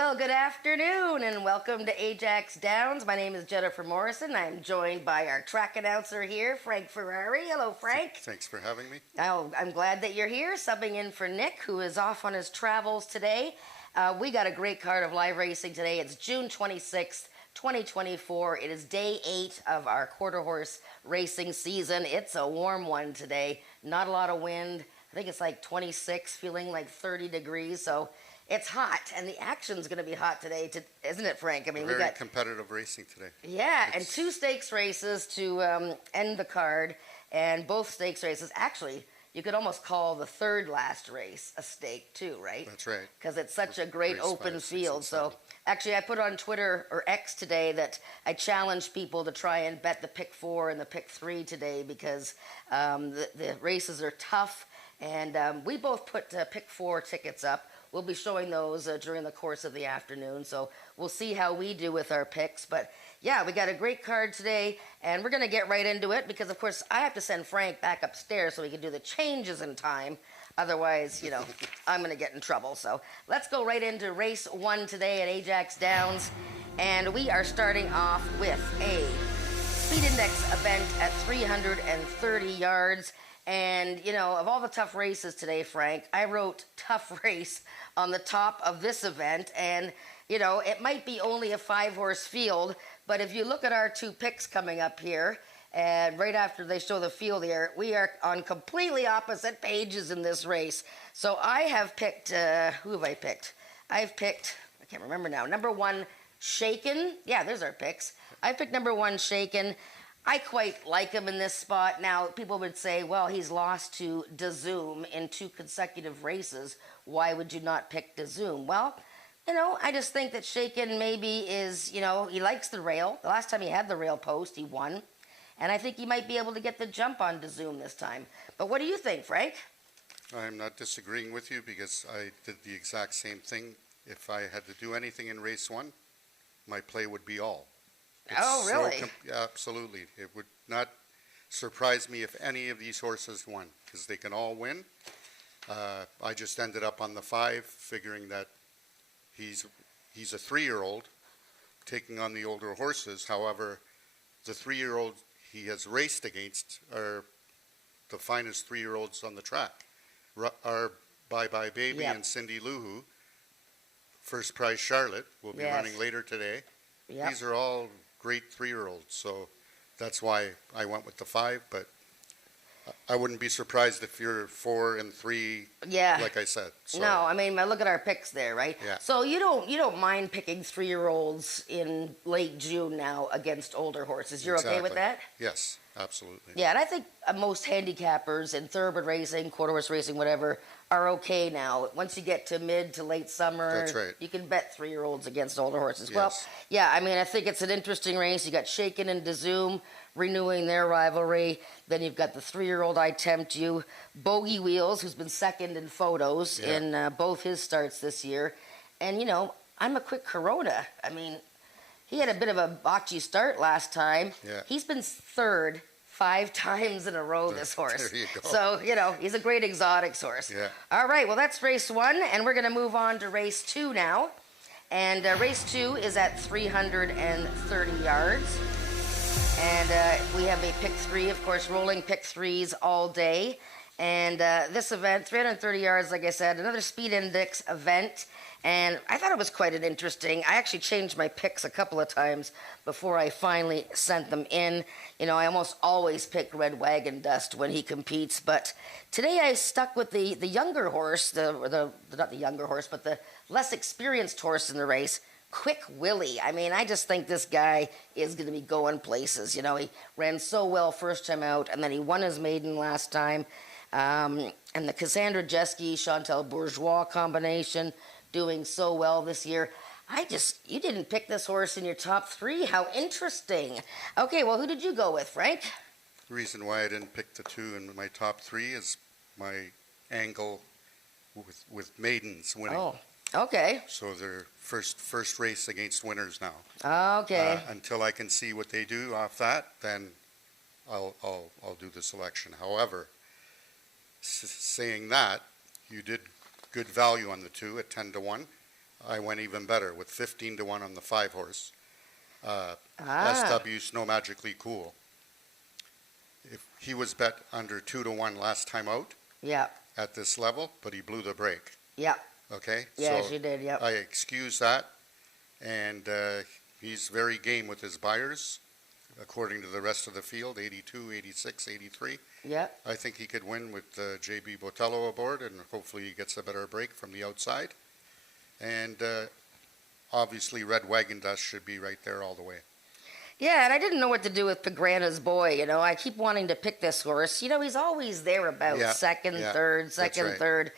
Well, good afternoon and welcome to Ajax Downs. My name is Jennifer Morrison. I'm joined by our track announcer here, Frank Ferrari. Hello, Frank. Thanks for having me. Oh, I'm glad that you're here, subbing in for Nick, who is off on his travels today. We got a great card of live racing today. It's June 26th, 2024. It is day 8 of our quarter horse racing season. It's a warm one today. Not a lot of wind. I think it's like 26, feeling like 30 degrees. So it's hot, and the action's going to be hot today, isn't it, Frank? I mean, Very competitive racing today. Yeah, and 2 stakes races to end the card, and both stakes races. Actually, you could almost call the third last race a stake too, right? That's right. Because it's such a great Race open 5, 6, field. and So 7. actually, I put on Twitter or X today that I challenged people to try and bet the pick 4 and the pick 3 today because the races are tough, and we both put pick 4 tickets up. We'll be showing those during the course of the afternoon, so we'll see how we do with our picks. But yeah, we got a great card today, and we're going to get right into it because, of course, I have to send Frank back upstairs so he can do the changes in time. Otherwise, you know, I'm going to get in trouble. So let's go right into race 1 today at Ajax Downs, and we are starting off with a speed index event at 330 yards. And, you know, of all the tough races today, Frank, I wrote tough race on the top of this event. And, you know, it might be only a 5-horse field, but if you look at our 2 picks coming up here, and right after they show the field here, we are on completely opposite pages in this race. So I have picked, who have I picked? I've picked, I can't remember now, number 1, Shaken. Yeah, there's our picks. I picked number 1, Shaken. I quite like him in this spot. Now, people would say, well, he's lost to DeZoom in 2 consecutive races. Why would you not pick DeZoom? Well, you know, I just think that Shaken maybe is, you know, he likes the rail. The last time he had the rail post, he won. And I think he might be able to get the jump on DeZoom this time. But what do you think, Frank? I'm not disagreeing with you because I did the exact same thing. If I had to do anything in race 1, my play would be all. Oh, really? Absolutely. It would not surprise me if any of these horses won because they can all win. I just ended up on the 5, figuring that he's a 3-year-old taking on the older horses. However, the 3-year-old he has raced against are the finest 3-year-olds on the track. Are Bye Bye Baby and Cindy Lou Who. First Prize Charlotte will be running later today. Yep. These are all great 3-year-olds, so that's why I went with the 5, but I wouldn't be surprised if you're 4 and 3, like I said. So. No, I mean, look at our picks there, right? Yeah. So you don't mind picking 3-year-olds in late June now against older horses. You're okay with that? Yes, absolutely. Yeah, and I think most handicappers in thoroughbred racing, quarter horse racing, whatever, are okay now. Once you get to mid to late summer, that's right. You can bet 3-year-olds against older horses. Yes. Well, yeah, I mean, I think it's an interesting race. You got Shaken and DeZoom renewing their rivalry. Then you've got the 3-year-old I Tempt You, Bogey Wheels, who's been second in photos in both his starts this year. And, you know, I'm a quick Corona. I mean, he had a bit of a botchy start last time. Yeah. He's been third 5 times in a row, this horse. There you go. So, you know, he's a great exotics horse. Yeah. All right, well, that's race 1, and we're going to move on to race 2 now. And race 2 is at 330 yards. And we have a pick 3, of course, rolling pick 3s all day. And this event, 330 yards, like I said, another speed index event. And I thought it was quite an interesting. I actually changed my picks a couple of times before I finally sent them in. You know, I almost always pick Red Wagon Dust when he competes, but today I stuck with the younger horse, not the younger horse, but the less experienced horse in the race, Quick Willie. I mean, I just think this guy is going to be going places. You know, he ran so well first time out, and then he won his maiden last time. And the Cassandra Jeske, Chantal Bourgeois combination doing so well this year. You didn't pick this horse in your top 3. How interesting. Okay, well, who did you go with, Frank? The reason why I didn't pick the 2 in my top 3 is my angle with maidens winning. Oh, okay. So they're first race against winners now. Okay. Until I can see what they do off that, then I'll do the selection. However, saying that, you did good value on the 2 at 10-1. I went even better with 15 to 1 on the 5 horse. Ah, SW Snow Magically Cool. If he was bet under 2 to 1 last time out yeah, at this level, but he blew the break. yeah. Okay? Yeah, So she did, yep. I excuse that, and he's very game with his buyers, according to the rest of the field, 82, 86, 83. Yeah. I think he could win with J.B. Botello aboard, and hopefully he gets a better break from the outside. And obviously, Red Wagon Dust should be right there all the way. Yeah, and I didn't know what to do with Pagrana's Boy. You know, I keep wanting to pick this horse. You know, he's always there about Yeah, second, yeah, third, that's second, right. third.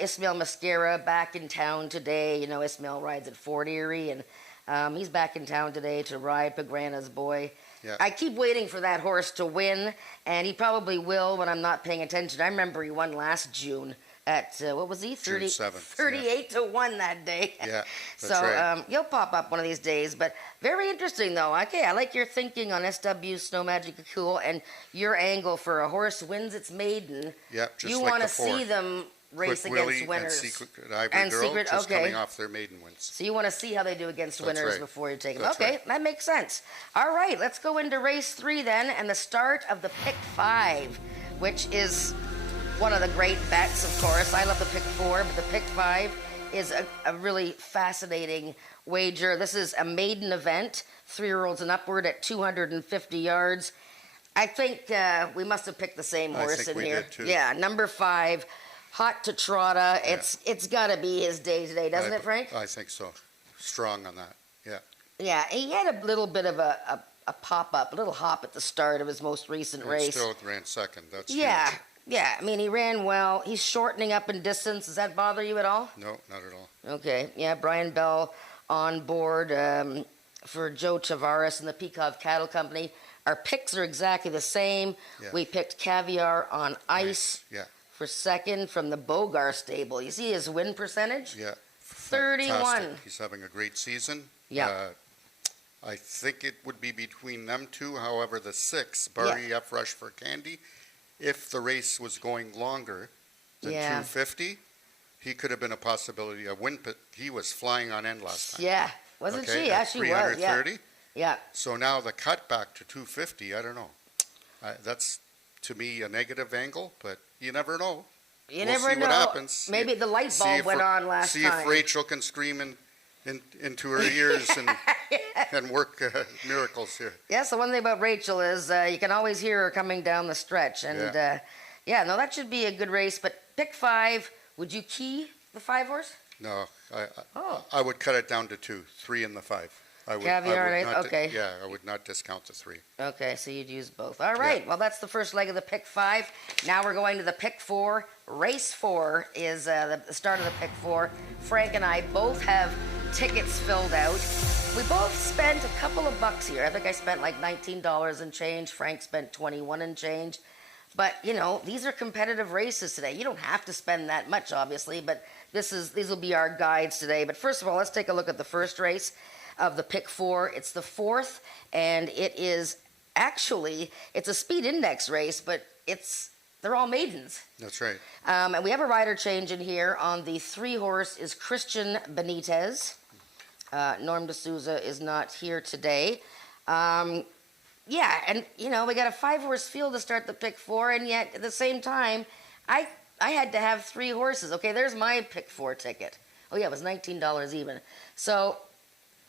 Ismail Mascara back in town today. You know, Ismail rides at Fort Erie, and he's back in town today to ride Pagrana's Boy. Yeah. I keep waiting for that horse to win, and he probably will when I'm not paying attention. I remember he won last June at, what was he? June 7th, 38 to 1 that day. Yeah, So that's right. he'll pop up one of these days. But very interesting, though. Okay, I like your thinking on SW Snow Magic Cool and your angle for a horse wins its maiden. Yeah, just You like want the to four. see them race Quick against Willie winners. and Secret Ivory And Girl Secret- just okay. coming off their maiden wins. So you want to see how they do against That's winners right. before you take them. That's Okay, right. that makes sense. All right, let's go into race 3 then, and the start of the pick 5, which is one of the great bets, of course. I love the pick 4, but the pick 5 is a really fascinating wager. This is a maiden event, 3-year-olds and upward at 250 yards. I think we must have picked the same I horse think in we here. did, too. Yeah, number 5, Hot to Trotta. It's got to be his day today, doesn't it, Frank? I think so. Strong on that. Yeah. Yeah, he had a little bit of a pop-up, a little hop at the start of his most recent And race. still ran second. That's Yeah, huge. yeah. I mean, he ran well. He's shortening up in distance. Does that bother you at all? No, not at all. Okay. Yeah, Brian Bell on board for Joe Tavares and the Peacock Cattle Company. Our picks are exactly the same. Yeah. We picked Caviar on Ice Yeah. for second from the Bogar stable. You see his win percentage? Yeah. 31. Fantastic. He's having a great season. Yeah. I think it would be between them two. However, the 6, Barry F. Rush for Candy, if the race was going longer than Yeah. 250, he could have been a possibility. A win, but he was flying on end last time. Yeah. Wasn't Okay, she? Yeah, at she was. Yeah. 330. Yeah. So now the cut back to 250, I don't know. That's, to me, a negative angle, but you never know. You We'll never see know. what happens. Maybe the light See bulb if went Ra- on last See time. if Rachel can scream into her ears and work miracles here. Yes, the one thing about Rachel is you can always hear her coming down the stretch. And no, that should be a good race. But pick 5. Would you key the 5 horse? No, Oh. I would cut it down to 2, 3 and the 5. Caviar and not eight, okay. Yeah, I would not discount the 3. Okay, so you'd use both. All right, well, that's the first leg of the pick 5. Now we're going to the pick 4. Race 4 is the start of the pick 4. Frank and I both have tickets filled out. We both spent a couple of bucks here. I think I spent like $19 and change. Frank spent 21 and change. But, you know, these are competitive races today. You don't have to spend that much, obviously, but these will be our guides today. But first of all, let's take a look at the first race of the pick 4. It's the 4th, and it's a speed index race, but they're all maidens. That's right. And we have a rider change in here. On the 3 horse is Christian Benitez. Norm D'Souza is not here today. Yeah, and you know, we got a 5 horse field to start the pick 4, and yet at the same time, I had to have 3 horses. Okay, there's my pick 4 ticket. Oh yeah, it was $19 even. So,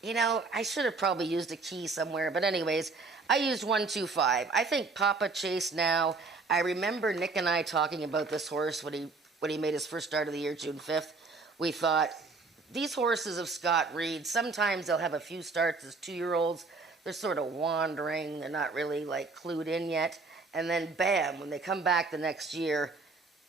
you know, I should have probably used a key somewhere, but anyways, I used 125. I think Papa Chase now. I remember Nick and I talking about this horse when he made his first start of the year, June 5th. We thought, these horses of Scott Reed, sometimes they'll have a few starts as 2-year-olds. They're sort of wandering. They're not really like clued in yet. And then bam, when they come back the next year,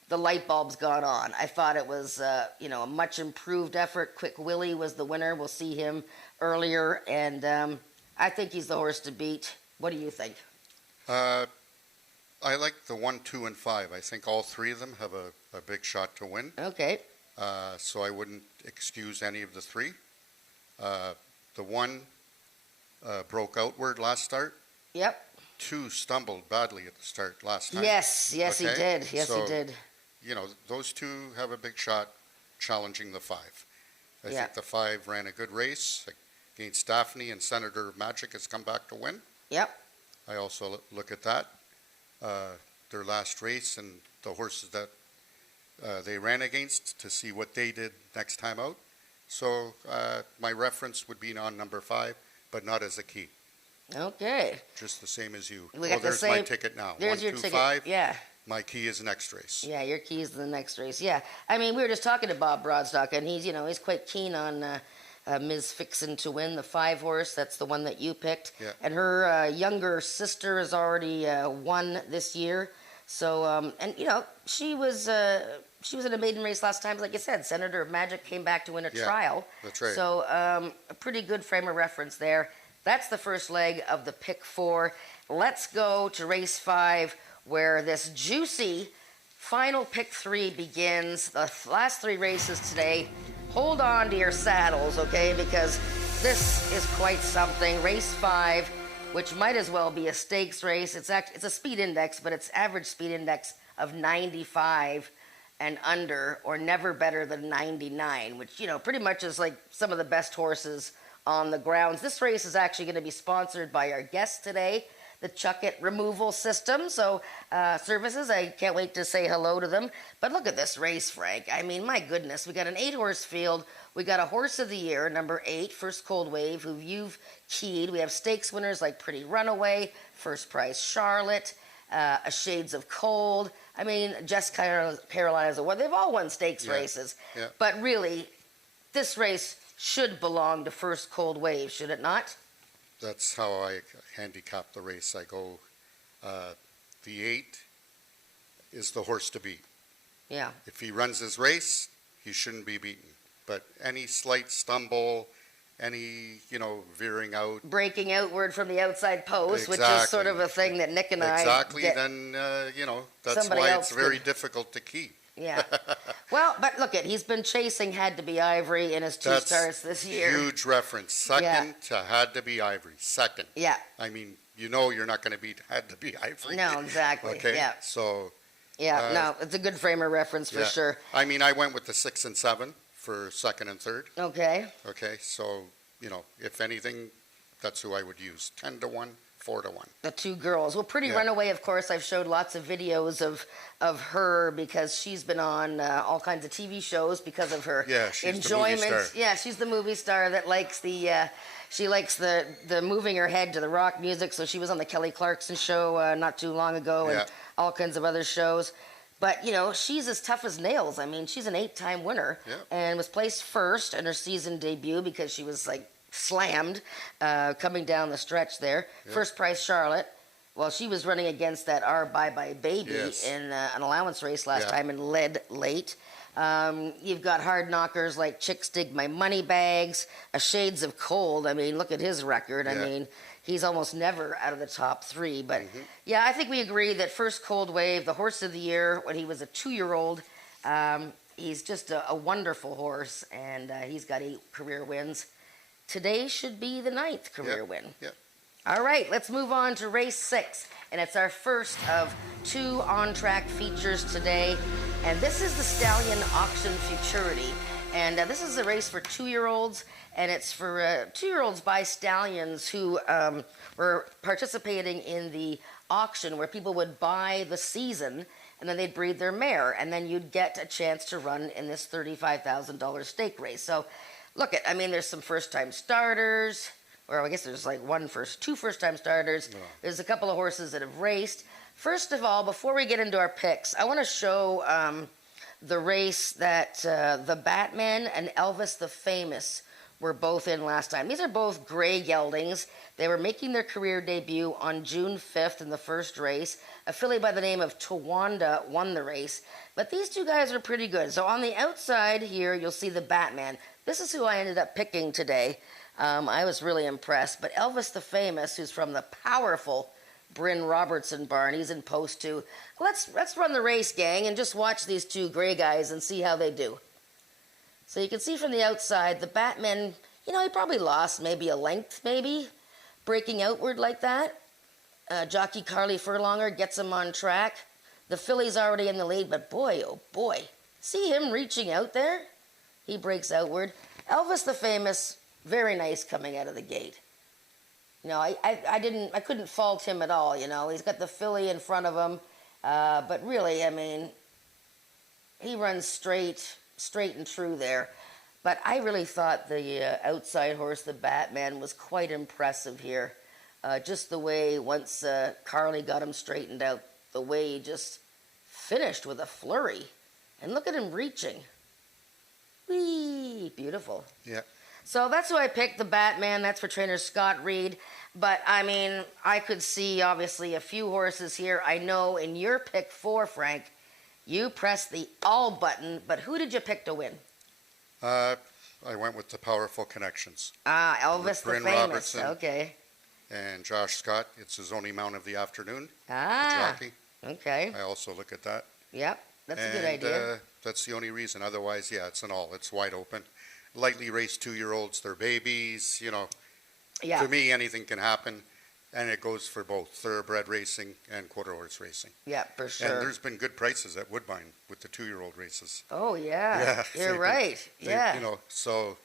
the light bulb's gone on. I thought it was, a much improved effort. Quick Willie was the winner. We'll see him earlier. And I think he's the horse to beat. What do you think? I like the 1, 2, and 5. I think all 3 of them have a big shot to win. Okay. So I wouldn't excuse any of the 3. The 1 broke outward last start. Yep. 2 stumbled badly at the start last time. Yes, he Okay? did. Yes, he So, did. You know, those 2 have a big shot challenging the 5. I Yeah. think the 5 ran a good race against Daphne, and Senator of Magic has come back to win. Yep. I also look at that, their last race, and the horses that they ran against to see what they did next time out. So my reference would be on number 5, but not as a key. Okay. Just the same as you. We got the there's my same- ticket now. There's 1, your 2, ticket. 5. Yeah. My key is next race. Yeah, your keys to the next race. Yeah, I mean, we were just talking to Bob Broadstock, and he's quite keen on Ms. Fixin' to win the 5 horse. That's the one that you picked. Yeah. And her younger sister has already won this year. So, and she was in a maiden race last time. Like you said, Senator of Magic came back to win a Yeah, trial. that's right. So, a pretty good frame of reference there. That's the first leg of the pick 4. Let's go to race 5, where this juicy final pick 3 begins. The last 3 races today. Hold on to your saddles, okay? Because this is quite something. Race 5, which might as well be a stakes race. It's a speed index, but it's average speed index of 95 and under, or never better than 99, which, pretty much is like some of the best horses on the grounds. This race is actually going to be sponsored by our guest today, the Chuck It Removal System. So, services, I can't wait to say hello to them. But look at this race, Frank. I mean, my goodness, we got an 8-horse field. We got a horse of the year, number 8, First Cold Wave, who you've keyed. We have stakes winners like Pretty Runaway, First Prize Charlotte, a Shades of Cold. I mean, Jess Carolina's award. They've all won stakes races. Yeah. But really, this race should belong to First Cold Wave, should it not? That's how I handicap the race. I go, the 8 is the horse to beat. Yeah. If he runs his race, he shouldn't be beaten. But any slight stumble, any, veering out. Breaking outward from the outside post, which is Exactly. sort of a thing that Nick and I get. Then, that's Somebody why else it's very could- difficult to keep. Yeah. Well, but look he's been chasing Had to Be Ivory in his 2 That's starts this year. Huge reference. Second to Had to Be Ivory. Second. Yeah. I mean, you're not going to beat Had to Be Ivory. No, exactly. Okay. Yeah. So. Yeah, no, it's a good frame of reference for Yeah. sure. I mean, I went with the 6 and 7 for second and third. Okay. Okay. So, if anything, that's who I would use. 10 to 1, 4 to 1. The 2 girls. Well, Pretty Yeah. Runaway, of course, I've showed lots of videos of her because she's been on all kinds of TV shows because of her Yeah, she's the movie enjoyment. star. Yeah, she's the movie star that likes she likes the moving her head to the rock music. So she was on the Kelly Clarkson show not too long ago Yeah. and all kinds of other shows. But, she's as tough as nails. I mean, she's an 8-time winner Yeah. and was placed first in her season debut because she was slammed coming down the stretch there. Yeah. First Prize Charlotte. Well, she was running against that Our Bye Bye Baby Yes. in an allowance race last Yeah. time and led late. You've got hard knockers like Chicks Dig My Money Bags, a Shades of Cold. I mean, look at his record. I Yeah. mean, he's almost never out of the top 3. But Mm-hmm. yeah, I think we agree that First Cold Wave, the horse of the year when he was a 2-year-old, he's just a wonderful horse, and he's got 8 career wins. Today should be the 9th career win. Yep. All right, let's move on to race 6. And it's our first of 2 on-track features today. And this is the Stallion Auction Futurity. And this is a race for 2-year-olds. And it's for 2-year-olds by stallions who were participating in the auction where people would buy the season and then they'd breed their mare. And then you'd get a chance to run in this $35,000 stake race. So look, there's some first-time starters. Or I guess there's 2 first-time starters. Yeah. There's a couple of horses that have raced. First of all, before we get into our picks, I want to show the race that the Batman and Elvis the Famous were both in last time. These are both gray geldings. They were making their career debut on June 5th in the first race. A filly by the name of Tawanda won the race. But these 2 guys are pretty good. So on the outside here, you'll see the Batman. This is who I ended up picking today. I was really impressed. But Elvis the Famous, who's from the powerful Bryn Robertson barn, he's in post 2. Let's run the race, gang, and just watch these 2 gray guys and see how they do. So you can see from the outside, the Batman, he probably lost maybe a length, breaking outward like that. Jockey Carly Furlonger gets him on track. The filly's already in the lead, but boy, oh boy, see him reaching out there? He breaks outward. Elvis the Famous, very nice coming out of the gate. I couldn't fault him at all. He's got the filly in front of him, but really, I mean, he runs straight and true there. But I really thought the outside horse, the Batman, was quite impressive here. Just the way, once Carly got him straightened out, the way he just finished with a flurry. And look at him reaching. Whee! Beautiful. Yeah. So that's who I picked, the Batman. That's for trainer Scott Reed. But, I mean, I could see, obviously, a few horses here. I know in your pick 4, Frank, you pressed the all button. But who did you pick to win? I went with the Powerful Connections. Elvis the Bryn Famous. Robertson. Okay. And Josh Scott. It's his only mount of the afternoon. The jockey. Okay. I also look at that. Yep, that's a good idea. That's the only reason. Otherwise, yeah, it's an all. It's wide open. Lightly raced 2-year-olds, they're babies. Yeah. For me, anything can happen. And it goes for both thoroughbred racing and quarter horse racing. Yeah, for sure. And there's been good prices at Woodbine with the 2-year-old races. Oh, yeah. You're right. So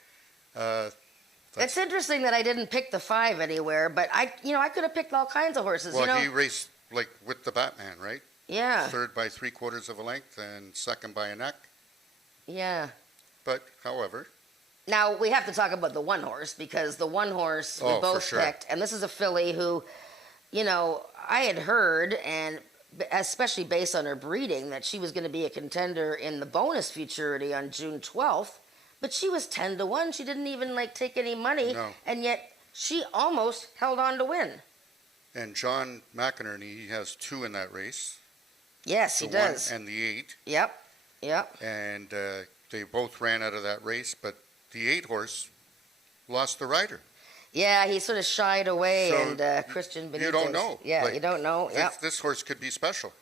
it's interesting that I didn't pick the 5 anywhere, but I could have picked all kinds of horses. Well, he raced like with the Batman, right? Yeah. Third by 3/4 of a length and second by a neck. Yeah. But, however. Now, we have to talk about the one horse, because the one horse we both picked, and this is a filly who, I had heard, and especially based on her breeding, that she was going to be a contender in the bonus futurity on June 12th, but she was 10-1. She didn't even, take any money, No. and yet she almost held on to win. And John McInerney, he has 2 in that race. Yes, he does. The 1 and the 8. Yep. And they both ran out of that race, but the 8 horse lost the rider. Yeah, he sort of shied away, So and Christian Benitez. You don't know. Yeah, you don't know. Yep. This horse could be special.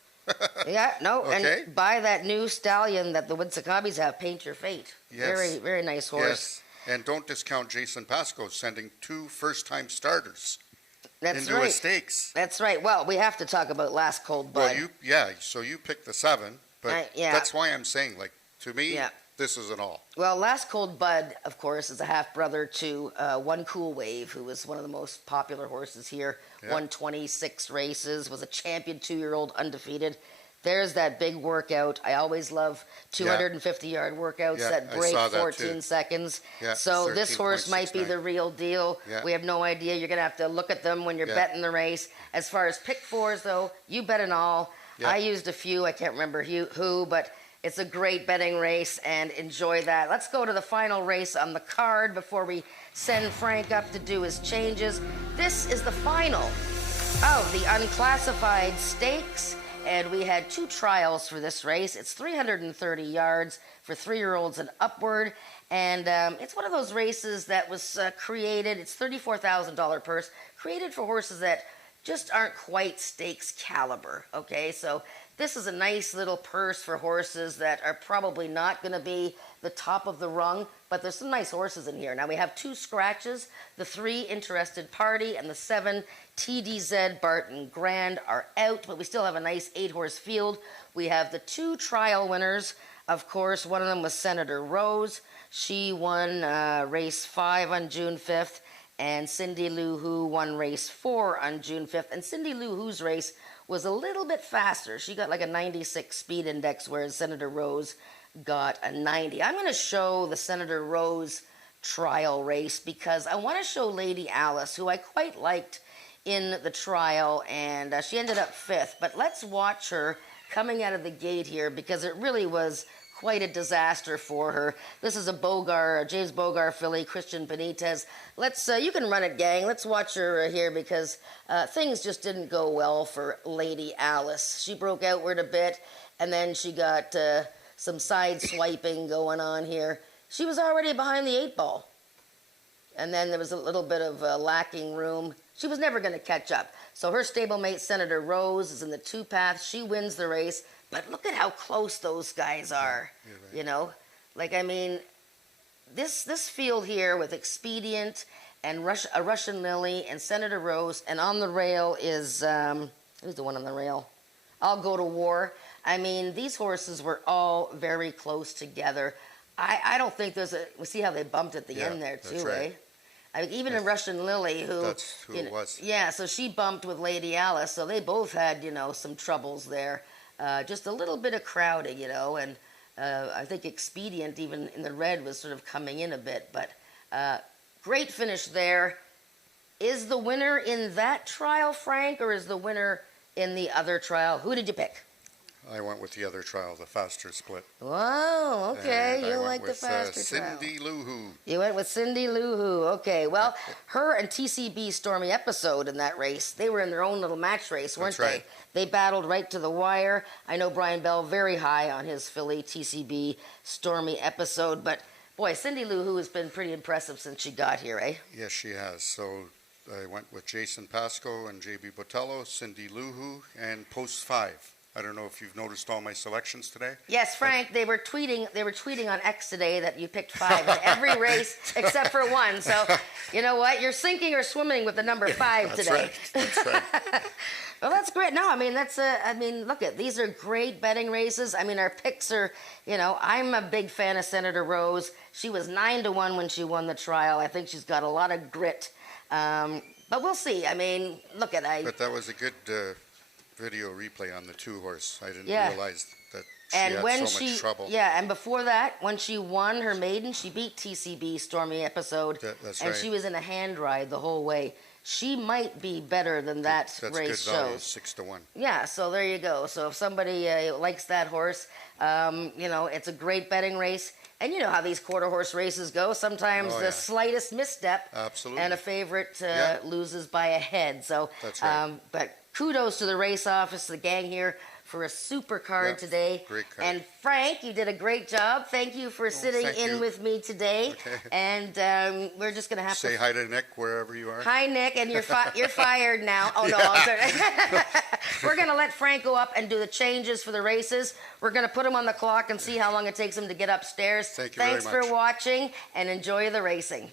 Yeah, no, Okay. and buy that new stallion that the Winsacabis have, Paint Your Fate. Yes. Very, very nice horse. Yes. And don't discount Jason Pascoe sending 2 first-time starters That's into right. a stakes. That's right. Well, we have to talk about Last Cold Bud. Well, so you picked the 7, but yeah. that's why I'm saying, to me, Yeah. this is an all. Well, Last Cold Bud, of course, is a half-brother to One Cool Wave, who was one of the most popular horses here. Yeah. Won 26 races, was a champion 2-year-old, undefeated. There's that big workout. I always love 250-yard workouts that break I saw that 14 too. seconds. Yeah, So this horse might be 13.69. the real deal. Yeah. We have no idea. You're going to have to look at them when you're betting the race. As far as pick 4s, though, you bet an all. Yeah. I used a few. I can't remember who, but it's a great betting race, and enjoy that. Let's go to the final race on the card before we send Frank up to do his changes. This is the final of the unclassified stakes, and we had 2 trials for this race. It's 330 yards for 3-year-olds and upward, and it's one of those races that was created. It's $34,000 purse, created for horses that just aren't quite stakes caliber, okay? So this is a nice little purse for horses that are probably not going to be the top of the rung, but there's some nice horses in here. Now, we have 2 scratches. The 3 Interested Party and the 7 TDZ Barton Grand are out, but we still have a nice 8-horse field. We have the 2 trial winners. Of course, one of them was Senator Rose. She won race 5 on June 5th, and Cindy Lou Who won race 4 on June 5th. And Cindy Lou Who's race was a little bit faster. She got like a 96 speed index, whereas Senator Rose got a 90. I'm going to show the Senator Rose trial race because I want to show Lady Alice, who I quite liked in the trial, and she ended up 5th. But let's watch her coming out of the gate here, because it really was quite a disaster for her. This is a James Bogar filly, Christian Benitez. Let's, you can run it, gang. Let's watch her here, because things just didn't go well for Lady Alice. She broke outward a bit, and then she got some side swiping going on here. She was already behind the 8 ball. And then there was a little bit of lacking room. She was never going to catch up. So her stablemate, Senator Rose, is in the 2 path. She wins the race. But look at how close those guys are, right. you know? Like, I mean, this field here with Expedient and a Russian Lily and Senator Rose, and on the rail is, who's the one on the rail? I'll Go to War. I mean, these horses were all very close together. I don't think there's a. We see how they bumped at the Yeah, end there that's too, right. eh? I mean, even in That's, Russian Lily, who that's who it was. yeah, so she bumped with Lady Alice, so they both had some troubles there, just a little bit of crowding, and I think Expedient even in the red was sort of coming in a bit, but great finish there. Is the winner in that trial, Frank, or is the winner in the other trial? Who did you pick? I went with the other trial, the faster split. Wow, okay, And you I went like the with faster trial. Cindy Lou Who. You went with Cindy Lou Who. Okay, well, her and TCB Stormy Episode in that race, they were in their own little match race, weren't That's right. they? They battled right to the wire. I know Brian Bell very high on his filly TCB Stormy Episode, but boy, Cindy Lou Who has been pretty impressive since she got here, eh? Yes, she has. So I went with Jason Pasco and JB Botello, Cindy Lou Who, and Post 5. I don't know if you've noticed all my selections today. Yes, Frank, they were tweeting on X today that you picked 5 in every race except for one. So, you know what? You're sinking or swimming with the number 5 That's today. right. That's right. Well, that's great. No, I mean, look at these are great betting races. I mean, our picks are, I'm a big fan of Senator Rose. She was 9-1 when she won the trial. I think she's got a lot of grit. But we'll see. I mean, But that was a good video replay on the 2-horse. I didn't Yeah. realize that she and had when so much trouble. yeah, and before that, when she won her maiden, she beat TCB Stormy Episode, That's and right. she was in a hand ride the whole way. She might be better than that That's race good value, shows. 6-1. Yeah, so there you go. So if somebody likes that horse, it's a great betting race. And you know how these quarter horse races go. Sometimes Oh, the yeah. slightest misstep Absolutely. and a favorite Yeah. loses by a head. So, That's right. But kudos to the race office, the gang here, for a super card Yep, today. great card. And Frank, you did a great job. Thank you for sitting thank in you. with me today. Okay. And we're just going to have Say to... hi to Nick wherever you are. Hi, Nick, and you're fired now. Oh, no, I'm sorry. We're going to let Frank go up and do the changes for the races. We're going to put him on the clock and see how long it takes him to get upstairs. Thank you very Thanks much. for watching, and enjoy the racing.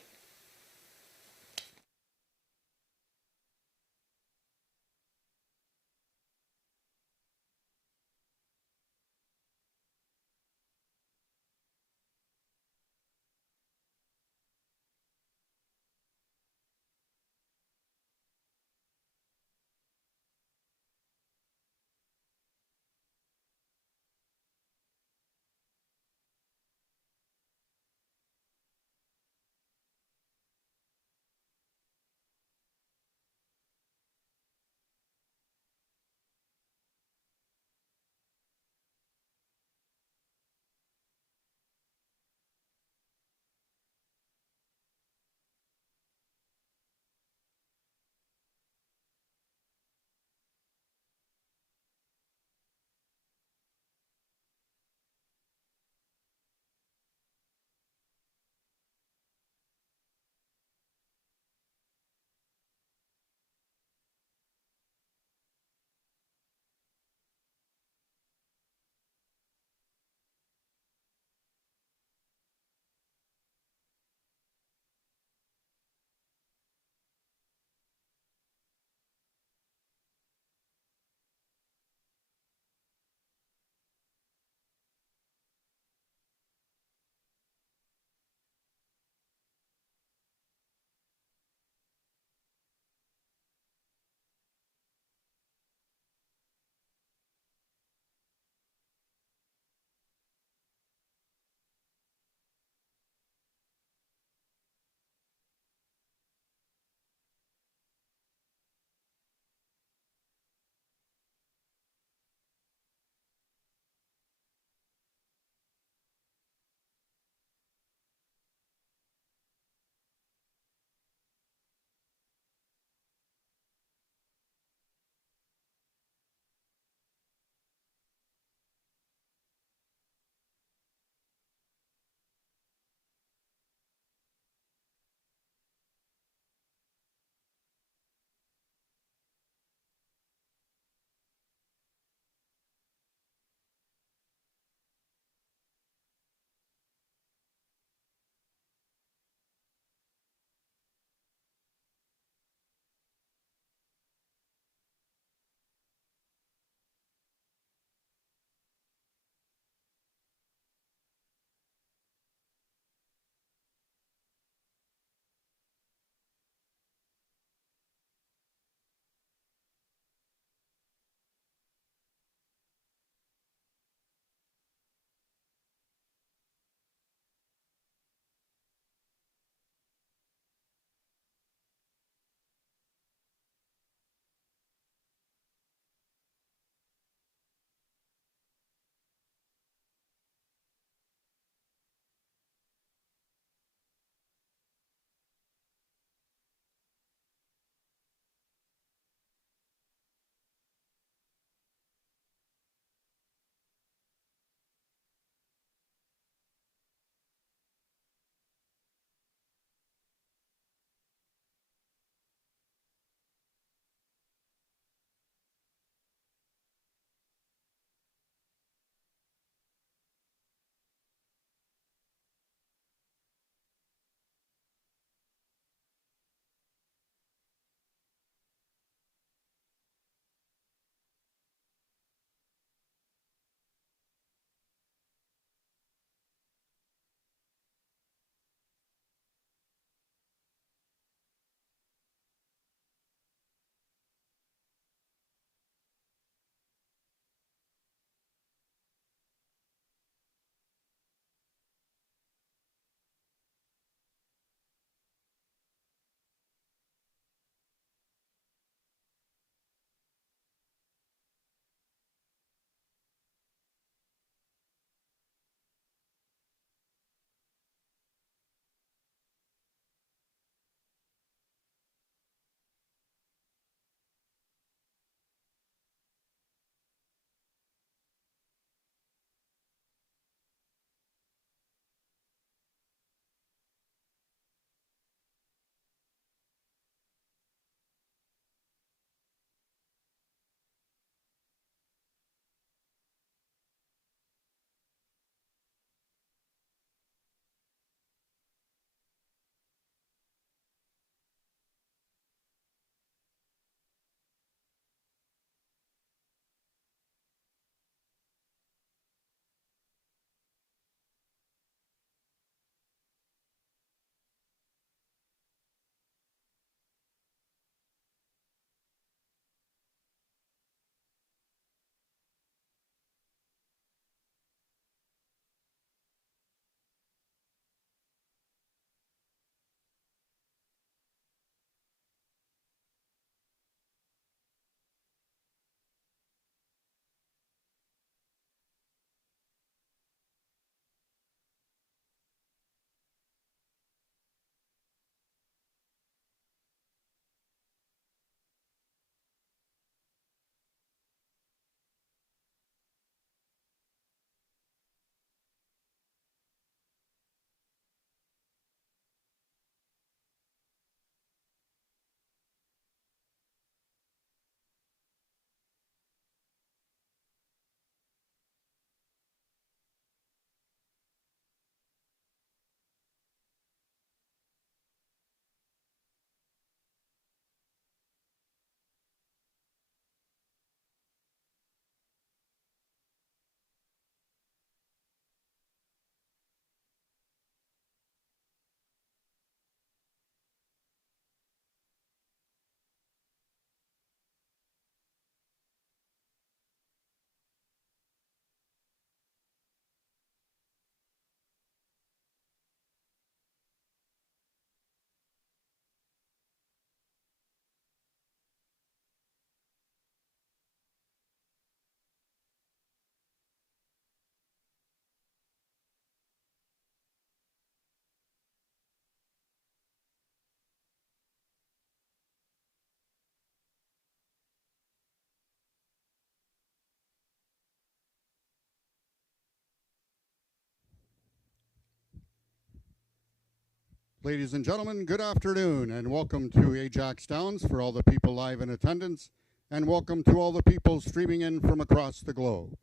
Ladies and gentlemen, good afternoon and welcome to Ajax Downs for all the people live in attendance, and welcome to all the people streaming in from across the globe.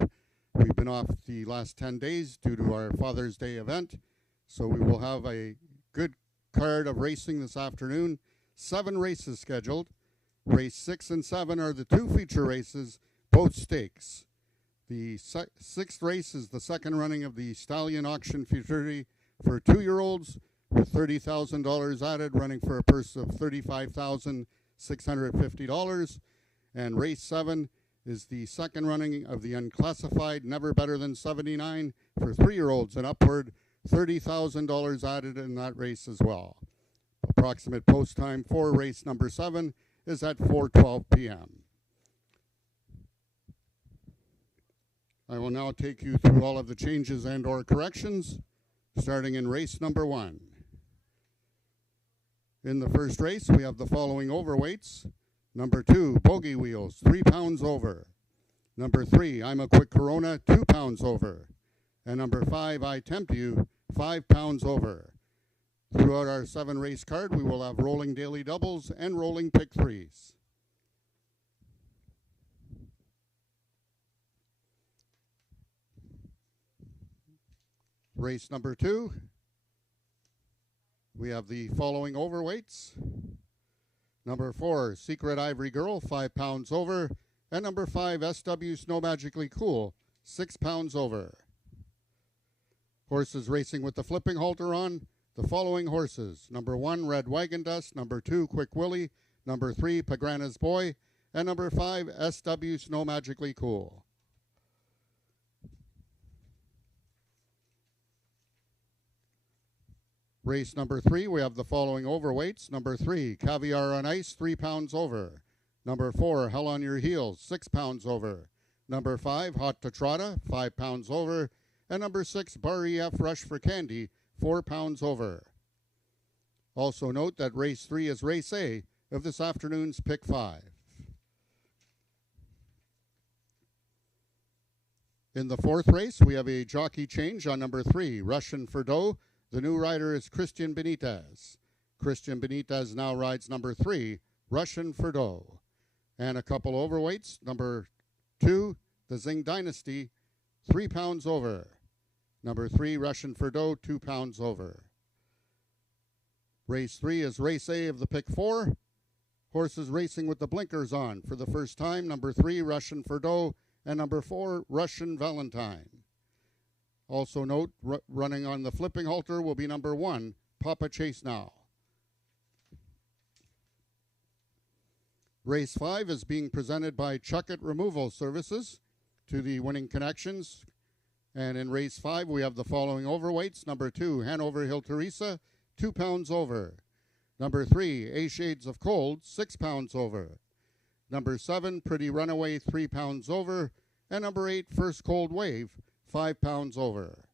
We've been off the last 10 days due to our Father's Day event, so we will have a good card of racing this afternoon. 7 races scheduled. Race 6 and 7 are the 2 feature races, both stakes. The 6th race is the second running of the Stallion Auction Futurity for 2-year-olds, with $30,000 added, running for a purse of $35,650. And race 7 is the second running of the unclassified Never Better Than 79 for 3-year-olds and upward, $30,000 added in that race as well. Approximate post time for race number 7 is at 4:12 p.m. I will now take you through all of the changes and or corrections, starting in race number 1. In the first race, we have the following overweights. Number 2, Bogey Wheels, 3 pounds over. Number 3, I'm a Quick Corona, 2 pounds over. And number 5, I Tempt You, 5 pounds over. Throughout our 7 race card, we will have rolling daily doubles and rolling pick 3s. Race number 2. We have the following overweights. Number 4, Secret Ivory Girl, 5 pounds over. And number 5, SW Snow Magically Cool, 6 pounds over. Horses racing with the flipping halter on. The following horses. Number 1, Red Wagon Dust. Number 2, Quick Willie. Number 3, Pagrana's Boy. And number 5, SW Snow Magically Cool. Race number 3, we have the following overweights. Number 3, Caviar on Ice, 3 pounds over. Number 4, Hell on Your Heels, 6 pounds over. Number 5, Hot to Trotta, 5 pounds over. And number 6, Bar EF Rush for Candy, 4 pounds over. Also note that race 3 is race A of this afternoon's Pick 5. In the 4th race, we have a jockey change on number 3, Russian for Dough. The new rider is Christian Benitez. Christian Benitez now rides number 3, Russian for Dough. And a couple overweights. Number 2, the Zing Dynasty, 3 pounds over. Number 3, Russian for Dough, 2 pounds over. Race 3 is race A of the Pick 4. Horses racing with the blinkers on for the first time. Number 3, Russian for Dough, and number 4, Russian Valentine. Also note, running on the flipping halter will be number 1, Papa Chase Now. Race 5 is being presented by Chuck It Removal Services to the winning connections. And in race 5, we have the following overweights. Number 2, Hanover Hill Teresa, 2 pounds over. Number 3, A Shades of Cold, 6 pounds over. Number 7, Pretty Runaway, 3 pounds over. And number 8, First Cold Wave, 5 pounds over.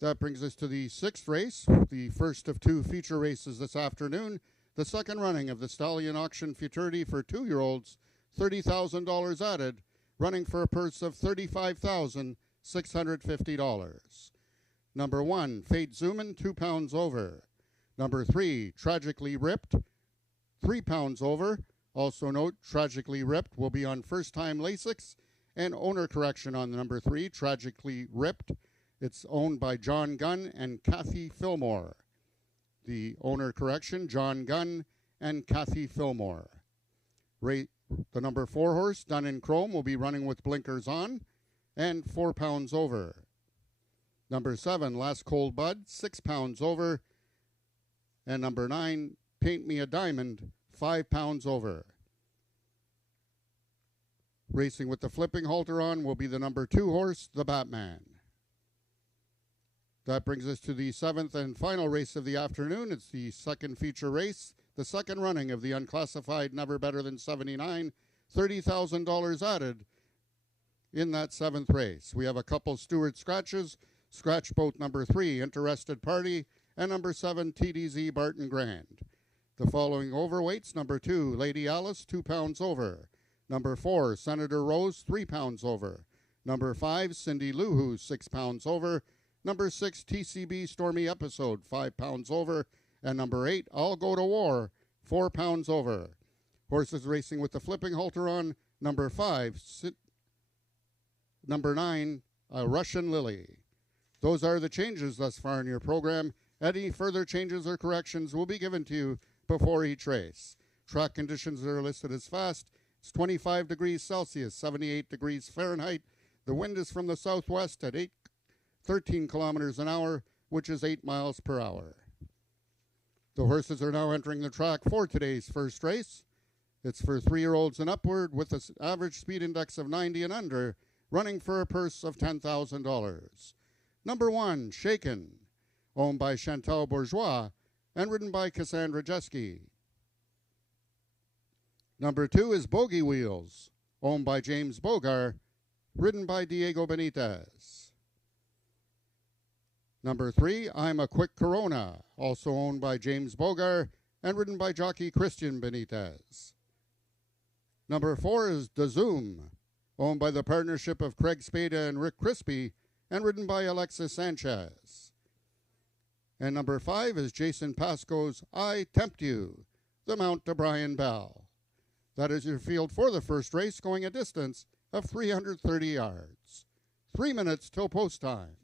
That brings us to the 6th race, the first of 2 feature races this afternoon. The second running of the Stallion Auction Futurity for 2-year-olds, $30,000 added, running for a purse of $35,650. Number 1, Fate Zoomin, 2 pounds over. Number 3, Tragically Ripped, 3 pounds over. Also note, Tragically Ripped will be on first-time Lasix, and owner correction on the number 3, Tragically Ripped. It's owned by John Gunn and Kathy Fillmore. The owner correction, John Gunn and Kathy Fillmore. The number 4 horse, Done in Chrome, will be running with blinkers on and 4 pounds over. Number 7, Last Cold Bud, 6 pounds over. And number 9, Paint Me a Diamond, 5 pounds over. Racing with the flipping halter on will be the number 2 horse, the Batman. That brings us to the 7th and final race of the afternoon. It's the second feature race, the second running of the unclassified Never Better Than 79, $30,000 added in that 7th race. We have a couple Stewart scratches, scratch boat number 3, Interested Party, and number 7, TDZ Barton Grand. The following overweights, number 2, Lady Alice, 2 pounds over. Number 4, Senator Rose, 3 pounds over. Number 5, Cindy Lou Who, 6 pounds over. Number 6, TCB Stormy Episode, 5 pounds over. And number 8, I'll Go to War, 4 pounds over. Horses racing with the flipping halter on. Number 5, number 9, Russian Lily. Those are the changes thus far in your program. Any further changes or corrections will be given to you before each race. Track conditions are listed as fast. It's 25 degrees Celsius, 78 degrees Fahrenheit. The wind is from the southwest at 13 kilometers an hour, which is 8 miles per hour. The horses are now entering the track for today's first race. It's for 3-year-olds and upward with an average speed index of 90 and under, running for a purse of $10,000. Number 1, Shaken, owned by Chantal Bourgeois and ridden by Cassandra Jeske. Number 2 is Bogey Wheels, owned by James Bogar, ridden by Diego Benitez. Number 3, I'm a Quick Corona, also owned by James Bogar and ridden by jockey Christian Benitez. Number 4 is Da Zoom, owned by the partnership of Craig Spada and Rick Crispy and ridden by Alexis Sanchez. And number 5 is Jason Pascoe's I Tempt You, the mount to Brian Bell. That is your field for the first race, going a distance of 330 yards. 3 minutes till post time.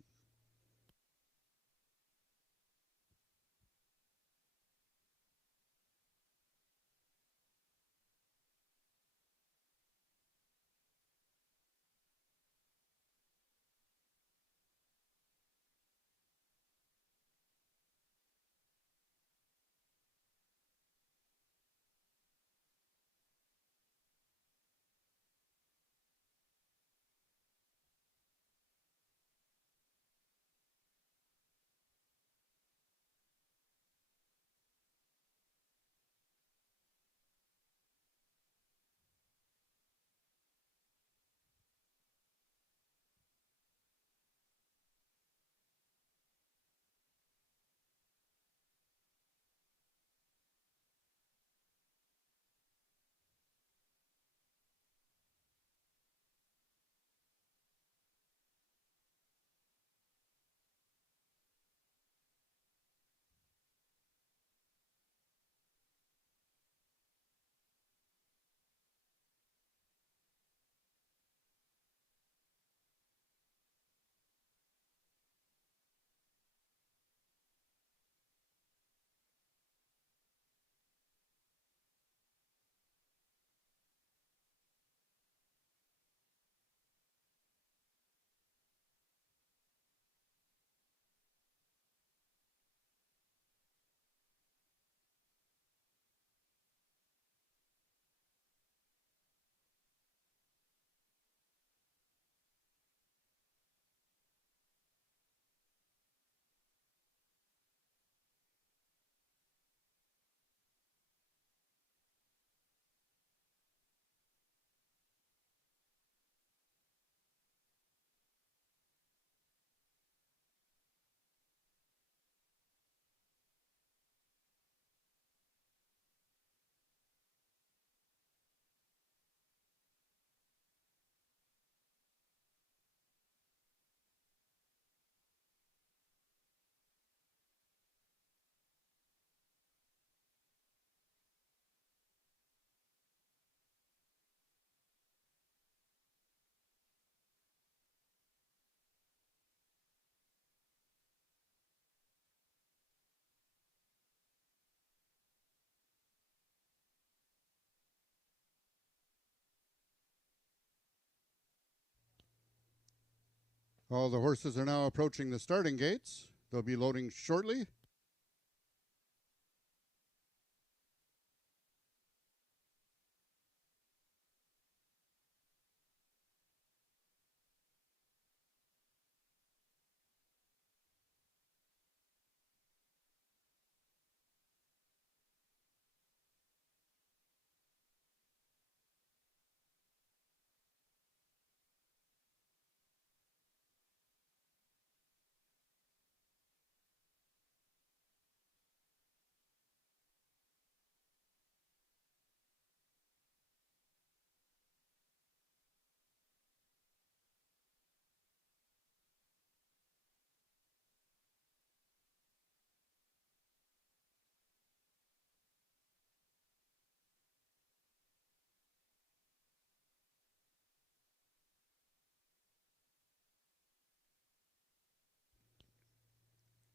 All the horses are now approaching the starting gates. They'll be loading shortly.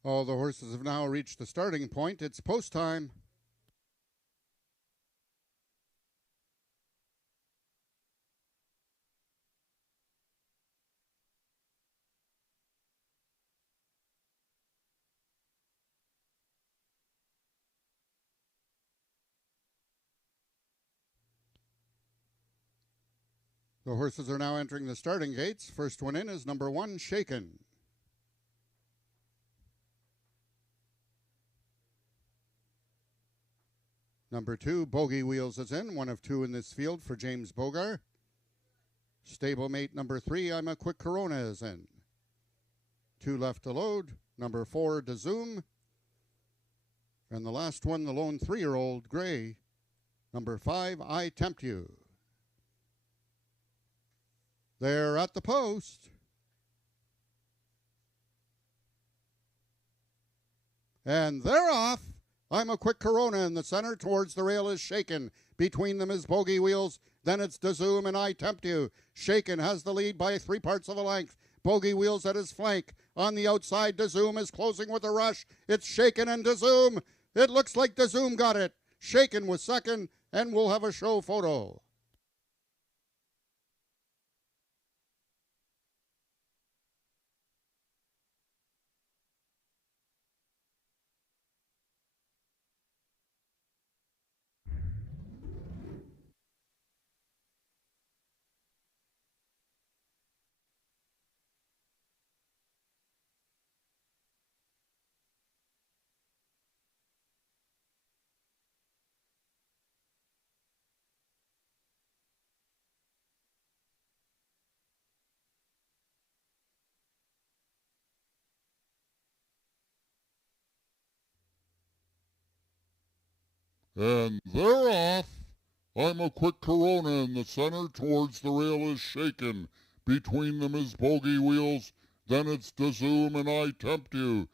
All the horses have now reached the starting point. It's post time. The horses are now entering the starting gates. First one in is number 1, Shaken. Number 2, Bogey Wheels is in, one of 2 in this field for James Bogar. Stablemate number 3, I'm a Quick Corona is in. 2 left to load. Number 4, DeZoom. And the last one, the lone 3-year-old, Gray. Number 5, I Tempt You. They're at the post. And they're off. I'm a Quick Corona in the center. Towards the rail is Shaken. Between them is Bogey Wheels. Then it's DeZoom and I Tempt You. Shaken has the lead by 3 parts of a length. Bogey Wheels at his flank. On the outside, DeZoom is closing with a rush. It's Shaken and DeZoom. It looks like DeZoom got it. Shaken was second, and we'll have a show photo. And they're off. I'm a Quick Corona in the center. Towards the rail is Shaken. Between them is Bogey Wheels. Then it's DeZoom and I Tempt You.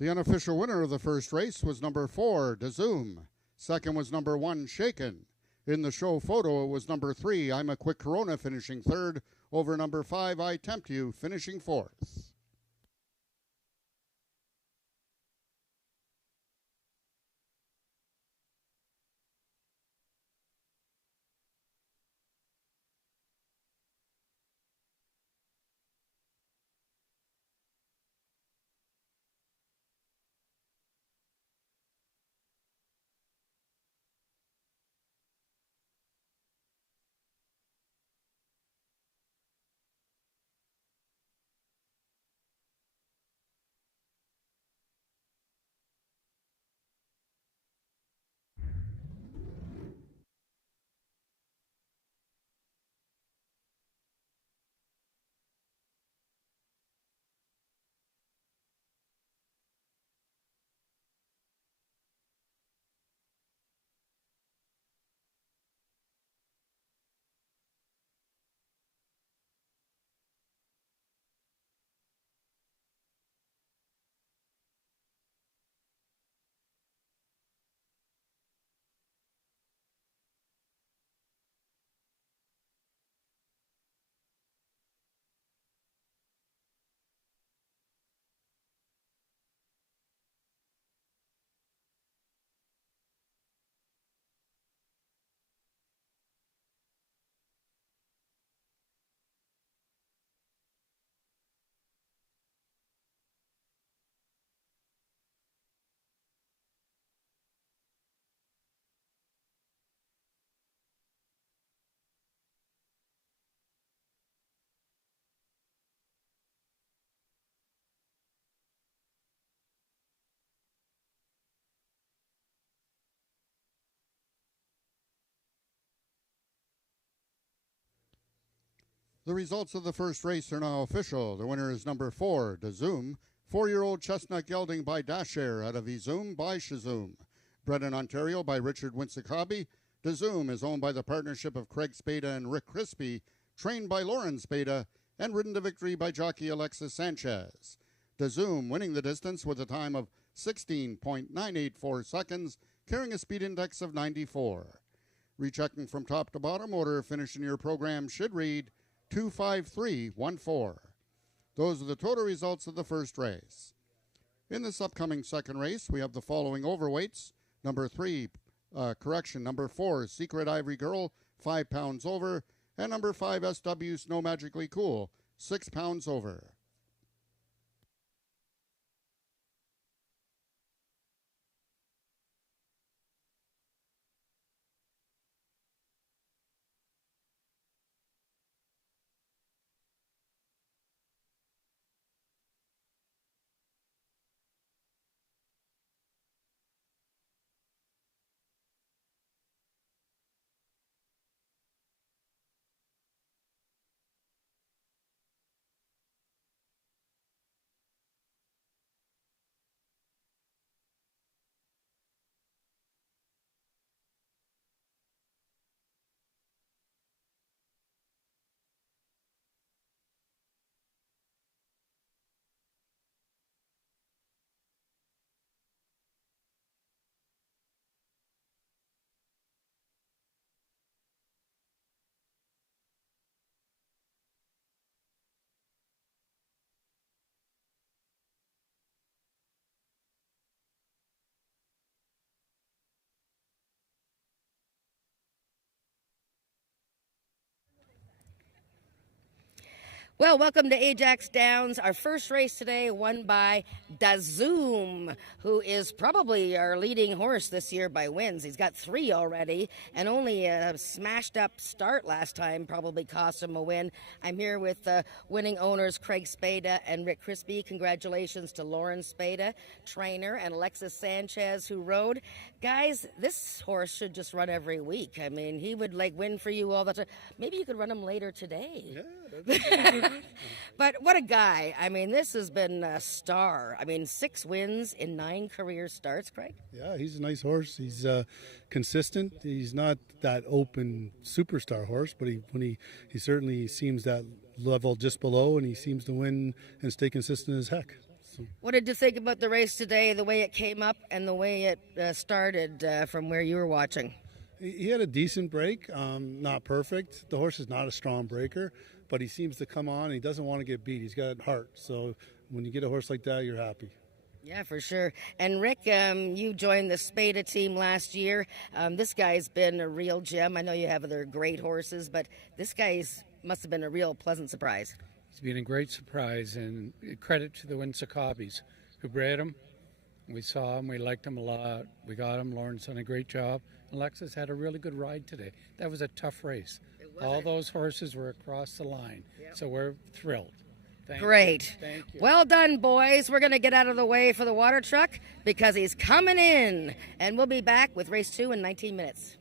The unofficial winner of the first race was number 4, DeZoom. Second was number 1, Shaken. In the show photo, it was number 3, I'm a Quick Corona, finishing third, over number 5, I Tempt You, finishing fourth. The results of the first race are now official. The winner is number 4, Dazoom, 4-year-old chestnut gelding by Dasher out of Izoom by Shazoom. Bred in Ontario by Richard Winsakabi, Dazoom is owned by the partnership of Craig Spada and Rick Crispy, trained by Lauren Spada, and ridden to victory by jockey Alexis Sanchez. Dazoom winning the distance with a time of 16.984 seconds, carrying a speed index of 94. Rechecking from top to bottom, order of finish in your program should read 25314. Those are the total results of the first race. In this upcoming second race, we have the following overweights. Number 4, Secret Ivory Girl, 5 pounds over, and number 5, SW Snow Magically Cool, 6 pounds over. Well, welcome to Ajax Downs. Our first race today won by Dazoom, who is probably our leading horse this year by wins. He's got 3 already, and only a smashed up start last time probably cost him a win. I'm here with winning owners Craig Spada and Rick Crispy. Congratulations to Lauren Spada, trainer, and Alexis Sanchez, who rode. Guys, this horse should just run every week. I mean, he would win for you all the time. Maybe you could run him later today. Yeah. But what a guy. I mean, this has been a star. I mean, 6 wins in 9 career starts, Craig. Yeah, he's a nice horse. He's consistent. He's not that open superstar horse, but he certainly seems that level just below, and he seems to win and stay consistent as heck. So. What did you think about the race today, the way it came up and the way it started from where you were watching? He had a decent break, not perfect. The horse is not a strong breaker, but he seems to come on. And he doesn't want to get beat. He's got heart. So when you get a horse like that, you're happy. Yeah, for sure. And Rick, you joined the Spada team last year. This guy's been a real gem. I know you have other great horses, but this must have been a real pleasant surprise. He's been a great surprise, and credit to the Winsakabis who bred him. We saw him. We liked him a lot. We got him. Lauren's done a great job. Alexis had a really good ride today. That was a tough race. All those horses were across the line, so we're thrilled. Great. Thank you. Well done, boys. We're going to get out of the way for the water truck because he's coming in. And we'll be back with race 2 in 19 minutes.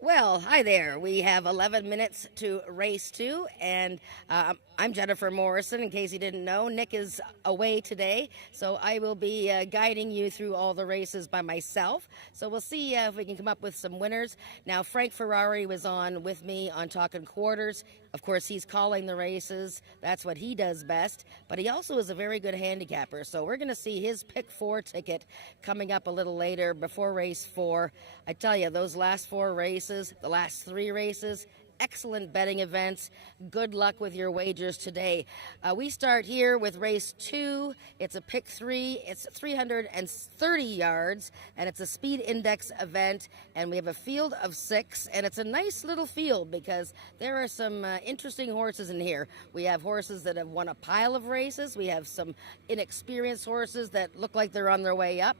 Well, hi there. We have 11 minutes to race two, and I'm Jennifer Morrison. In case you didn't know, Nick is away today, so I will be guiding you through all the races by myself. So we'll see if we can come up with some winners. Now, Frank Ferrari was on with me on Talking Quarters. Of course, he's calling the races. That's what he does best. But he also is a very good handicapper. So we're going to see his pick four ticket coming up a little later before race four. I tell you, those last four races, the last three races, excellent betting events. Good luck with your wagers today. We start here with race two. It's a pick three. It's 330 yards, and it's a speed index event. And we have a field of 6, and it's a nice little field because there are some interesting horses in here. We have horses that have won a pile of races. We have some inexperienced horses that look like they're on their way up.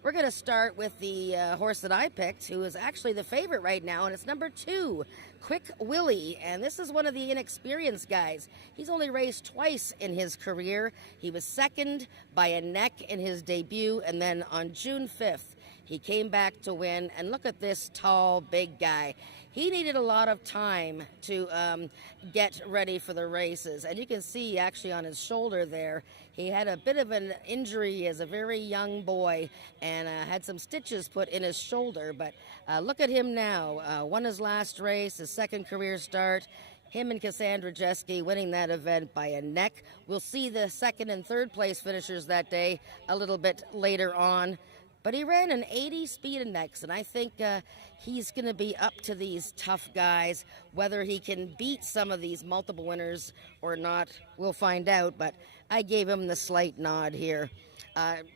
We're going to start with the horse that I picked, who is actually the favorite right now, and it's number 2, Quick Willie. And this is one of the inexperienced guys. He's only raced twice in his career. He was second by a neck in his debut, and then on June 5th, he came back to win. And look at this tall, big guy. He needed a lot of time to get ready for the races. And you can see actually on his shoulder there, he had a bit of an injury as a very young boy and had some stitches put in his shoulder. But look at him now. Won his last race, his second career start. Him and Cassandra Jeske winning that event by a neck. We'll see the second and third place finishers that day a little bit later on. But he ran an 80 speed index, and I think he's going to be up to these tough guys. Whether he can beat some of these multiple winners or not, we'll find out. But I gave him the slight nod here.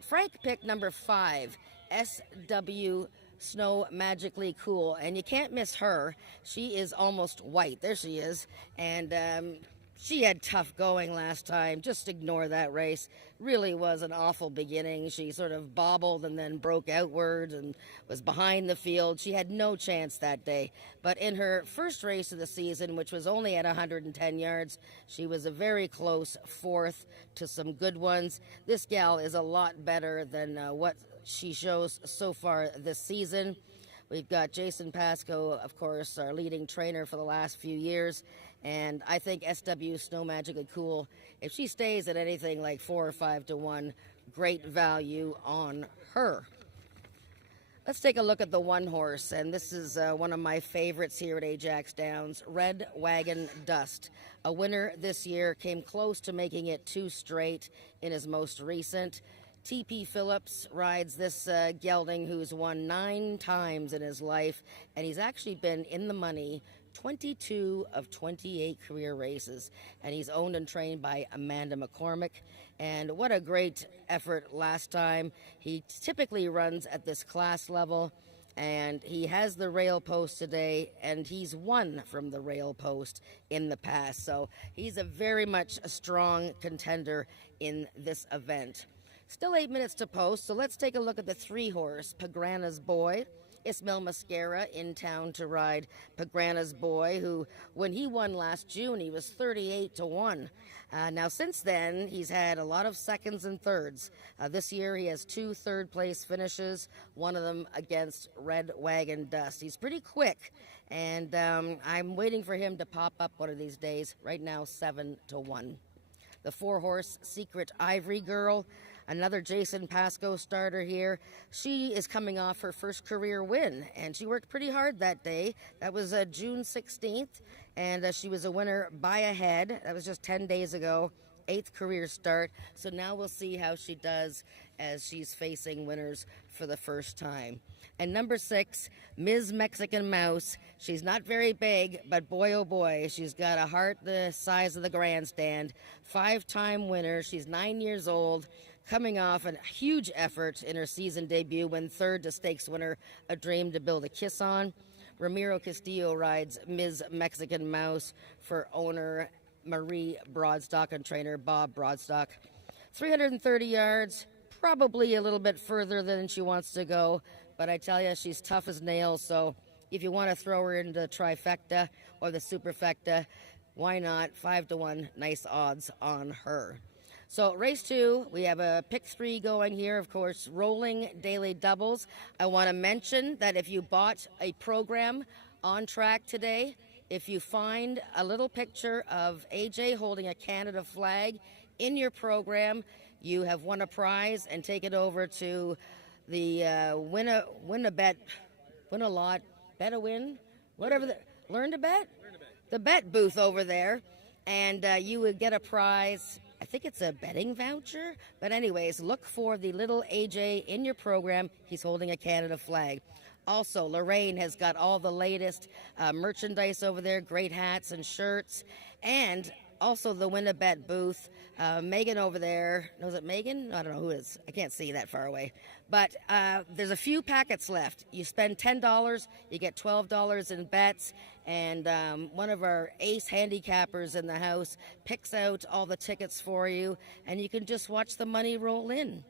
Frank picked number 5, SW Snow Magically Cool, and you can't miss her. She is almost white. There she is. And she had tough going last time. Just ignore that race. Really was an awful beginning. She sort of bobbled and then broke outwards and was behind the field. She had no chance that day. But in her first race of the season, which was only at 110 yards, she was a very close fourth to some good ones. This gal is a lot better than what she shows so far this season. We've got Jason Pascoe, of course, our leading trainer for the last few years. And I think SW Snow Magically Cool, if she stays at anything like 4 or 5 to 1, great value on her. Let's take a look at the one horse, and this is one of my favorites here at Ajax Downs, Red Wagon Dust. A winner this year, came close to making it 2 straight in his most recent. T.P. Phillips rides this gelding who's won 9 times in his life, and he's actually been in the money 22 of 28 career races, and he's owned and trained by Amanda McCormick. And what a great effort last time. He typically runs at this class level, and he has the rail post today, and he's won from the rail post in the past. So he's a very much a strong contender in this event. Still 8 minutes to post, so let's take a look at the 3-horse, Pagrana's Boy. Ismail Mascara in town to ride Pagrana's Boy, who, when he won last June, he was 38 to 1. Now, since then, he's had a lot of seconds and thirds. This year, he has 2 third-place finishes, one of them against Red Wagon Dust. He's pretty quick, and I'm waiting for him to pop up one of these days. Right now, 7 to 1. The 4-horse Secret Ivory Girl, another Jason Pascoe starter here. She is coming off her first career win, and she worked pretty hard that day. That was June 16th, and she was a winner by a head. That was just 10 days ago, 8th career start. So now we'll see how she does as she's facing winners for the first time. And number 6, Ms. Mexican Mouse. She's not very big, but boy, oh boy, she's got a heart the size of the grandstand. 5-time winner. She's 9 years old, coming off a huge effort in her season debut when third to stakes winner A Dream to Build a Kiss On. Ramiro Castillo rides Ms. Mexican Mouse for owner Marie Broadstock and trainer Bob Broadstock. 330 yards, probably a little bit further than she wants to go, but I tell you, she's tough as nails, so if you want to throw her into the trifecta or the superfecta, why not? 5 to 1, nice odds on her. So race 2, we have a pick 3 going here, of course, rolling daily doubles. I want to mention that if you bought a program on track today. If you find a little picture of AJ holding a Canada flag in your program, you have won a prize, and take it over to the win a bet, win a lot, bet a win, whatever. Learn to bet? The bet booth over there, and you would get a prize. I think it's a betting voucher. But anyways, look for the little AJ in your program. He's holding a Canada flag. Also, Lorraine has got all the latest merchandise over there, great hats and shirts. And also the Win a Bet booth. Megan over there, was it Megan? I don't know who it is. I can't see that far away. But there's a few packets left. You spend $10, you get $12 in bets. And one of our ace handicappers in the house picks out all the tickets for you, and you can just watch the money roll in.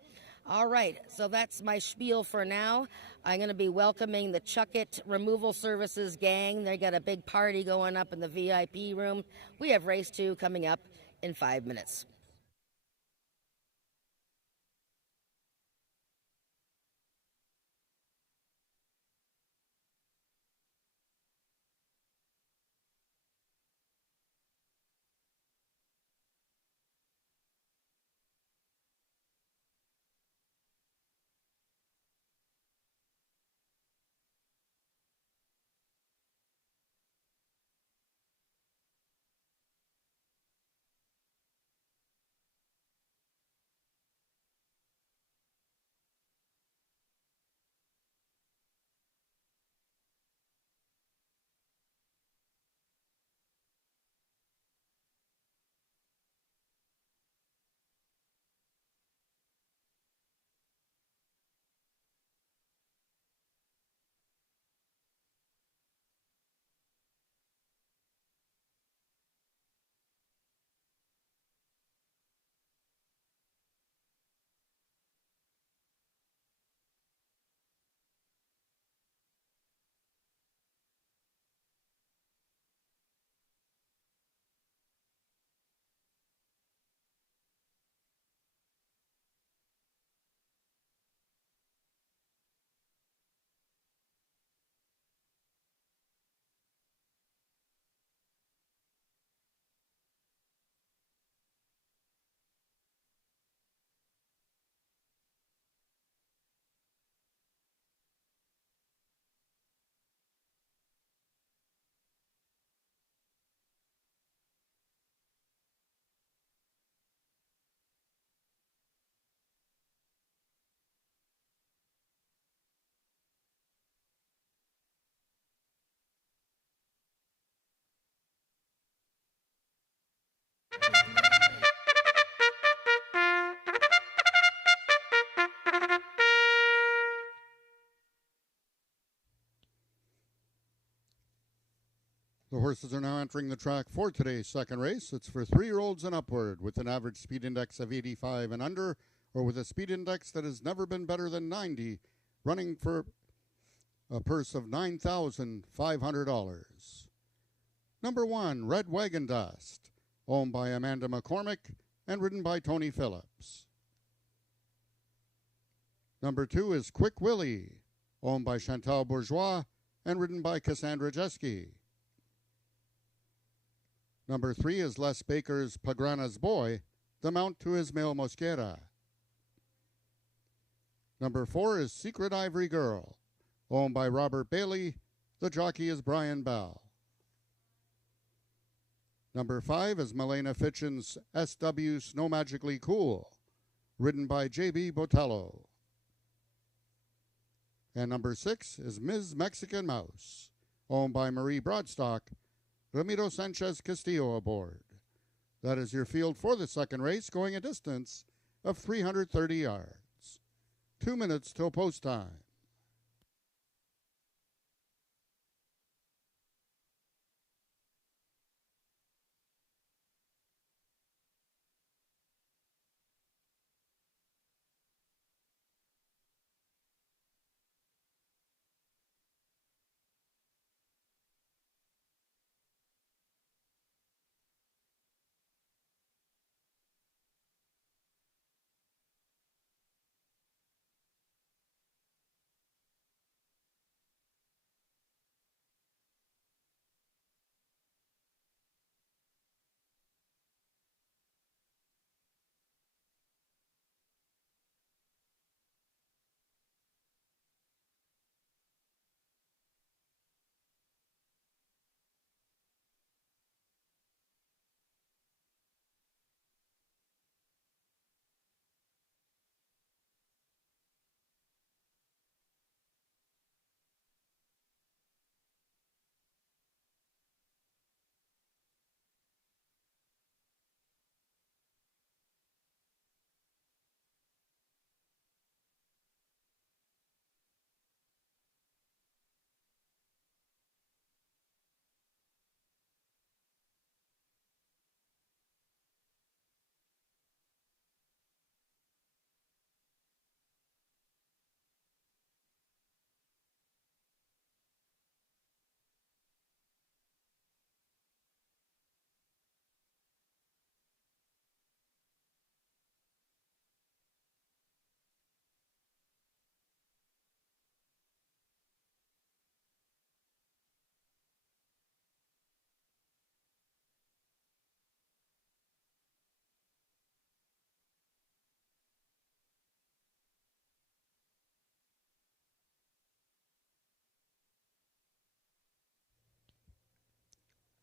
All right, so that's my spiel for now. I'm going to be welcoming the Chuck It Removal Services gang. They got a big party going up in the VIP room. We have race 2 coming up in 5 minutes. The horses are now entering the track for today's second race. It's for 3-year-olds and upward with an average speed index of 85 and under, or with a speed index that has never been better than 90, running for a purse of $9,500. Number 1, Red Wagon Dust, owned by Amanda McCormick and ridden by Tony Phillips. Number 2 is Quick Willie, owned by Chantal Bourgeois and ridden by Cassandra Jeske. Number 3 is Les Baker's Pagrana's Boy, the mount to Ismael Mosquera. Number 4 is Secret Ivory Girl, owned by Robert Bailey. The jockey is Brian Bell. Number 5 is Milena Fitchin's SW Snow Magically Cool, ridden by J.B. Botello. And number 6 is Ms. Mexican Mouse, owned by Marie Broadstock. Ramiro Sanchez Castillo aboard. That is your field for the second race, going a distance of 330 yards. 2 minutes till post time.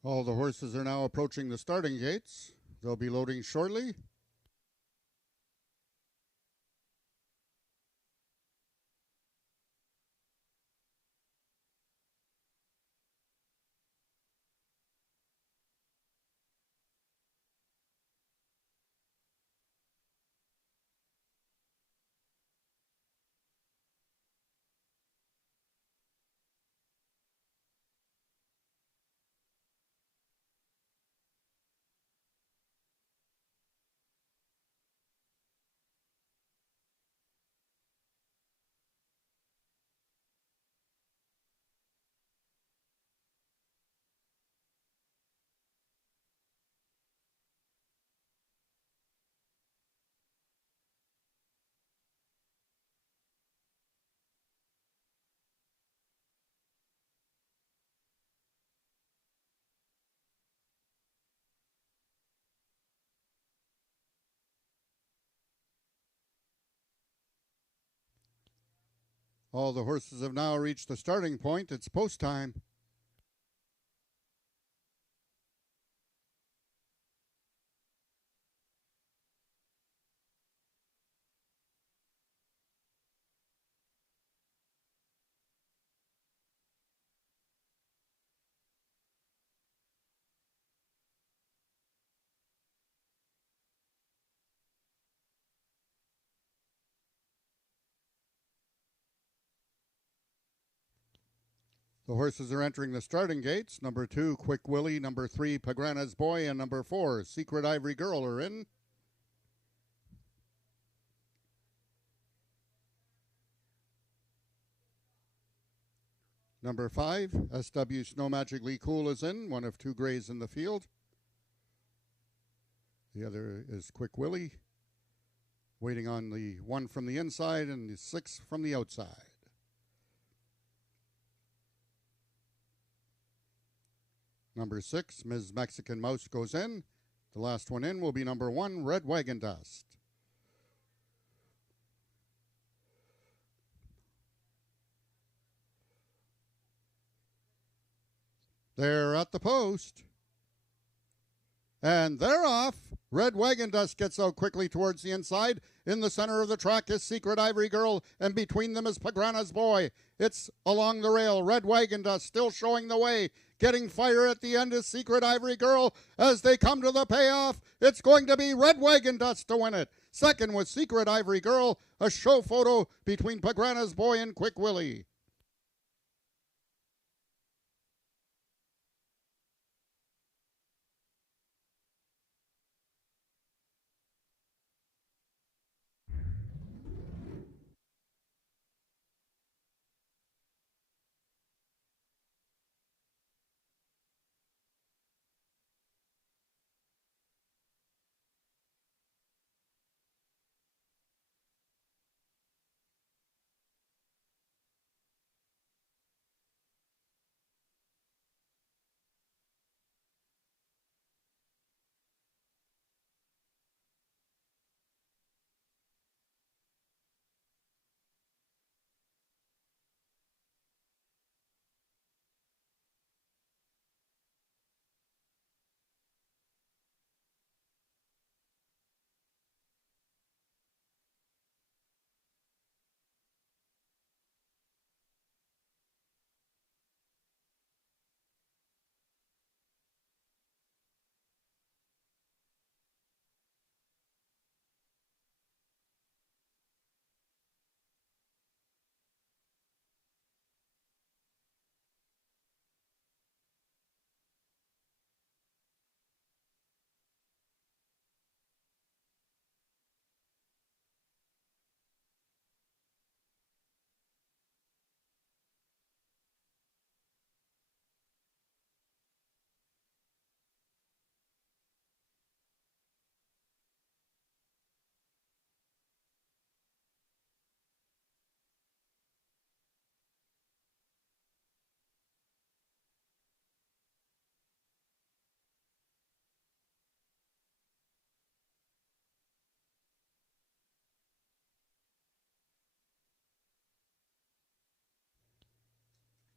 All the horses are now approaching the starting gates. They'll be loading shortly. All the horses have now reached the starting point. It's post time. The horses are entering the starting gates. Number 2, Quick Willie. Number 3, Pagrana's Boy. And number 4, Secret Ivory Girl are in. Number 5, SW Snow Magically Cool is in. One of 2 grays in the field. The other is Quick Willie, waiting on the 1 from the inside and the 6 from the outside. Number 6, Ms. Mexican Mouse goes in. The last one in will be number 1, Red Wagon Dust. They're at the post. And they're off. Red Wagon Dust gets out quickly towards the inside. In the center of the track is Secret Ivory Girl, and between them is Pagrana's Boy. It's along the rail. Red Wagon Dust still showing the way. Getting fire at the end is Secret Ivory Girl. As they come to the payoff, it's going to be Red Wagon Dust to win it. Second was Secret Ivory Girl. A show photo between Pagrana's Boy and Quick Willie.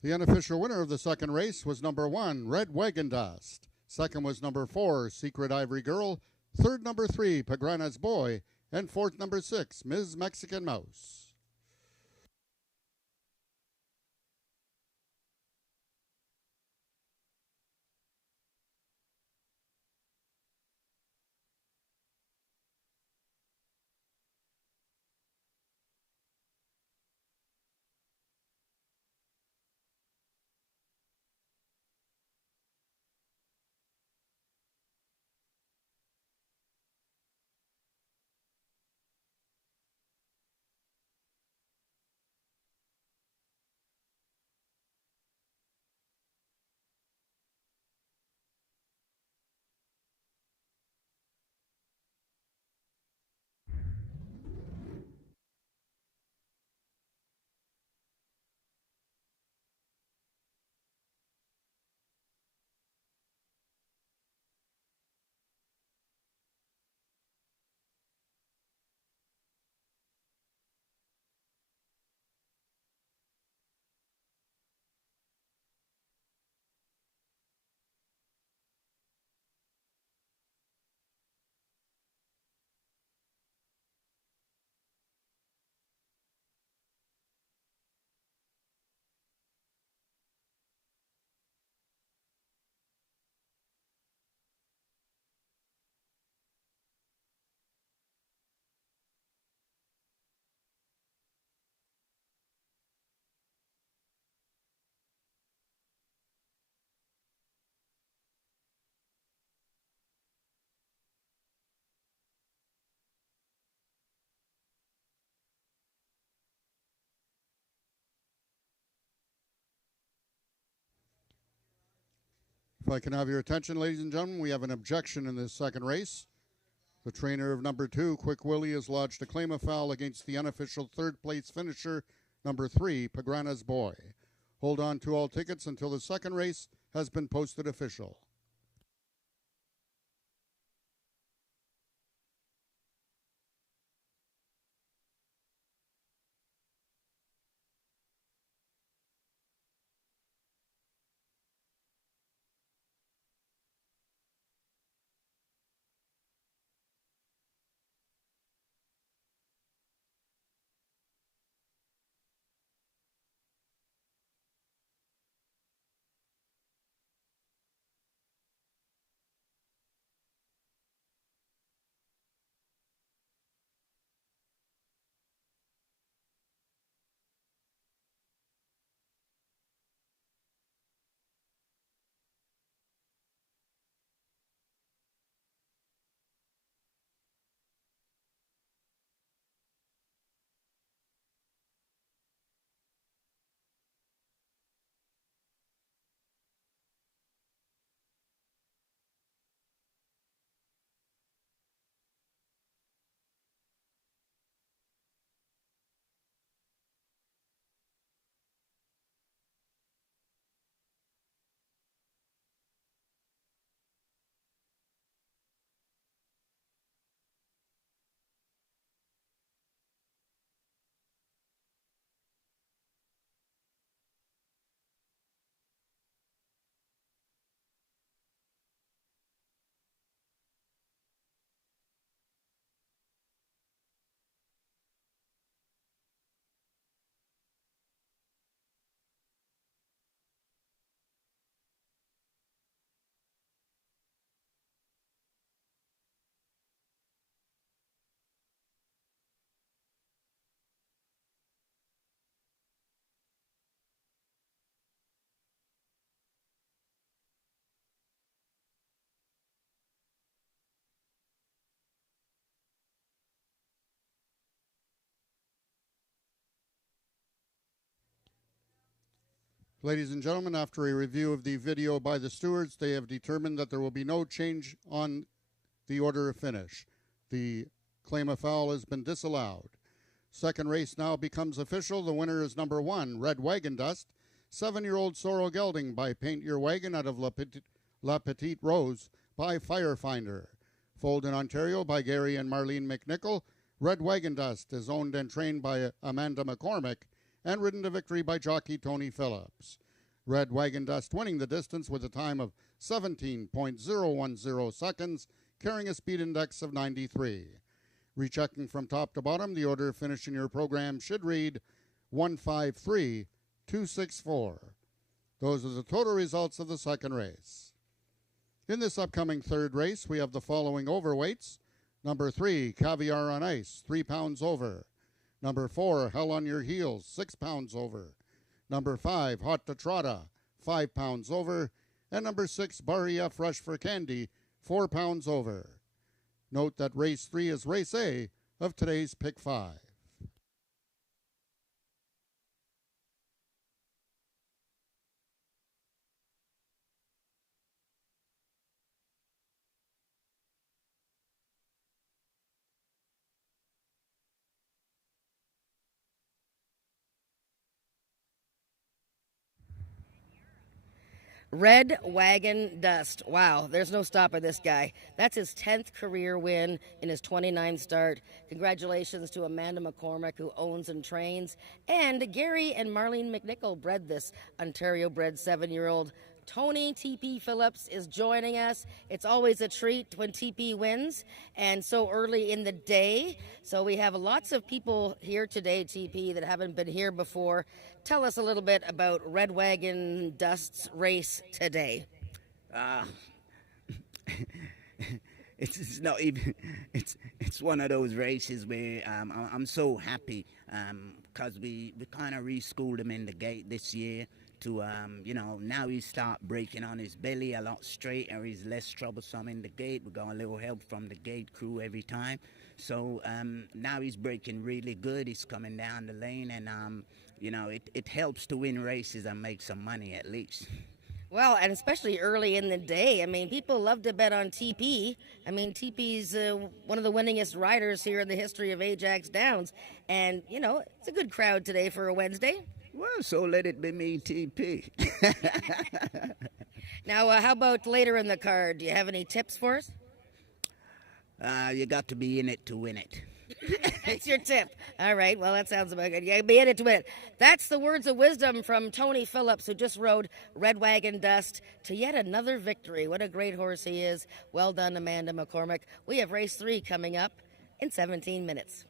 The unofficial winner of the second race was number 1, Red Wagon Dust. Second was number 4, Secret Ivory Girl. Third, number 3, Pagrana's Boy. And fourth, number 6, Ms. Mexican Mouse. If I can have your attention, ladies and gentlemen, we have an objection in this second race. The trainer of number 2, Quick Willie, has lodged a claim of foul against the unofficial third-place finisher, number 3, Pagrana's Boy. Hold on to all tickets until the second race has been posted official. Ladies and gentlemen, after a review of the video by the stewards, they have determined that there will be no change on the order of finish. The claim of foul has been disallowed. Second race now becomes official. The winner is number 1, Red Wagon Dust. 7-year-old Sorrel Gelding by Paint Your Wagon out of La Petite Rose by Firefinder. Foaled in Ontario by Gary and Marlene McNichol. Red Wagon Dust is owned and trained by Amanda McCormick and ridden to victory by jockey Tony Phillips. Red Wagon Dust winning the distance with a time of 17.010 seconds, carrying a speed index of 93. Rechecking from top to bottom, the order of finish in your program should read 153264. Those are the total results of the second race. In this upcoming third race, we have the following overweights. Number 3, Caviar on Ice, 3 pounds over. Number 4, Hell on Your Heels, 6 pounds over. Number 5, Hot to Trotta, 5 pounds over. And number 6, Barria Fresh for Candy, 4 pounds over. Note that race 3 is race A of today's Pick 5. Red Wagon Dust. Wow, there's no stopping this guy. That's his 10th career win in his 29th start. Congratulations to Amanda McCormick, who owns and trains. And Gary and Marlene McNichol bred this Ontario-bred 7-year-old. Tony TP Phillips is joining us. It's always a treat when TP wins, and so early in the day. So we have lots of people here today, TP, that haven't been here before. Tell us a little bit about Red Wagon Dust's race today. It's not even. It's one of those races where I'm so happy because we kind of reschooled him in the gate this year to now he start breaking on his belly a lot straighter. He's less troublesome in the gate. We got a little help from the gate crew every time. So now he's breaking really good. He's coming down the lane, and it helps to win races and make some money at least. Well, and especially early in the day. I mean, people love to bet on TP. I mean, TP's one of the winningest riders here in the history of Ajax Downs. And, it's a good crowd today for a Wednesday. Well, so let it be me, TP. Now, how about later in the card? Do you have any tips for us? You got to be in it to win it. That's your tip. All right. Well, that sounds about good. You gotta be in it to win it. That's the words of wisdom from Tony Phillips, who just rode Red Wagon Dust to yet another victory. What a great horse he is. Well done, Amanda McCormick. We have race 3 coming up in 17 minutes.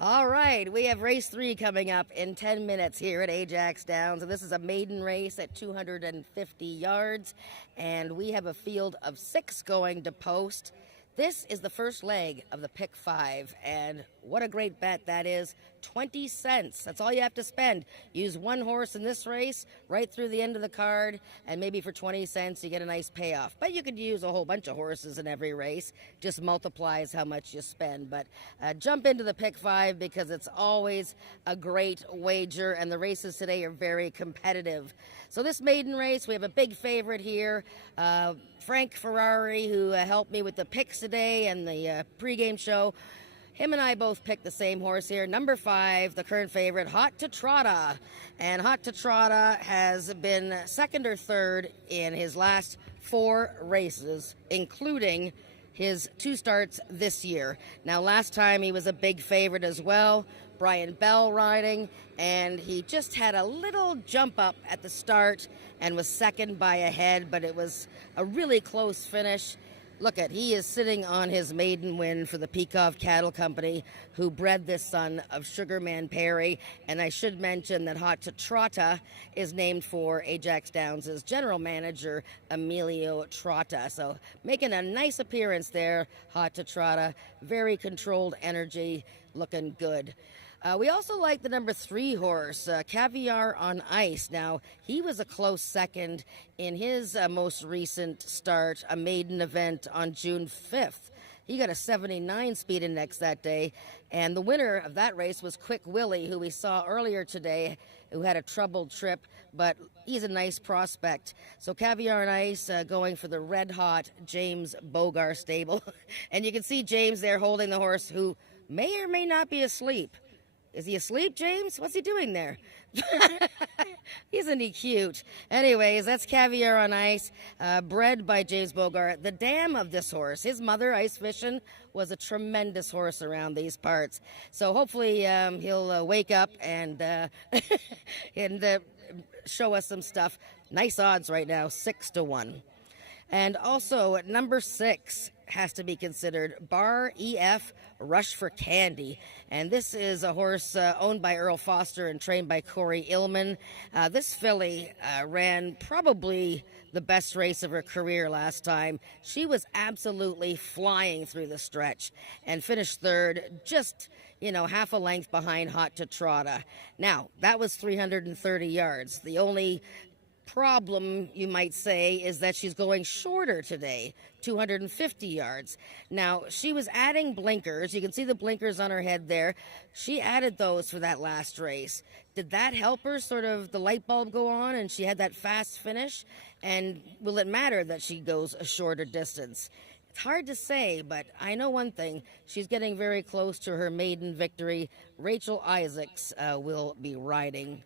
All right, we have race 3 coming up in 10 minutes here at Ajax Downs. And this is a maiden race at 250 yards, and we have a field of 6 going to post. This is the first leg of the pick 5, and what a great bet that is. 20 cents. That's all you have to spend. Use one horse in this race right through the end of the card, and maybe for 20 cents you get a nice payoff. But you could use a whole bunch of horses in every race. Just multiplies how much you spend. But jump into the pick 5 because it's always a great wager, and the races today are very competitive. So this maiden race, we have a big favorite here. Frank Ferrari, who helped me with the picks today and the pregame show. Him and I both picked the same horse here. Number 5, the current favorite, Hot to Trotta. And Hot to Trotta has been second or third in his last 4 races, including his 2 starts this year. Now, last time he was a big favorite as well. Brian Bell riding, and he just had a little jump up at the start and was second by a head, but it was a really close finish. Look at, he is sitting on his maiden win for the Peacock Cattle Company, who bred this son of Sugarman Perry. And I should mention that Hot to Trotta is named for Ajax Downs' general manager, Emilio Trotta. So making a nice appearance there, Hot to Trotta. Very controlled energy, looking good. We also like the number 3 horse, Caviar on Ice. Now, he was a close second in his most recent start, a maiden event on June 5th. He got a 79 speed index that day, and the winner of that race was Quick Willie, who we saw earlier today, who had a troubled trip, but he's a nice prospect. So Caviar on Ice going for the red-hot James Bogar stable. And you can see James there holding the horse, who may or may not be asleep. Is he asleep, James? What's he doing there? Isn't he cute? Anyways, that's Caviar on Ice, bred by James Bogart. The dam of this horse, his mother, Ice Fishing, was a tremendous horse around these parts. So hopefully he'll wake up and and show us some stuff. Nice odds right now, 6-1. And also, number 6 has to be considered, Bar EF Rush for Candy. And this is a horse owned by Earl Foster and trained by Corey Illman. This filly ran probably the best race of her career last time. She was absolutely flying through the stretch and finished third, just, half a length behind Hot to Trotta. Now, that was 330 yards. The only problem, you might say, is that she's going shorter today, 250 yards. Now, she was adding blinkers. You can see the blinkers on her head there. She added those for that last race. Did that help her, sort of the light bulb go on and she had that fast finish? And will it matter that she goes a shorter distance? It's hard to say, but I know one thing. She's getting very close to her maiden victory. Rachel Isaacs will be riding.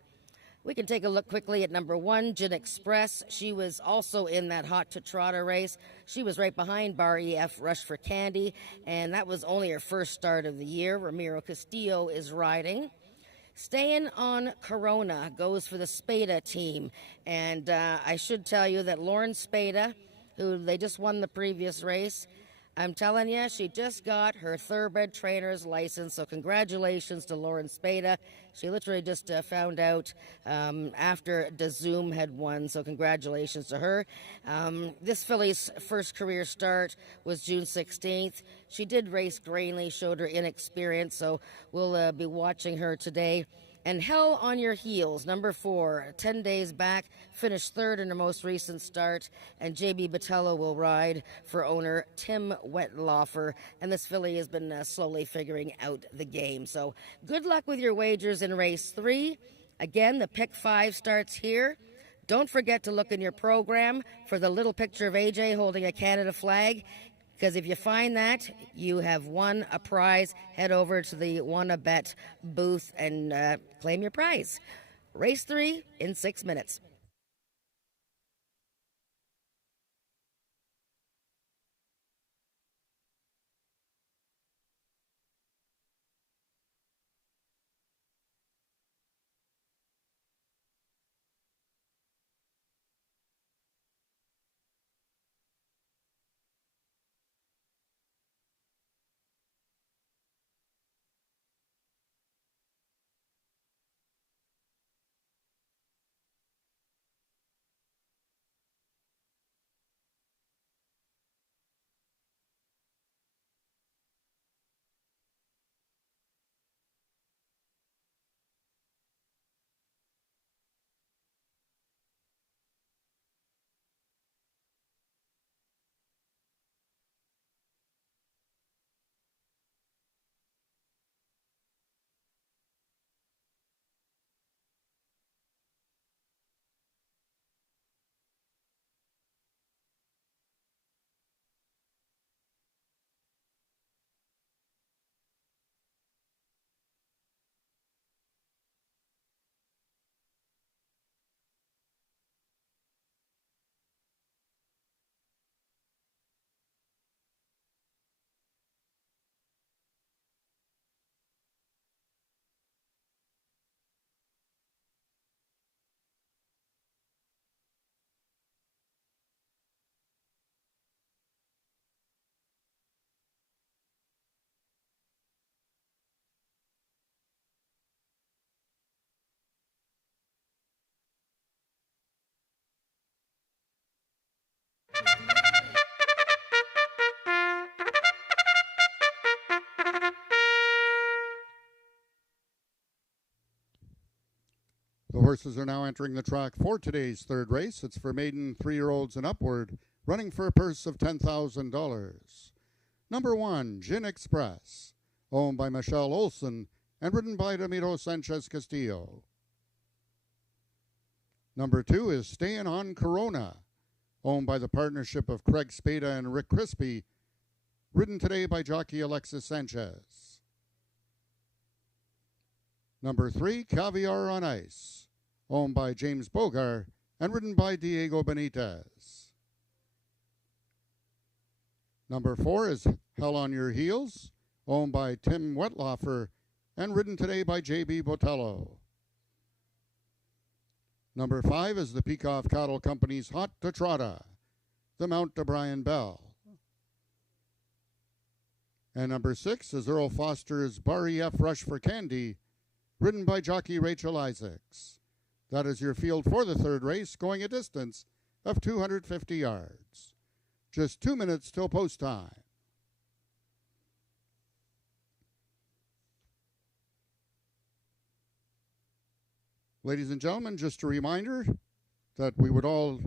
We can take a look quickly at number 1, Gin Express. She was also in that Hot to Trotta race. She was right behind Bar EF Rush for Candy, and that was only her first start of the year. Ramiro Castillo is riding. Staying on Corona goes for the Spada team, and I should tell you that Lauren Spada, who they just won the previous race, I'm telling you, she just got her thoroughbred trainer's license, so congratulations to Lauren Spada. She literally just found out after DeZoom had won, so congratulations to her. This filly's first career start was June 16th. She did race greenly, showed her inexperience, so we'll be watching her today. And Hell on Your Heels, number 4, 10 days back, finished third in her most recent start, and J.B. Botello will ride for owner Tim Wetlaufer, and this filly has been slowly figuring out the game. So good luck with your wagers in race 3. Again, the pick 5 starts here. Don't forget to look in your program for the little picture of AJ holding a Canada flag, because if you find that, you have won a prize. Head over to the Wanna Bet booth and claim your prize. Race 3 in 6 minutes. The horses are now entering the track for today's third race. It's for maiden 3-year-olds and upward, running for a purse of $10,000. Number 1, Gin Express, owned by Michelle Olson and ridden by Ramiro Sanchez Castillo. Number 2 is Stayin' on Corona, owned by the partnership of Craig Spada and Rick Crispy, ridden today by jockey Alexis Sanchez. Number 3, Caviar on Ice, owned by James Bogar and ridden by Diego Benitez. Number 4 is Hell on Your Heels, owned by Tim Wetlaufer and ridden today by J.B. Botello. Number 5 is the Peacock Cattle Company's Hot to Trotta, the Mount to Brian Bell. And number 6 is Earl Foster's Barry F. Rush for Candy, ridden by jockey Rachel Isaacs. That is your field for the third race, going a distance of 250 yards. Just 2 minutes till post time. Ladies and gentlemen, just a reminder that we would all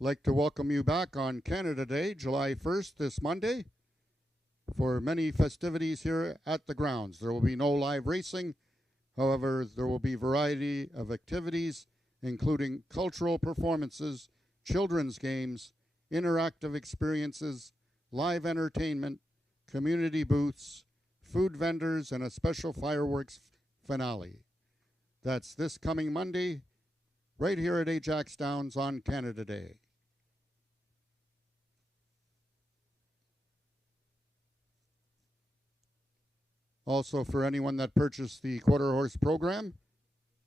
like to welcome you back on Canada Day, July 1st, this Monday, for many festivities here at the grounds. There will be no live racing. However, there will be a variety of activities, including cultural performances, children's games, interactive experiences, live entertainment, community booths, food vendors, and a special fireworks finale. That's this coming Monday, right here at Ajax Downs on Canada Day. Also, for anyone that purchased the quarter horse program,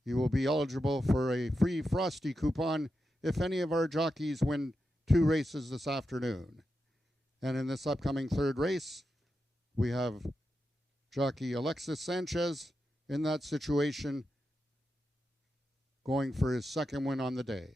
you will be eligible for a free Frosty coupon if any of our jockeys win 2 races this afternoon. And in this upcoming third race, we have jockey Alexis Sanchez in that situation, going for his second win on the day.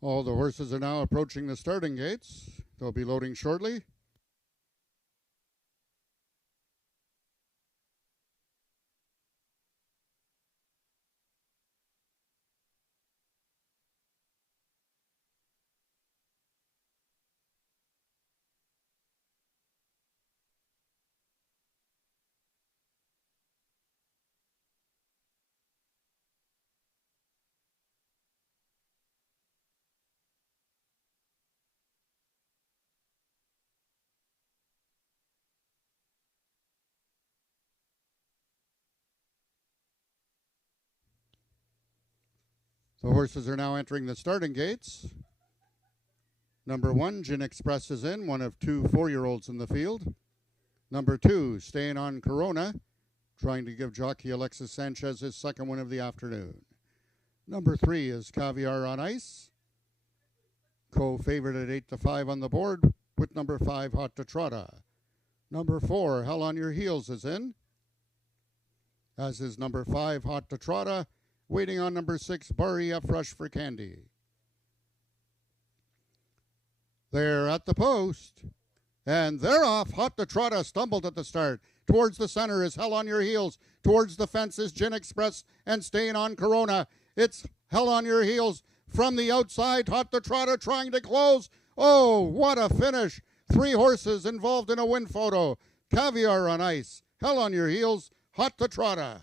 All the horses are now approaching the starting gates. They'll be loading shortly. The horses are now entering the starting gates. Number 1, Gin Express is in, one of 2 4-year-olds in the field. Number 2, Stayin' on Corona, trying to give jockey Alexis Sanchez his second win of the afternoon. Number 3 is Caviar on Ice, co-favored at 8-5 on the board with number 5, Hot to Trotta. Number 4, Hell on Your Heels is in, as is number 5, Hot to Trotta, waiting on number 6, Barry F. Rush for Candy. They're at the post. And they're off. Hot to Trotta stumbled at the start. Towards the center is Hell on Your Heels. Towards the fence is Gin Express and staying on Corona. It's Hell on Your Heels from the outside. Hot to Trotta trying to close. Oh, what a finish. 3 horses involved in a win photo. Caviar on Ice. Hell on Your Heels. Hot to Trotta.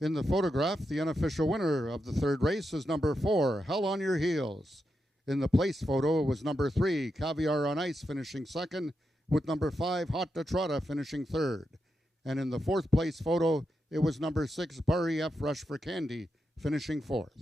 In the photograph, the unofficial winner of the third race is number 4, Hell on Your Heels. In the place photo, it was number 3, Caviar on Ice, finishing second, with number 5, Hot to Trotta, finishing third. And in the fourth place photo, it was number 6, Barry F. Rush for Candy, finishing fourth.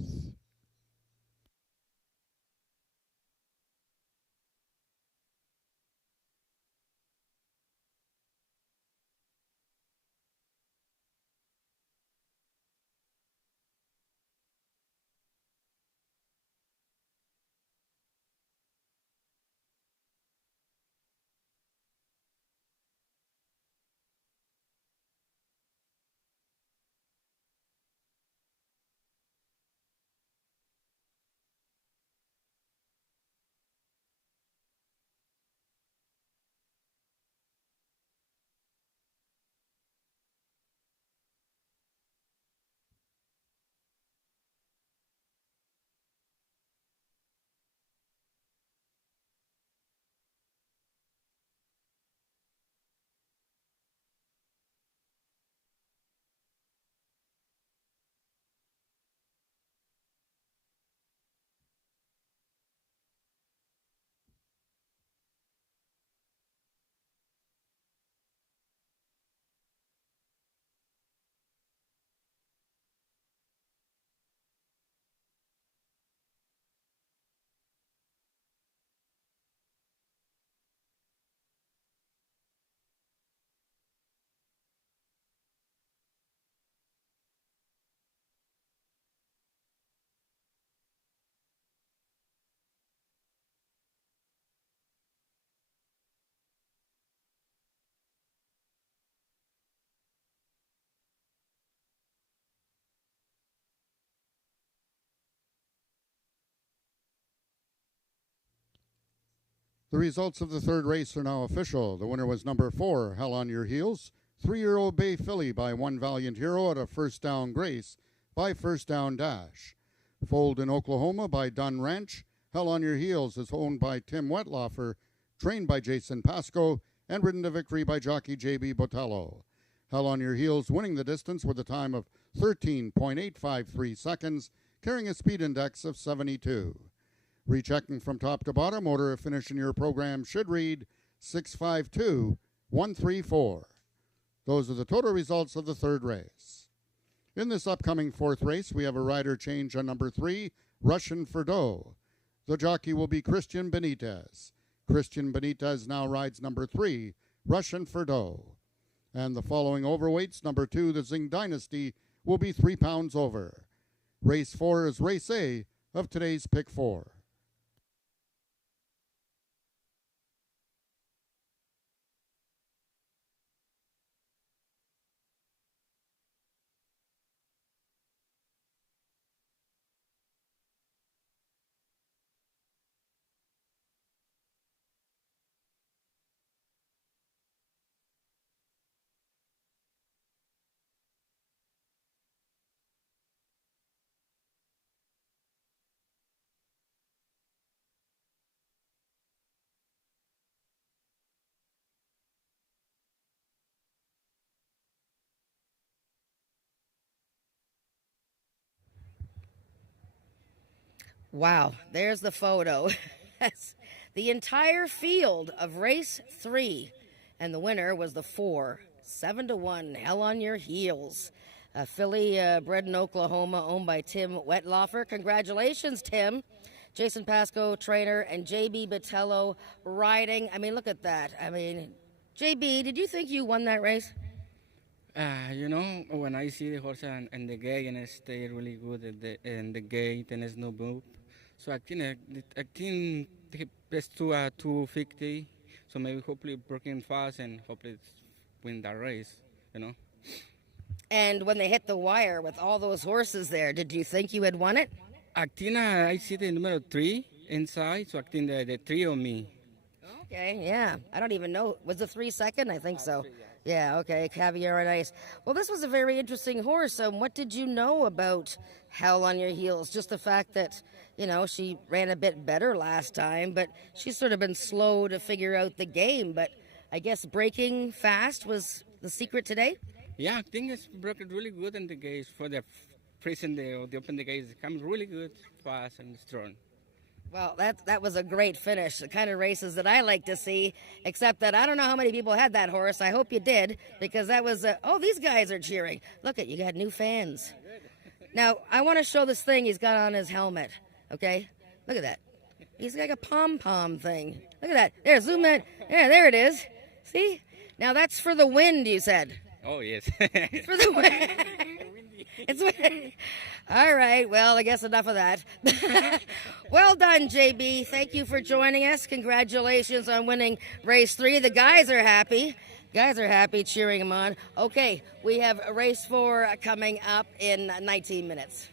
The results of the third race are now official. The winner was number 4, Hell on Your Heels. 3-year-old Bay Filly by One Valiant Hero at a First Down Grace by First Down Dash. Foaled in Oklahoma by Dunn Ranch. Hell on Your Heels is owned by Tim Wetlaufer, trained by Jason Pasco, and ridden to victory by jockey J.B. Botello. Hell on Your Heels winning the distance with a time of 13.853 seconds, carrying a speed index of 72. Rechecking from top to bottom, order of finish in your program should read 652-134. Those are the total results of the third race. In this upcoming fourth race, we have a rider change on number 3, Russian Ferdo. The jockey will be Christian Benitez. Christian Benitez now rides number 3, Russian Ferdo. And the following overweights, number 2, the Zing Dynasty, will be 3 pounds over. Race 4 is race A of today's Pick 4. Wow, there's the photo. That's the entire field of race 3. And the winner was the 4, 7-1, Hell on Your Heels. A filly bred in Oklahoma, owned by Tim Wetlaufer. Congratulations, Tim. Jason Pasco, trainer, and J.B. Botello riding. I mean, look at that. I mean, J.B., did you think you won that race? When I see the horse and the gate and it stay really good in the gate and there's no move. So I think the best to 250. So maybe hopefully breaking fast and hopefully win that race. And when they hit the wire with all those horses there, did you think you had won it? I think I see the number 3 inside, so I think the 3 on me. Okay, yeah. I don't even know. Was the 3 second? I think so. Yeah, okay. Caviar on Ice. Well, this was a very interesting horse. What did you know about Hell on Your Heels? Just the fact that, she ran a bit better last time, but she's sort of been slow to figure out the game. But I guess breaking fast was the secret today? Yeah, I think it's broken really good in the gates for the prison, the open the gates. It comes really good, fast and strong. Well, that was a great finish, the kind of races that I like to see, except that I don't know how many people had that horse. I hope you did, because that was, these guys are cheering. Look, you got new fans. Now, I want to show this thing he's got on his helmet, okay? Look at that. He's like a pom-pom thing. Look at that. There, zoom in. Yeah, there it is. See? Now, that's for the wind, you said. Oh, yes. It's for the wind. All right, well, I guess enough of that. Well done, JB. Thank you for joining us. Congratulations on winning race 3. The guys are happy. Cheering him on. Okay, we have race 4 coming up in 19 minutes.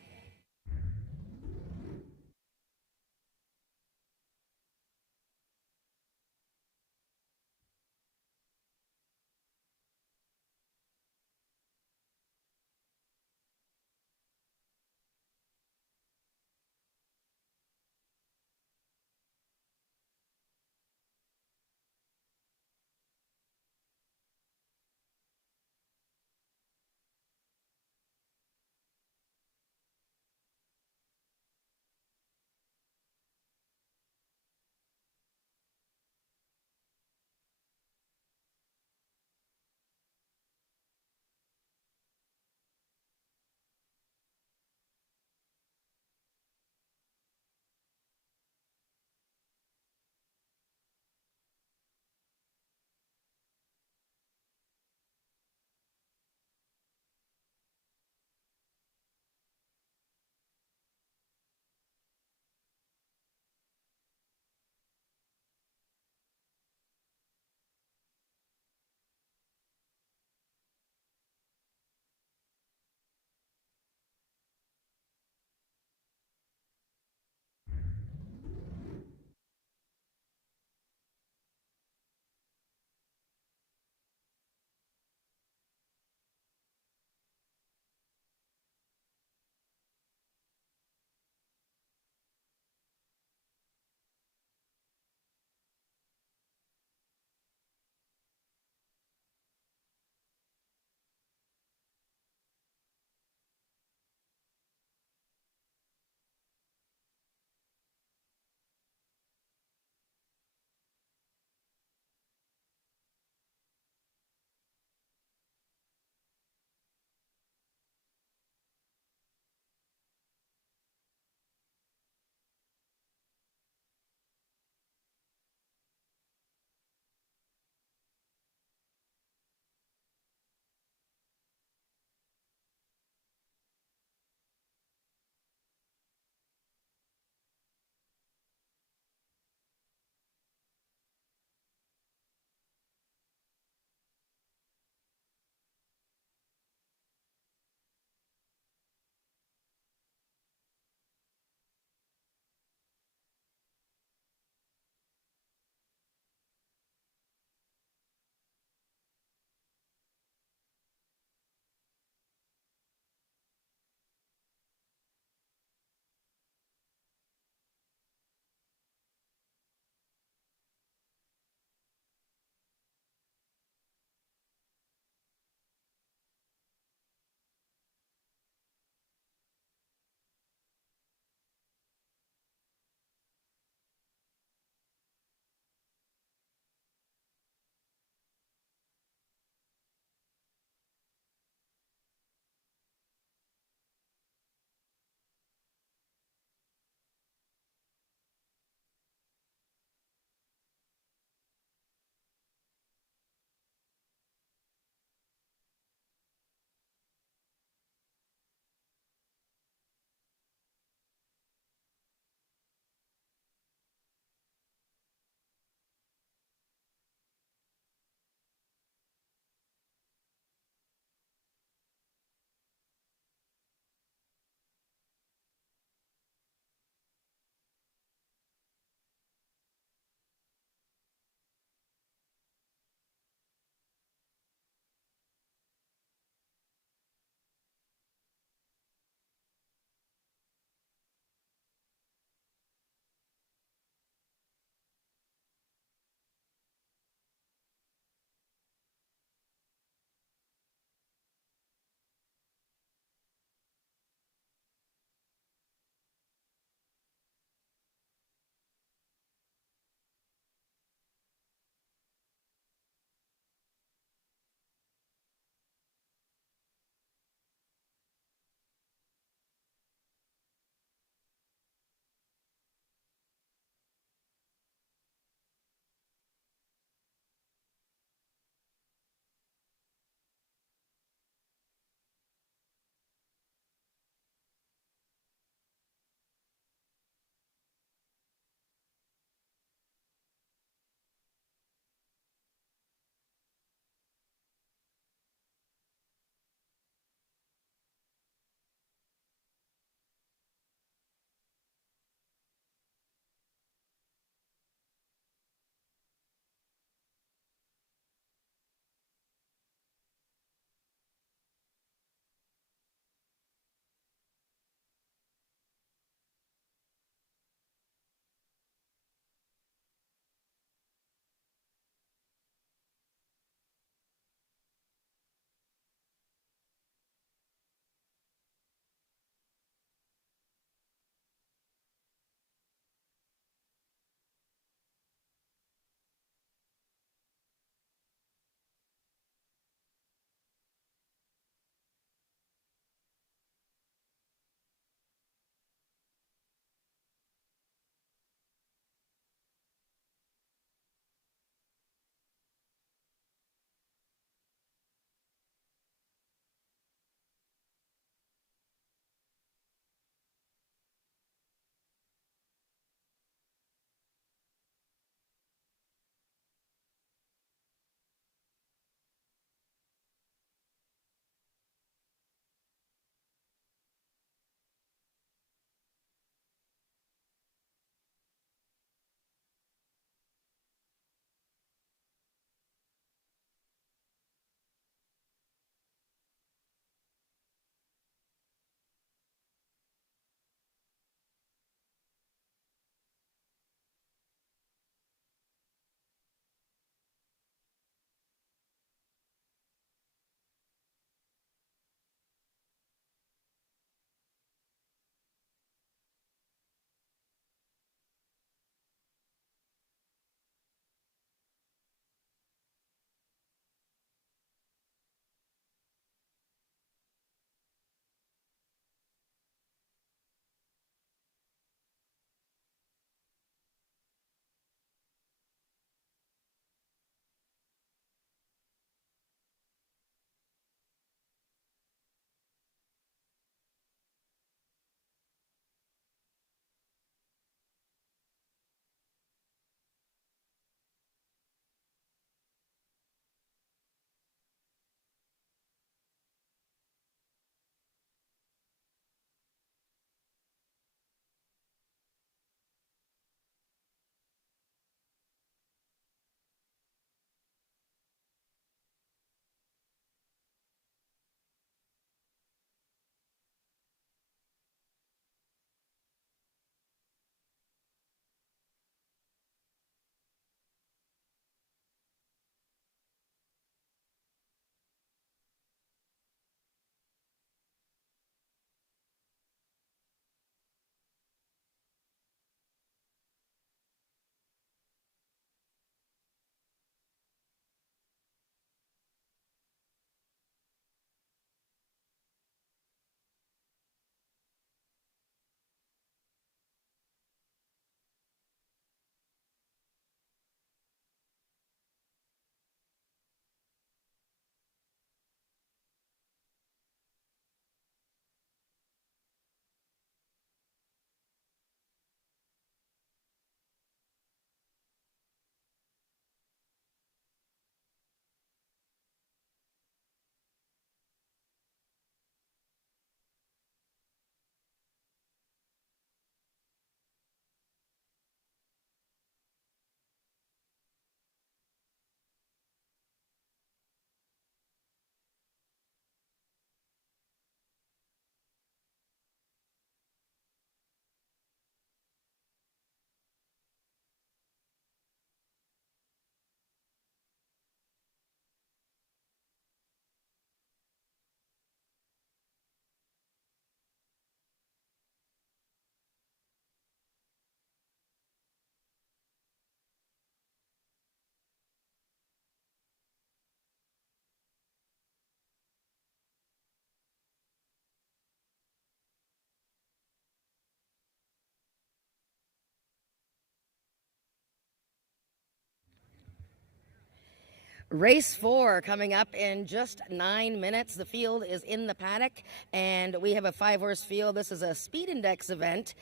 Race 4 coming up in just 9 minutes. The field is in the paddock, and we have a 5-horse field. This is a speed index event.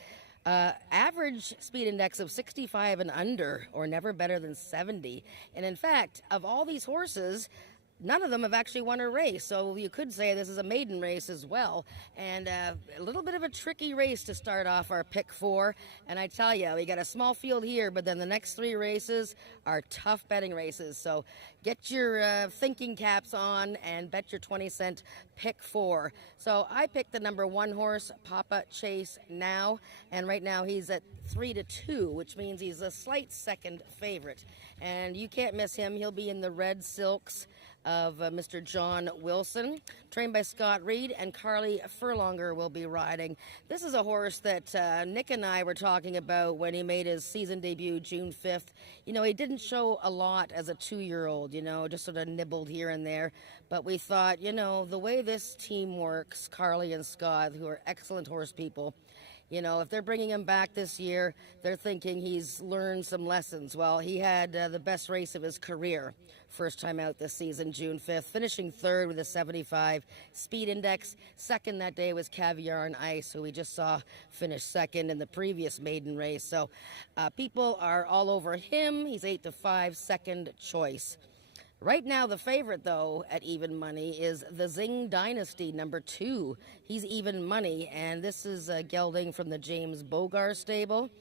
Average speed index of 65 and under, or never better than 70. And in fact, of all these horses, none of them have actually won a race, so you could say this is a maiden race as well. And a little bit of a tricky race to start off our pick 4. And I tell you, we got a small field here, but then the next 3 races are tough betting races. So get your thinking caps on and bet your 20-cent pick 4. So I picked the number 1 horse, Papa Chase Now, and right now he's at 3-2, which means he's a slight second favorite. And you can't miss him. He'll be in the red silks of Mr. John Wilson, trained by Scott Reed, and Carly Furlonger will be riding. This is a horse that Nick and I were talking about when he made his season debut June 5th. You know, he didn't show a lot as a 2-year-old, you know, just sort of nibbled here and there. But we thought, you know, the way this team works, Carly and Scott, who are excellent horse people, you know, if they're bringing him back this year, they're thinking he's learned some lessons. Well, he had the best race of his career, first time out this season, June 5th, finishing 3rd with a 75 speed index. Second that day was Caviar and Ice, who we just saw finish second in the previous maiden race. So people are all over him. He's 8-5, second choice. Right now, the favorite, though, at even money is the Zing Dynasty, number 2. He's even money, and this is a gelding from the James Bogar stable.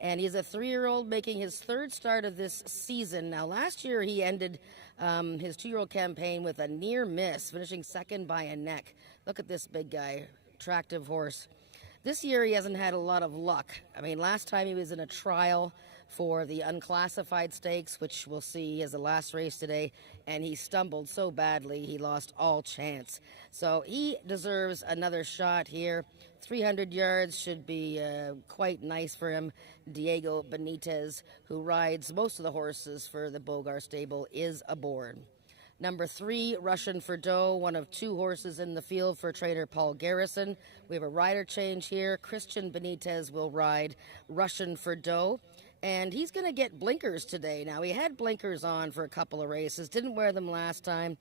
And he's a 3-year-old making his 3rd start of this season. Now, last year he ended his 2-year-old campaign with a near miss, finishing second by a neck. Look at this big guy, attractive horse. This year he hasn't had a lot of luck. I mean, last time he was in a trial for the unclassified stakes, which we'll see as the last race today, and he stumbled so badly he lost all chance. So he deserves another shot here. 300 yards should be quite nice for him. Diego Benitez, who rides most of the horses for the Bogar stable, is aboard. Number 3, Russian for Dough, one of 2 horses in the field for trader Paul Garrison. We have a rider change here. Christian Benitez will ride Russian for Dough. And he's going to get blinkers today. Now, he had blinkers on for a couple of races, didn't wear them last time.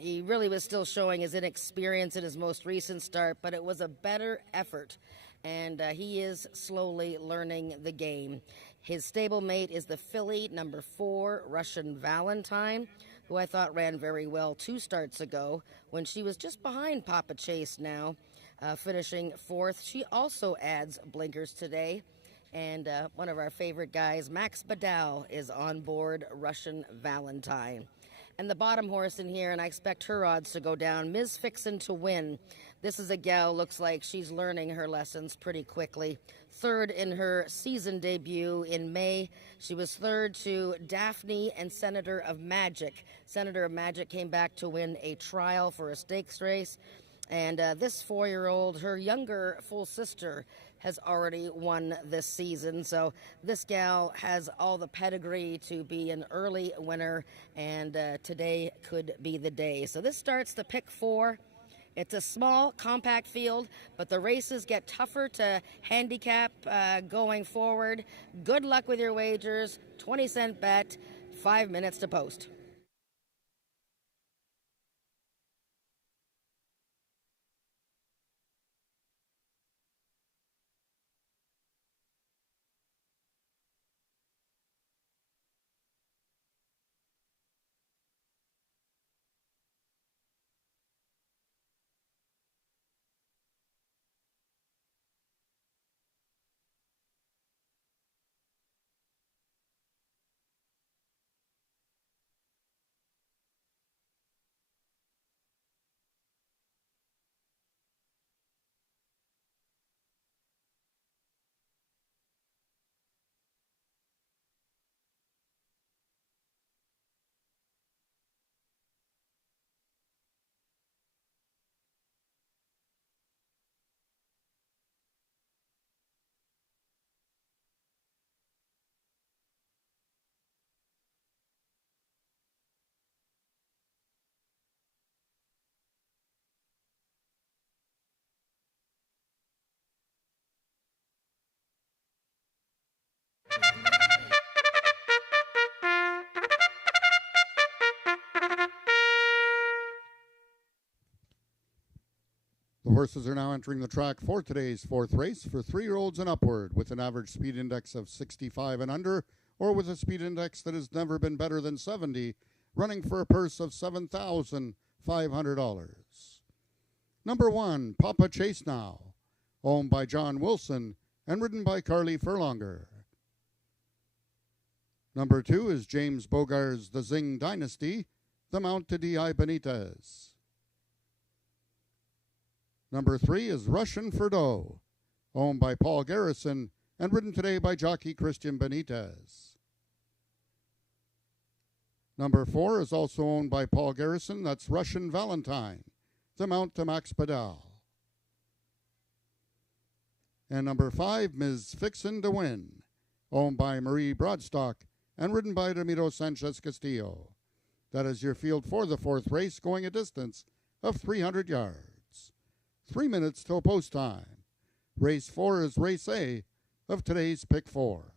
He really was still showing his inexperience in his most recent start, but it was a better effort. And he is slowly learning the game. His stablemate is the filly, number 4, Russian Valentine, who I thought ran very well 2 starts ago when she was just behind Papa Chase Now, finishing 4th. She also adds blinkers today. And one of our favorite guys, Max Badal, is on board Russian Valentine. And the bottom horse in here, and I expect her odds to go down, Ms. Fixin' to Win. This is a gal, looks like she's learning her lessons pretty quickly. 3rd in her season debut in May. She was 3rd to Daphne and Senator of Magic. Senator of Magic came back to win a trial for a stakes race. And this 4-year-old, her younger full sister, has already won this season. So this gal has all the pedigree to be an early winner, and today could be the day. So this starts the pick 4. It's a small, compact field, but the races get tougher to handicap going forward. Good luck with your wagers. 20-cent bet, 5 minutes to post. The horses are now entering the track for today's fourth race for 3-year-olds and upward with an average speed index of 65 and under, or with a speed index that has never been better than 70, running for a purse of $7,500. Number 1, Papa Chase Now, owned by John Wilson and ridden by Carly Furlonger. Number 2 is James Bogar's The Zing Dynasty, the mount to D.I. Benitez. Number 3 is Russian Ferdo, owned by Paul Garrison and ridden today by jockey Christian Benitez. Number 4 is also owned by Paul Garrison, that's Russian Valentine, the mount to Max Padal. And number 5, Ms. Fixin' to Win, owned by Marie Broadstock and ridden by Ramiro Sanchez Castillo. That is your field for the fourth race, going a distance of 300 yards. 3 minutes till post time. Race 4 is race A of today's Pick 4.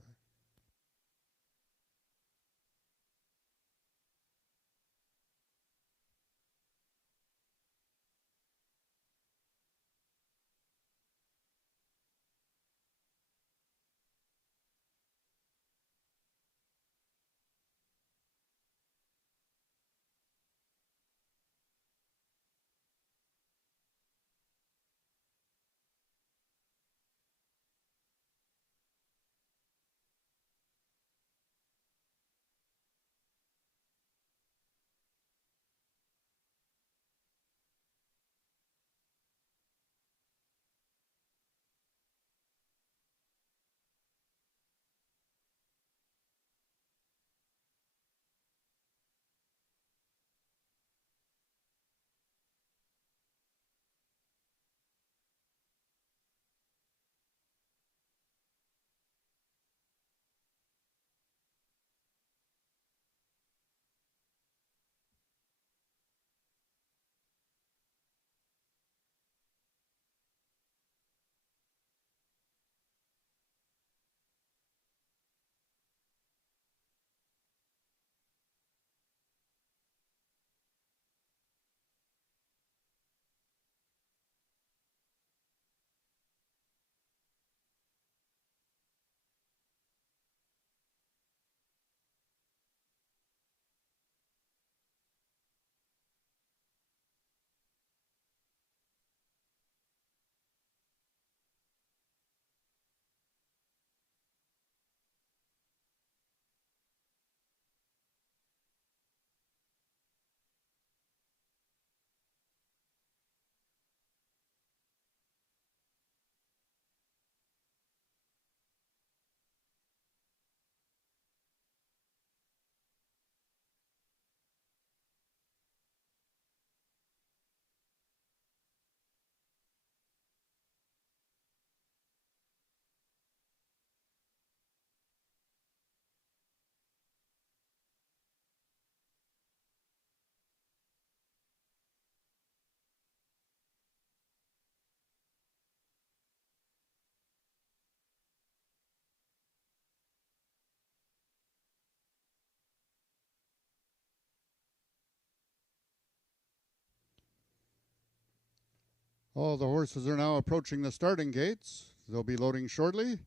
All the horses are now approaching the starting gates. They'll be loading shortly.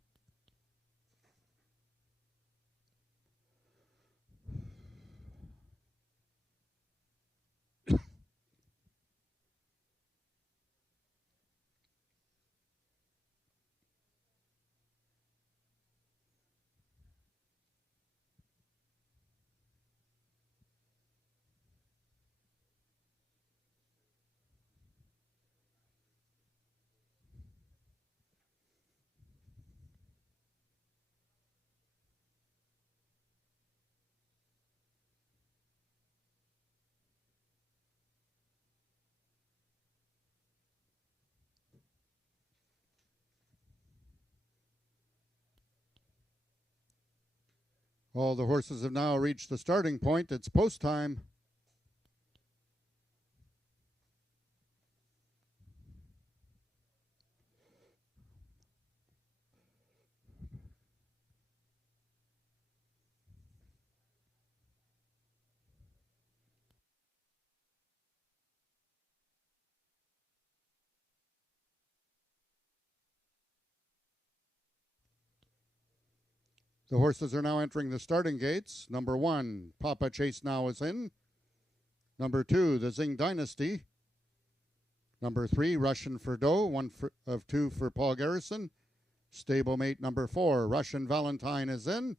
All the horses have now reached the starting point. It's post time. The horses are now entering the starting gates. Number 1, Papa Chase Now is in. Number 2, the Zing Dynasty. Number 3, Russian Ferdo, of 2 for Paul Garrison. Stablemate number 4, Russian Valentine is in.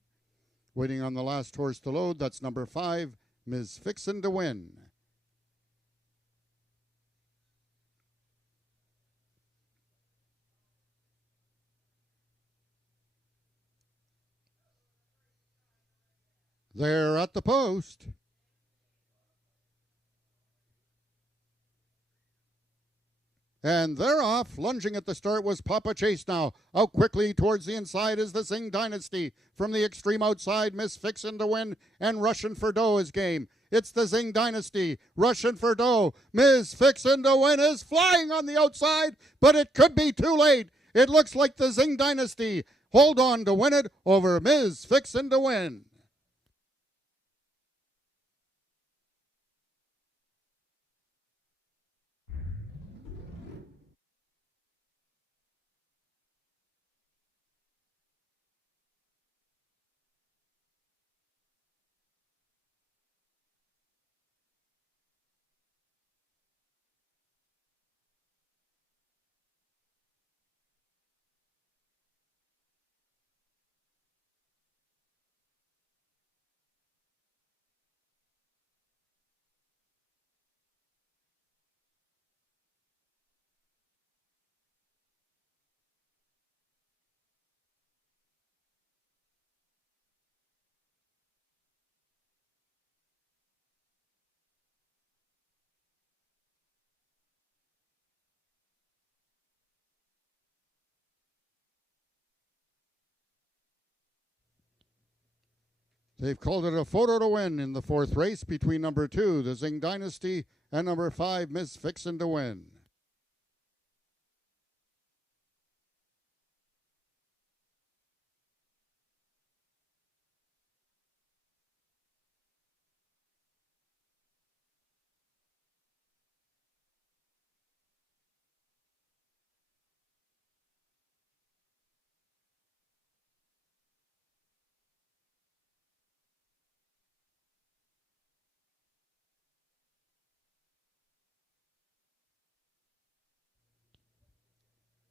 Waiting on the last horse to load, that's number 5, Ms. Fixin' to Win. They're at the post. And they're off. Lunging at the start was Papa Chase Now. Out quickly towards the inside is the Zing Dynasty. From the extreme outside, Miss Fixin' to Win and Russian Ferdo is game. It's the Zing Dynasty. Russian Ferdo. Miss Fixin' to Win is flying on the outside, but it could be too late. It looks like the Zing Dynasty. Hold on to win it over Miss Fixin' to Win. They've called it a photo to win in the 4th race between number 2, the Zing Dynasty, and number 5, Miss Fixin' to Win.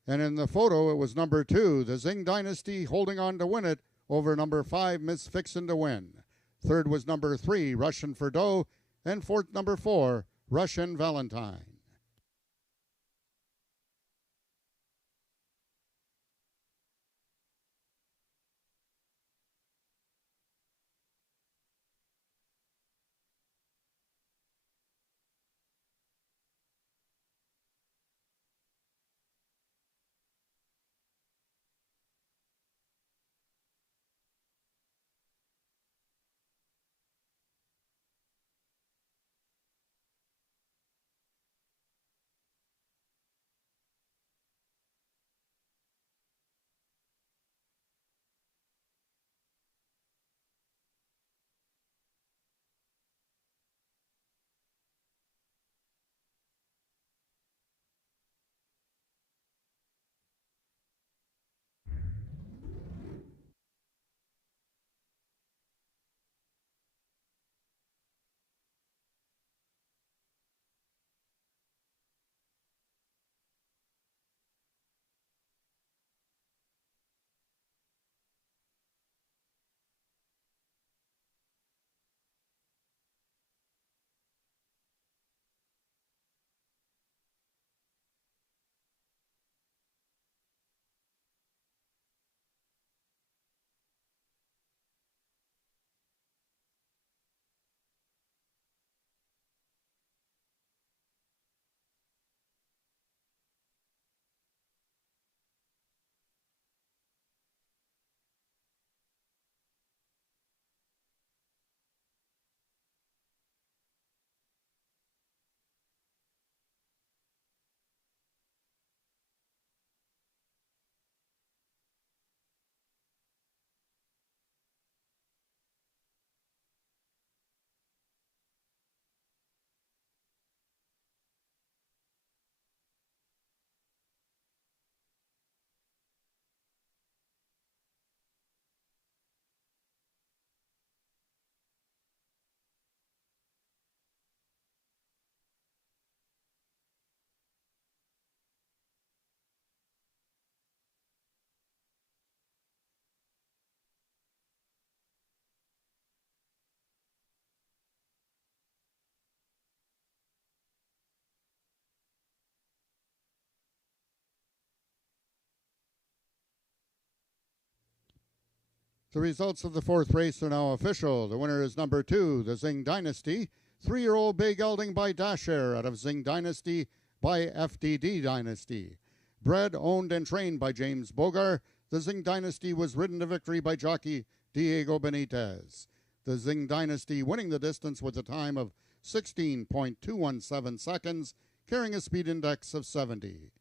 And in the photo, it was number 2, the Zing Dynasty, holding on to win it over number 5, Miss Fixin' to Win. Third was number 3, Russian Ferdo, and fourth, number 4, Russian Valentine. The results of the fourth race are now official. The winner is number 2, the Zing Dynasty. 3-year-old Bay Gelding by Dasher out of Zing Dynasty by FDD Dynasty. Bred, owned, and trained by James Bogar, the Zing Dynasty was ridden to victory by jockey Diego Benitez. The Zing Dynasty winning the distance with a time of 16.217 seconds, carrying a speed index of 70.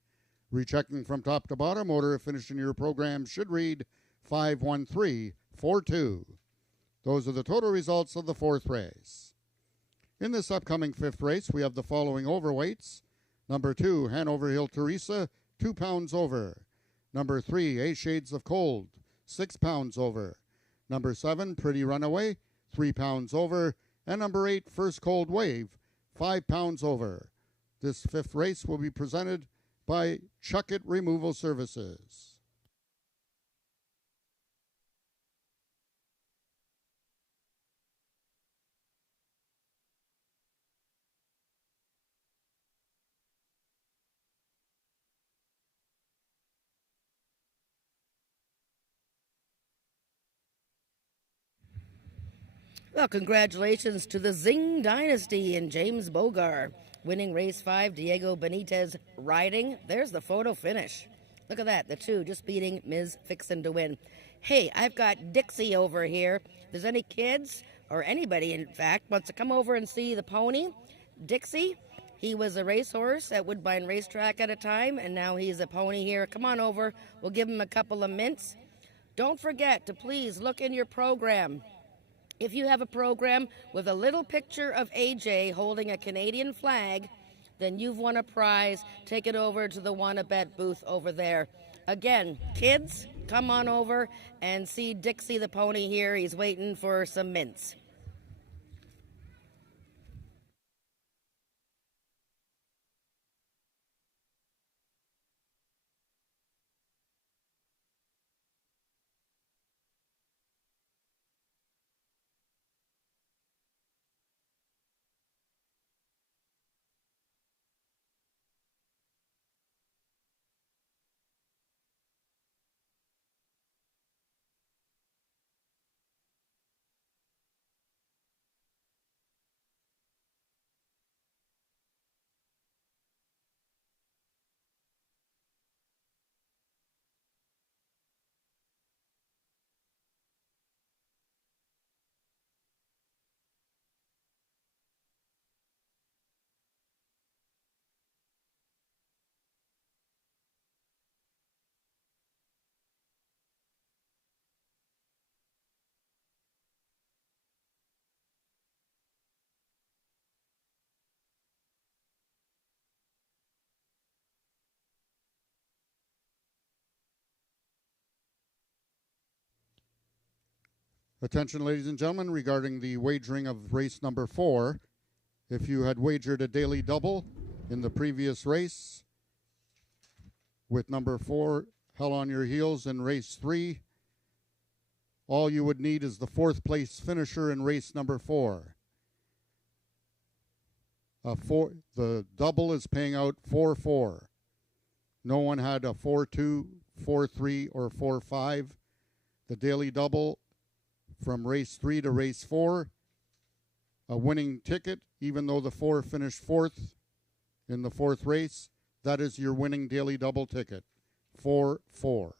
Rechecking from top to bottom, order finishing your program should read 51342. Those are the total results of the fourth race. In this upcoming fifth race, we have the following overweights. Number 2, Hanover Hill Teresa, 2 pounds over. Number 3, A Shades of Cold, 6 pounds over. Number 7, Pretty Runaway, 3 pounds over. And number 8, First Cold Wave, 5 pounds over. This fifth race will be presented by Chuck It Removal Services. Well, congratulations to the Zing Dynasty and James Bogar. Winning race 5, Diego Benitez riding. There's the photo finish. Look at that, the two just beating Ms. Fixin' to win. Hey, I've got Dixie over here. If there's any kids, or anybody in fact, wants to come over and see the pony, Dixie, he was a racehorse at Woodbine Racetrack at a time, and now he's a pony here. Come on over. We'll give him a couple of mints. Don't forget to please look in your program. If you have a program with a little picture of AJ holding a Canadian flag, then you've won a prize. Take it over to the Wanna-Bet booth over there. Again, kids, come on over and see Dixie the pony here. He's waiting for some mints. Attention, ladies and gentlemen, regarding the wagering of race number 4. If you had wagered a daily double in the previous race with number 4, Hell on Your Heels in race 3, all you would need is the 4th place finisher in race number 4. The double is paying out 4-4. No one had a 4-2, 4-3, or 4-5. The daily double from race 3 to race 4, a winning ticket, even though the 4 finished 4th in the 4th race, that is your winning daily double ticket, 4-4.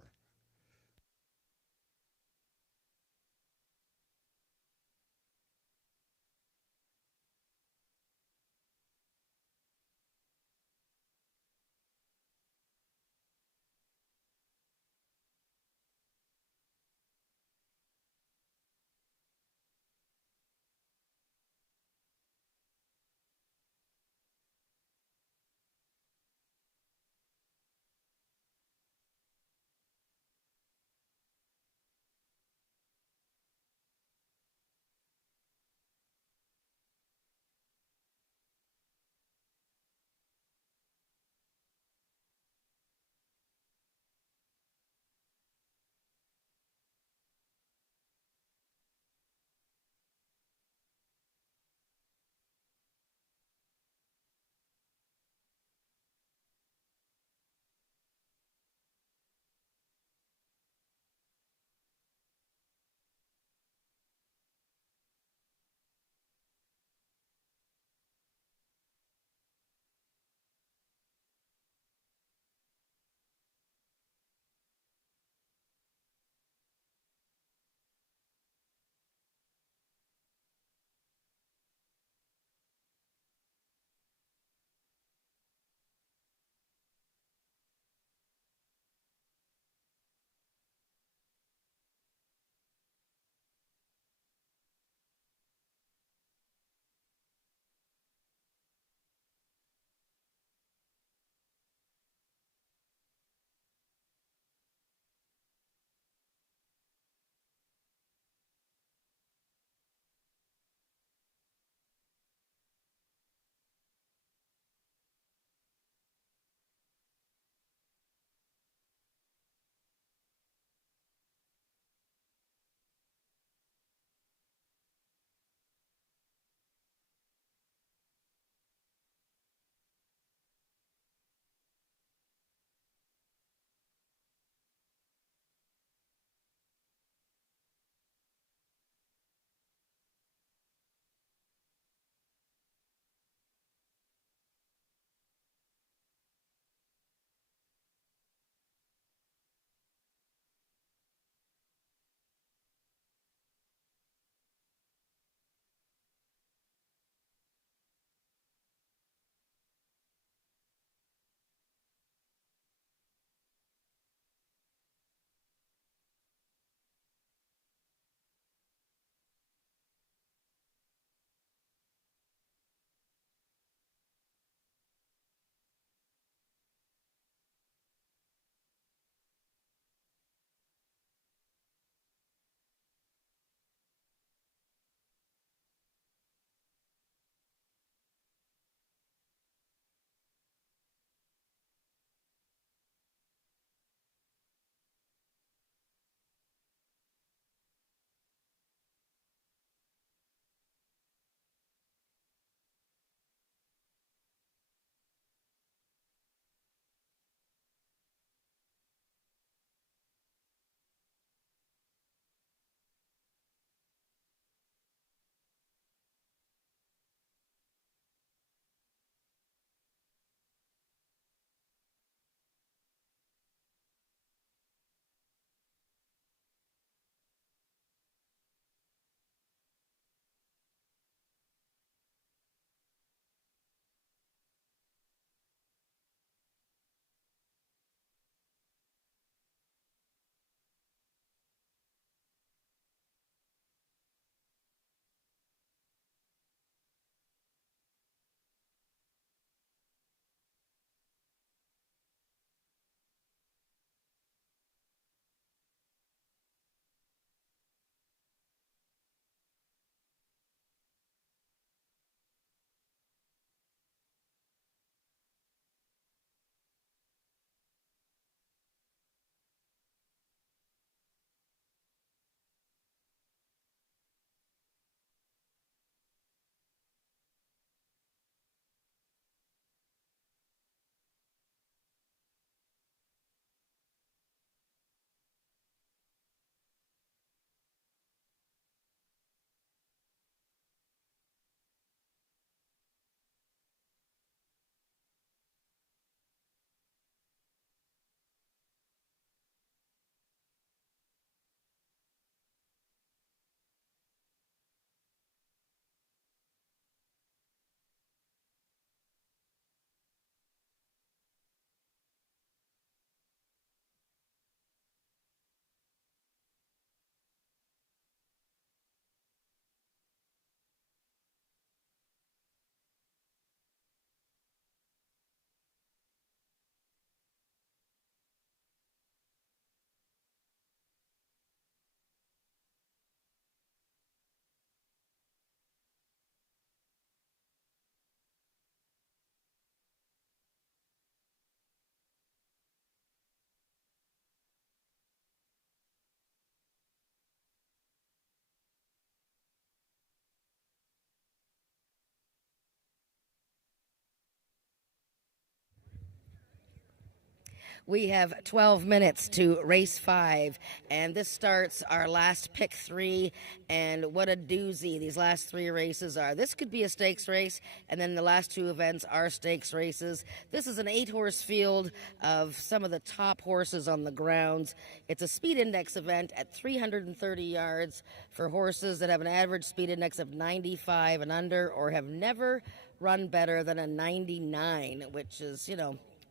We have 12 minutes to race 5, and this starts our last pick 3, and what a doozy these last 3 races are. This could be a stakes race, and then the last 2 events are stakes races. This is an 8-horse field of some of the top horses on the grounds. It's a speed index event at 330 yards for horses that have an average speed index of 95 and under, or have never run better than a 99, which is,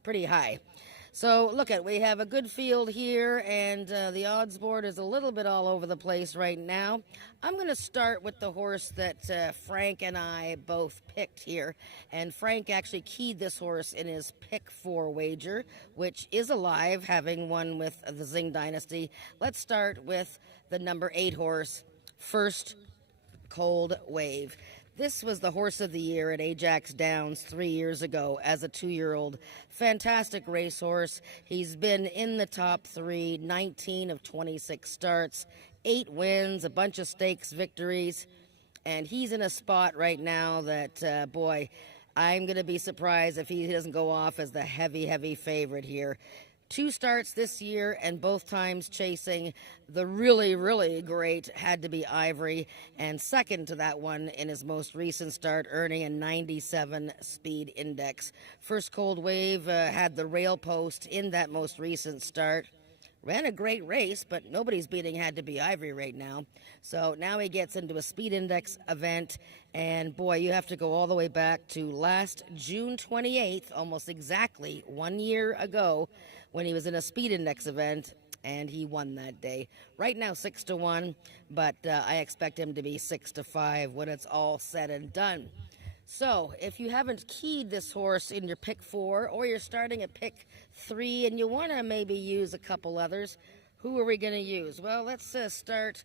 pretty high. So look we have a good field here, and the odds board is a little bit all over the place right now. I'm going to start with the horse that Frank and I both picked here, and Frank actually keyed this horse in his pick 4 wager, which is alive, having won with the Zing Dynasty. Let's start with the number 8 horse, First Cold Wave. This was the horse of the year at Ajax Downs 3 years ago as a 2-year-old. Fantastic racehorse. He's been in the top 3, 19 of 26 starts, 8 wins, a bunch of stakes victories, and he's in a spot right now that, boy, I'm going to be surprised if he doesn't go off as the heavy favorite here. 2 starts this year, and both times chasing the really great Had to Be Ivory, and second to that one in his most recent start, earning a 97 speed index. First Cold Wave had the rail post in that most recent start. Ran a great race, but nobody's beating Had to Be Ivory right now. So now he gets into a speed index event, and boy, you have to go all the way back to last June 28th, almost exactly 1 year ago, when he was in a speed index event, and he won that day. Right now 6-1, but I expect him to be 6-5 when it's all said and done. So if you haven't keyed this horse in your pick 4, or you're starting at pick 3 and you want to maybe use a couple others, who are we going to use? Well, let's start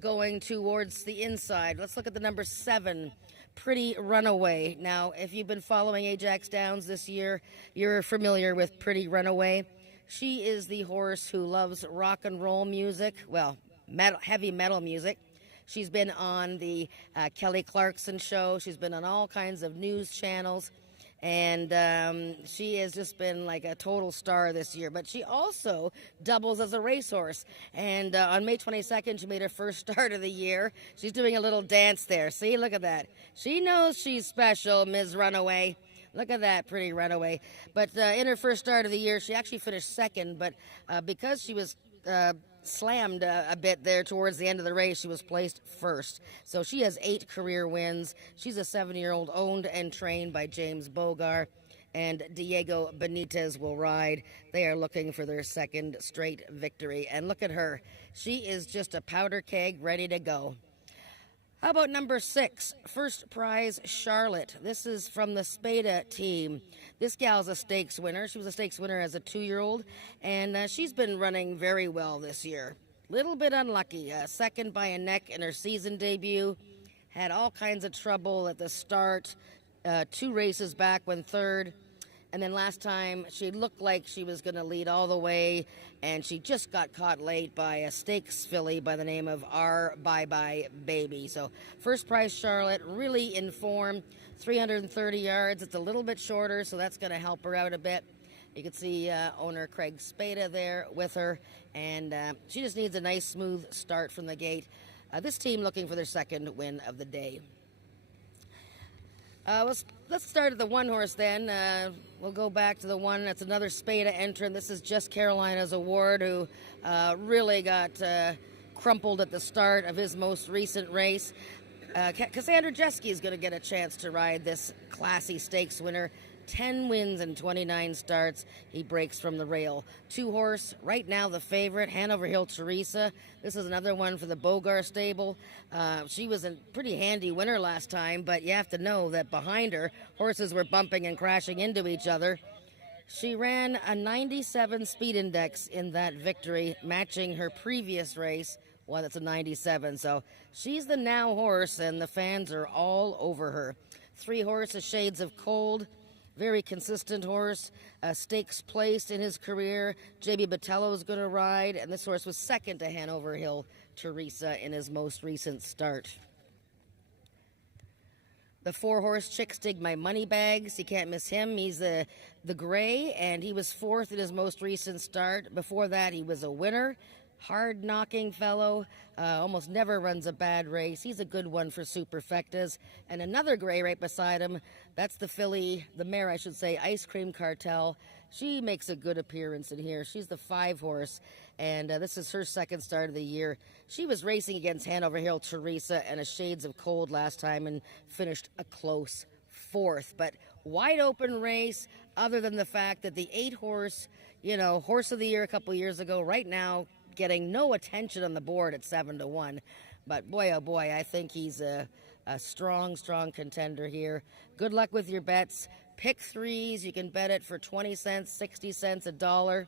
going towards the inside. Let's look at the number 7, Pretty Runaway. Now, if you've been following Ajax Downs this year, you're familiar with Pretty Runaway. She is the horse who loves rock and roll music, well, heavy metal music. She's been on the Kelly Clarkson show. She's been on all kinds of news channels, and she has just been like a total star this year. But she also doubles as a racehorse, and on May 22nd, she made her first start of the year. She's doing a little dance there. See, look at that. She knows she's special, Ms. Runaway. Look at that, Pretty Runaway. But in her first start of the year, she actually finished second, but because she was slammed a bit there towards the end of the race, she was placed first. So she has 8 career wins. She's a 7-year-old owned and trained by James Bogar, and Diego Benitez will ride. They are looking for their second straight victory. And look at her. She is just a powder keg ready to go. How about number 6, First Prize Charlotte? This is from the Spada team. This gal's a stakes winner. She was a stakes winner as a 2-year-old, and she's been running very well this year. Little bit unlucky. Second by a neck in her season debut. Had all kinds of trouble at the start. 2 races back when third. And then last time, she looked like she was going to lead all the way, and she just got caught late by a stakes filly by the name of R Bye Bye Baby. So First Prize Charlotte, really in form, 330 yards. It's a little bit shorter, so that's going to help her out a bit. You can see owner Craig Spada there with her, and she just needs a nice, smooth start from the gate. This team looking for their second win of the day. Let's start at the 1 horse then. We'll go back to the 1. That's another Spada entrant. This is Just Carolina's Award, who really got crumpled at the start of his most recent race. Cassandra Jeske is going to get a chance to ride this classy stakes winner. 10 wins and 29 starts. He breaks from the rail. 2 horse, right now the favorite, Hanover Hill Teresa. This is another one for the Bogar stable. She was a pretty handy winner last time, but you have to know that behind her, horses were bumping and crashing into each other. She ran a 97 speed index in that victory, matching her previous race. Well, that's a 97, so she's the now horse, and the fans are all over her. 3 horses, Shades of Cold. Very consistent horse, stakes placed in his career. J.B. Botello is going to ride, and this horse was second to Hanover Hill Teresa in his most recent start. the 4-horse Chicks Dig My Money Bags. You can't miss him. He's the gray, and he was 4th in his most recent start. Before that, he was a winner. Hard knocking fellow, almost never runs a bad race. He's a good one for superfectas. And another gray right beside him, that's the filly, the mare I should say, Ice Cream Cartel. She makes a good appearance in here. She's the 5-horse, and this is her second start of the year. She was racing against Hanover Hill Teresa and a Shades of Cold last time and finished a close 4th. But wide open race, other than the fact that the 8-horse, horse of the year a couple years ago, right now getting no attention on the board at 7-1. But boy, oh boy, I think he's a strong contender here. Good luck with your bets. Pick threes. You can bet it for 20 cents, 60 cents, $1.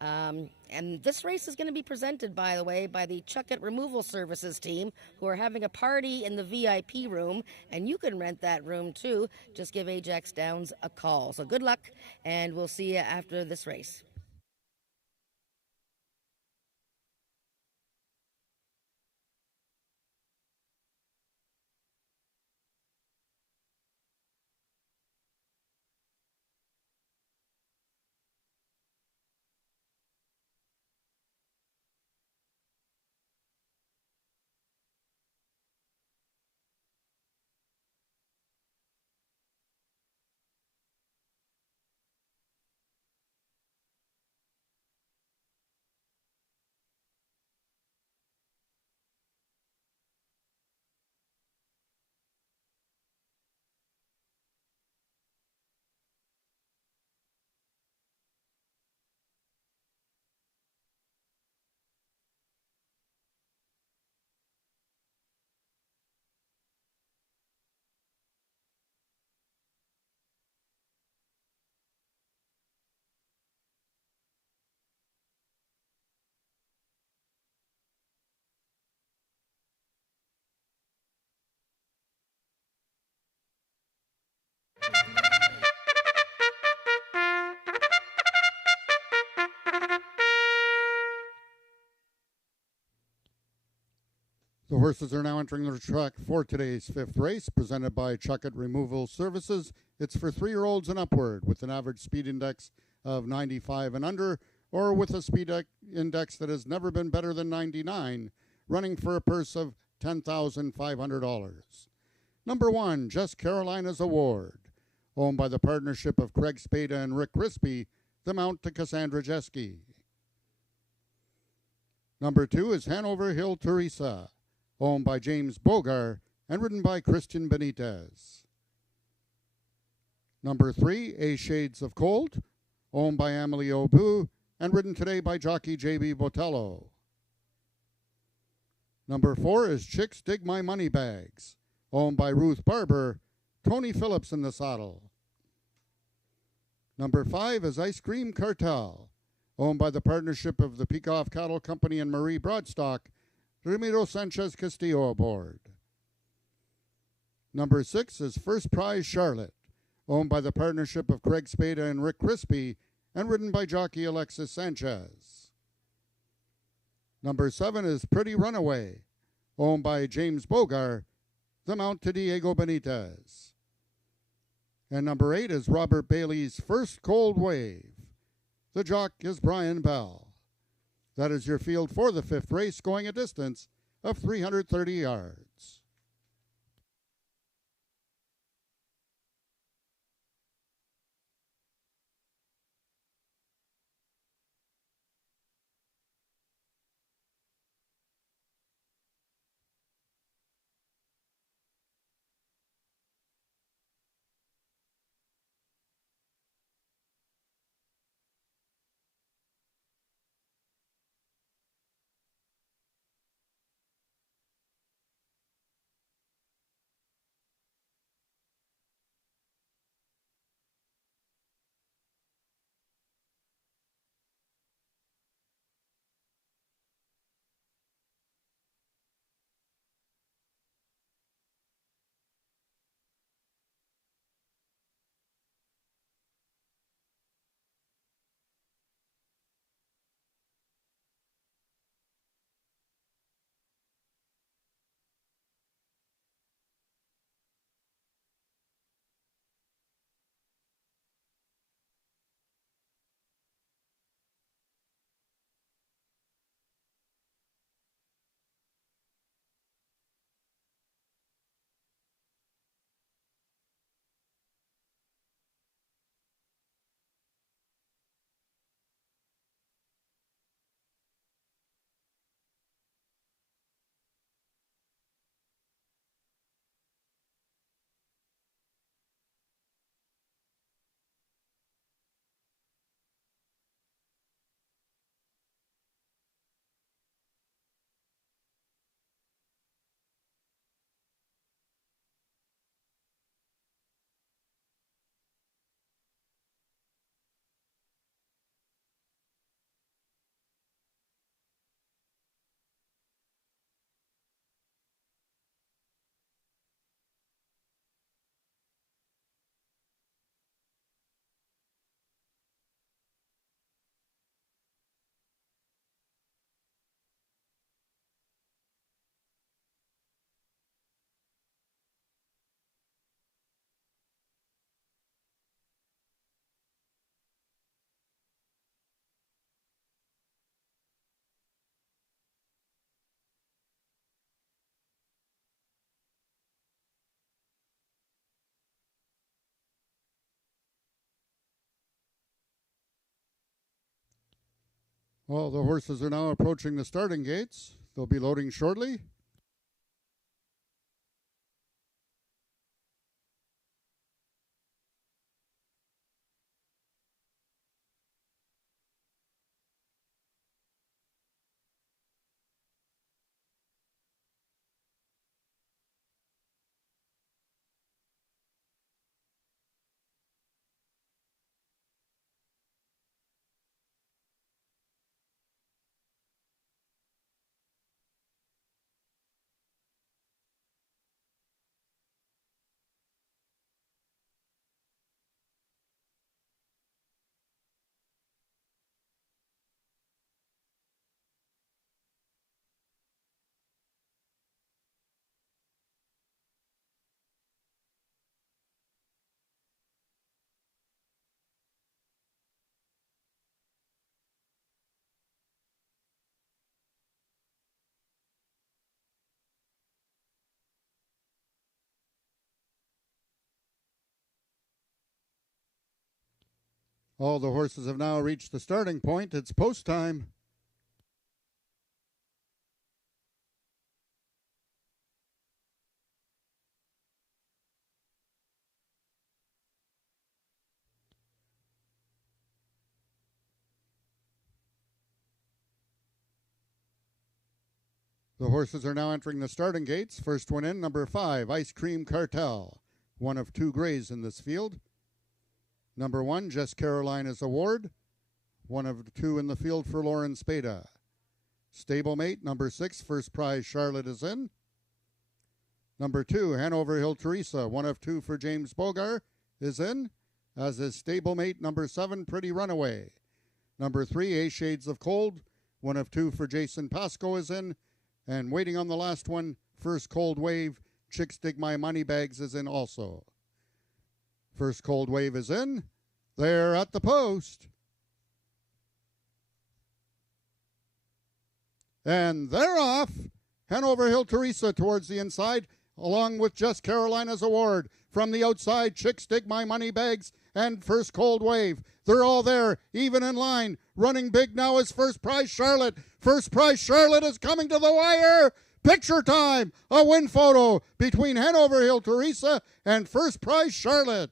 And this race is going to be presented, by the way, by the Chuck It Removal Services team, who are having a party in the VIP room, and you can rent that room too. Just give Ajax Downs a call. So good luck, and we'll see you after this race. The horses are now entering the track for today's 5th race, presented by Chuck It Removal Services. It's for 3-year-olds and upward, with an average speed index of 95 and under, or with a speed index that has never been better than 99, running for a purse of $10,500. Number 1, Just Carolina's Award, owned by the partnership of Craig Spada and Rick Crispy, the mount to Cassandra Jeske. Number 2 is Hanover Hill Teresa, owned by James Bogar and ridden by Christian Benitez. Number 3, A Shades of Cold, owned by Amelie Obu and ridden today by jockey J.B. Botello. Number 4 is Chicks Dig My Money Bags, owned by Ruth Barber, Tony Phillips in the saddle. Number 5 is Ice Cream Cartel, owned by the partnership of the Peikoff Cattle Company and Marie Broadstock, Ramiro Sanchez Castillo aboard. Number 6 is First Prize Charlotte, owned by the partnership of Craig Spada and Rick Crispy, and ridden by jockey Alexis Sanchez. Number 7 is Pretty Runaway, owned by James Bogar, the mount to Diego Benitez. And number 8 is Robert Bailey's First Cold Wave. The jock is Brian Bell. That is your field for the 5th race, going a distance of 330 yards. Well, the horses are now approaching the starting gates. They'll be loading shortly. All the horses have now reached the starting point. It's post time. The horses are now entering the starting gates. First one in, number 5, Ice Cream Cartel. One of 2 grays in this field. Number 1, Just Carolina's Award. One of 2 in the field for Lauren Spada. Stablemate, number 6, First Prize Charlotte is in. Number 2, Hanover Hill Teresa, one of 2 for James Bogar, is in, as is stablemate number 7, Pretty Runaway. Number 3, A Shades of Cold, one of 2 for Jason Pasco is in, and waiting on the last one, First Cold Wave, Chicks Dig My Money Bags is in also. First Cold Wave is in. They're at the post. And they're off. Hanover Hill Teresa towards the inside, along with Just Carolina's Award. From the outside, Chicks Dig My Money Bags and First Cold Wave. They're all there, even in line. Running big now is First Prize Charlotte. First Prize Charlotte is coming to the wire. Picture time. A win photo between Hanover Hill Teresa and First Prize Charlotte.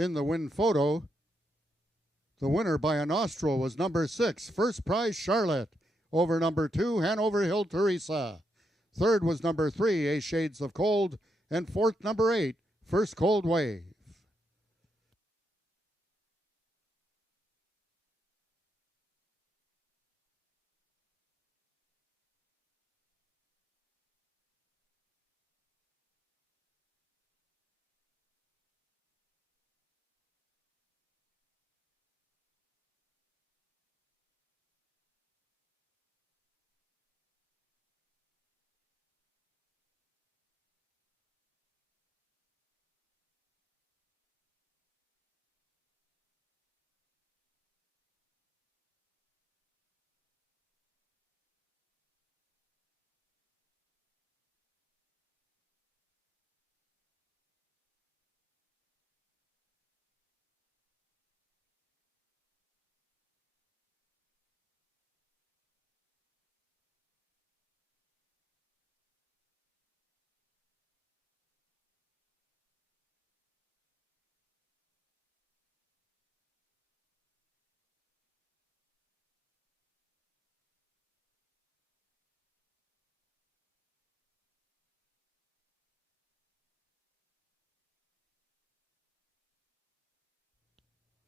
In the win photo, the winner by a nostril was number 6, First Prize Charlotte, over number 2, Hanover Hill Teresa. Third was number 3, A Shades of Cold, and fourth, number 8, First Cold Wave.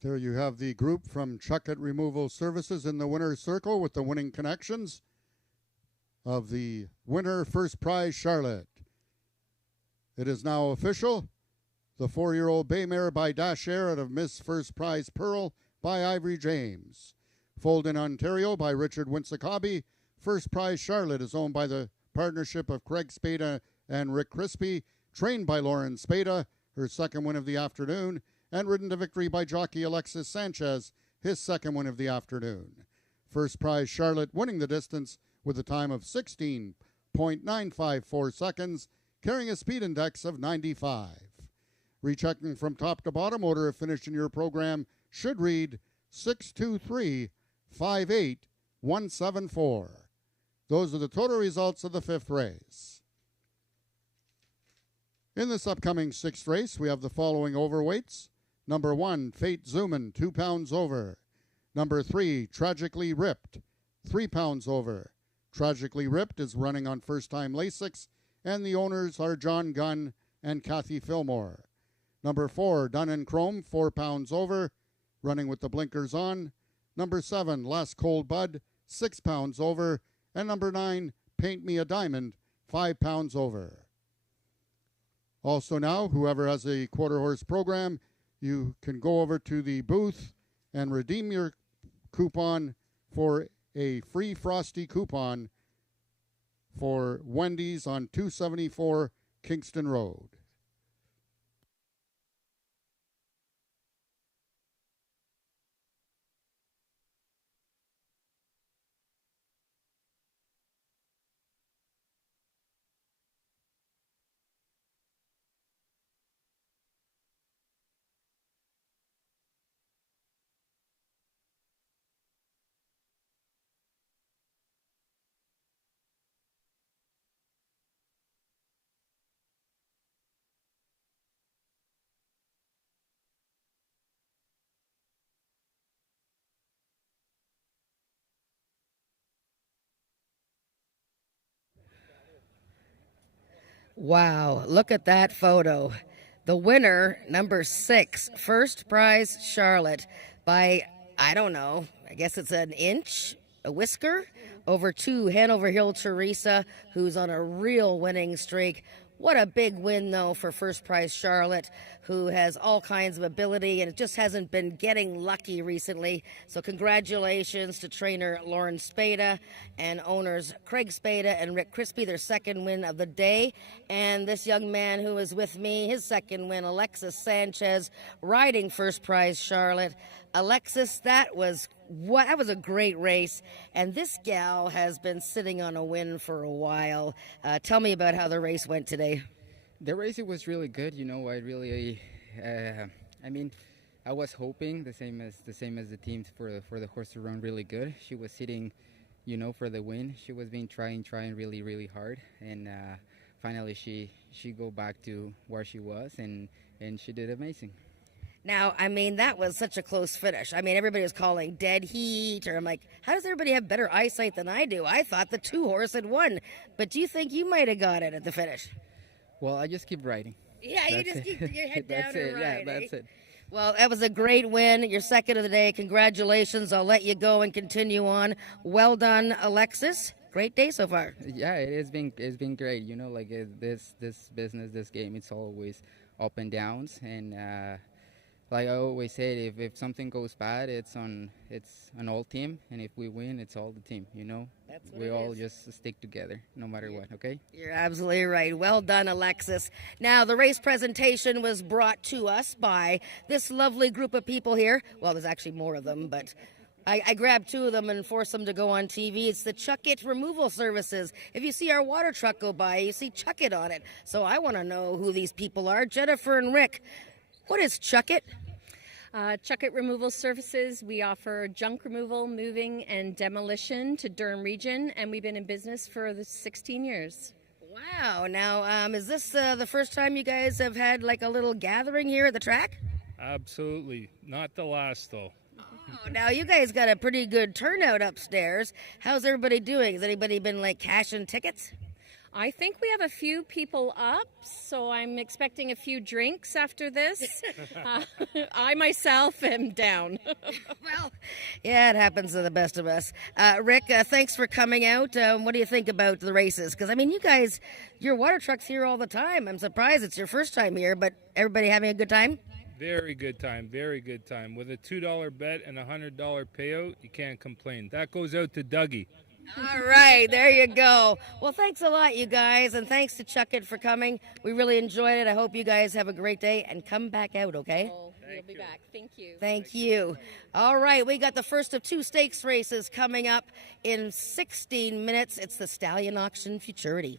There you have the group from Chucket Removal Services in the winner's circle with the winning connections of the winner, First Prize Charlotte. It is now official. The 4-year-old bay mare by Dash Air out of Miss First Prize Pearl by Ivory James. Foaled in Ontario by Richard Winsakabi. First Prize Charlotte is owned by the partnership of Craig Spada and Rick Crispy, trained by Lauren Spada, her second win of the afternoon, and ridden to victory by jockey Alexis Sanchez, his second win of the afternoon. First Prize Charlotte winning the distance with a time of 16.954 seconds, carrying a speed index of 95. Rechecking from top to bottom, order of finish in your program should read 623-58174. Those are the total results of the 5th race. In this upcoming 6th race, we have the following overweights. Number 1, Fate Zuman, 2 pounds over. Number 3, Tragically Ripped, 3 pounds over. Tragically Ripped is running on first-time Lasix, and the owners are John Gunn and Kathy Fillmore. Number 4, Dun and Chrome, 4 pounds over, running with the blinkers on. Number 7, Last Cold Bud, 6 pounds over. And number 9, Paint Me a Diamond, 5 pounds over. Also now, whoever has a quarter horse program, you can go over to the booth and redeem your coupon for a free Frosty coupon for Wendy's on 274 Kingston Road. Wow, look at that photo. The winner, number 6, First Prize Charlotte, by, I don't know, I guess it's an inch, a whisker, over 2, Hanover Hill Teresa, who's on a real winning streak. What a big win, though, for First Prize Charlotte, who has all kinds of ability and it just hasn't been getting lucky recently. So congratulations to trainer Lauren Spada and owners Craig Spada and Rick Crispy, their second win of the day. And this young man who is with me, his second win, Alexis Sanchez, riding First Prize Charlotte. Alexis, that was a great race, and this gal has been sitting on a win for a while. Tell me about how the race went today. The race, it was really good. You know, I really, I was hoping the same as the team for the horse to run really good. She was sitting, you know, for the win. She was been trying really, really hard, and finally she go back to where she was, and she did amazing. Now, I mean, that was such a close finish. I mean, everybody was calling dead heat, or I'm like, how does everybody have better eyesight than I do? I thought the two horse had won, but do you think you might have got it at the finish? Well, I just keep riding. Yeah, you That's just it. keep your head down That's and it. ride. Yeah, that's it. Well, that was a great win. Your second of the day. Congratulations. I'll let you go and continue on. Well done, Alexis. Great day so far. Yeah, it's been great. You know, like this business, this game, it's always up and downs, and like I always said, if something goes bad, it's on all team, and if we win, it's all the team. You know, That's what we it all is. just stick together, no matter what. Okay. You're absolutely right. Well done, Alexis. Now, the race presentation was brought to us by this lovely group of people here. Well, there's actually more of them, but I grabbed two of them and forced them to go on TV. It's the Chuck It Removal Services. If you see our water truck go by, you see Chuck It on it. So I want to know who these people are. Jennifer and Rick, what is Chuck It? Chuck It Removal Services. We offer junk removal, moving, and demolition to Durham Region, and we've been in business for the 16 years. Wow. Now, is this the first time you guys have had like a little gathering here at the track? Absolutely. Not the last, though. Oh, now you guys got a pretty good turnout upstairs. How's everybody doing? Has anybody been like cashing tickets? I think we have a few people up, so I'm expecting a few drinks after this. I myself am down. Well, yeah, it happens to the best of us. Rick, thanks for coming out. What do you think about the races? Because, I mean, you guys, your water truck's here all the time. I'm surprised it's your first time here, but everybody having a good time? Very good time. Very good time. With a $2 bet and a $100 payout, you can't complain. That goes out to Dougie. All right, there you go. Well, thanks a lot, you guys, and thanks to Chuck It for coming. We really enjoyed it. I hope you guys have a great day and come back out, okay? We'll be back. Thank you. Thank you. All right, we got the first of two stakes races coming up in 16 minutes. It's the Stallion Auction Futurity.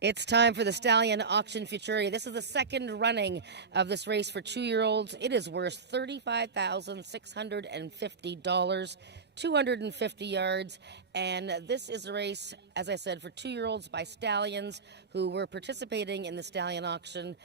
It's time for the Stallion Auction Futurity. This is the second running of this race for 2-year-olds. It is worth $35,650, 250 yards. And this is a race, as I said, for 2-year-olds by stallions who were participating in the Stallion Auction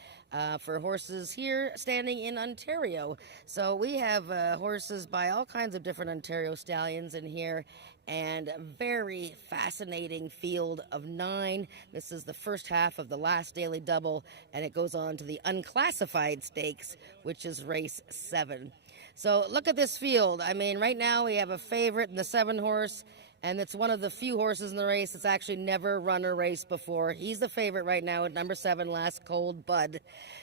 for horses here standing in Ontario. So we have horses by all kinds of different Ontario stallions in here, and a very fascinating field of 9. This is the first half of the last daily double, and it goes on to the unclassified stakes, which is race 7. So look at this field. I mean, right now we have a favorite in the 7 horse, and it's one of the few horses in the race that's actually never run a race before. He's the favorite right now at number 7, Last Cold Bud.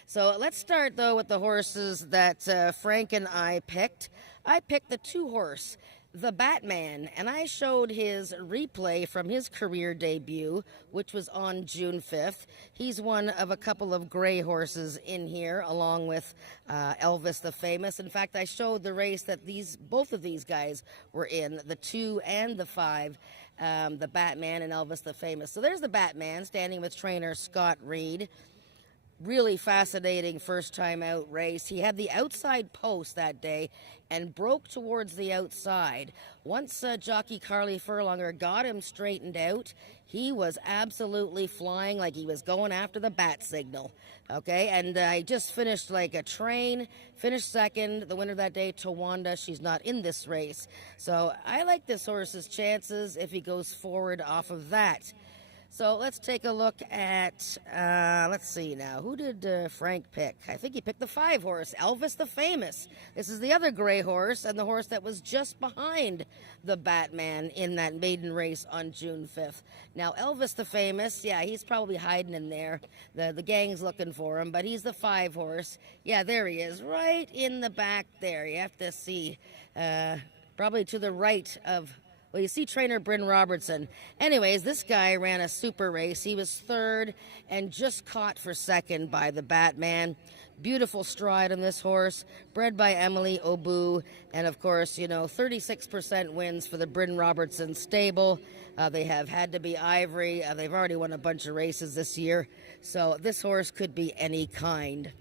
So let's start, though, with the horses that Frank and I picked. I picked the 2 horse, the Batman, and I showed his replay from his career debut, which was on June 5th. He's one of a couple of gray horses in here, along with Elvis the Famous. In fact, I showed the race that both of these guys were in, the 2 and the 5, the Batman and Elvis the Famous. So there's the Batman standing with trainer Scott Reed. Really fascinating first time out race. He had the outside post that day and broke towards the outside. Once jockey Carly Furlonger got him straightened out, he was absolutely flying like he was going after the bat signal. Okay, and I just finished like a train, finished second. The winner that day, Tawanda, she's not in this race. So I like this horse's chances if he goes forward off of that. So let's take a look at, let's see now, who did Frank pick? I think he picked the 5 horse, Elvis the Famous. This is the other gray horse and the horse that was just behind the Batman in that maiden race on June 5th. Now, Elvis the Famous, yeah, he's probably hiding in there. The gang's looking for him, but he's the 5 horse. Yeah, there he is, right in the back there. You have to see, probably to the right of... Well, you see trainer Bryn Robertson. Anyways, this guy ran a super race. He was 3rd and just caught for 2nd by the Batman. Beautiful stride on this horse, bred by Emily Obu. And, of course, 36% wins for the Bryn Robertson stable. They have Had to Be Ivory. They've already won a bunch of races this year. So this horse could be any kind.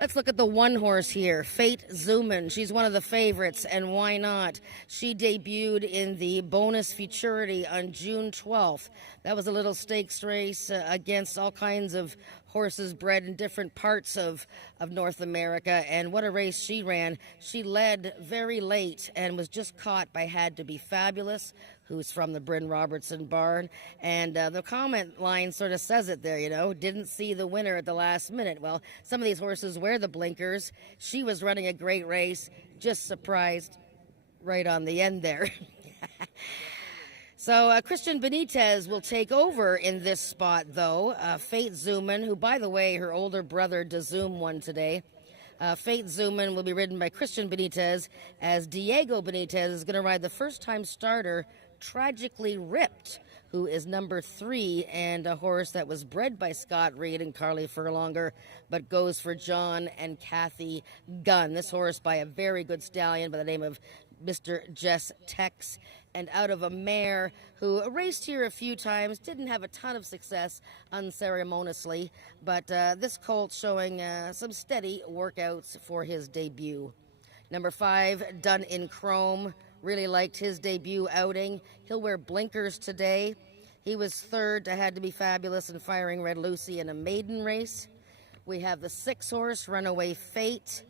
Let's look at the 1 horse here, Fate Zuman. She's one of the favorites, and why not? She debuted in the bonus futurity on June 12th. That was a little stakes race against all kinds of horses bred in different parts of North America, and what a race she ran. She led very late and was just caught by Had to Be Fabulous, who's from the Bryn Robertson barn. And the comment line sort of says it there, didn't see the winner at the last minute. Well, some of these horses wear the blinkers. She was running a great race, just surprised right on the end there. So Christian Benitez will take over in this spot, though. Fate Zuman, who, by the way, her older brother DeZoom won today. Fate Zuman will be ridden by Christian Benitez, as Diego Benitez is going to ride the first-time starter, Tragically Ripped, who is number 3 and a horse that was bred by Scott Reed and Carly Furlonger, but goes for John and Kathy Gunn. This horse by a very good stallion by the name of Mr. Jess Tex, and out of a mare who raced here a few times, didn't have a ton of success unceremoniously, but this colt showing some steady workouts for his debut. Number 5, Done in Chrome. Really liked his debut outing. He'll wear blinkers today. He was 3rd to Had to Be Fabulous and Firing Red Lucy in a maiden race. We have the 6 horse, Runaway Fate,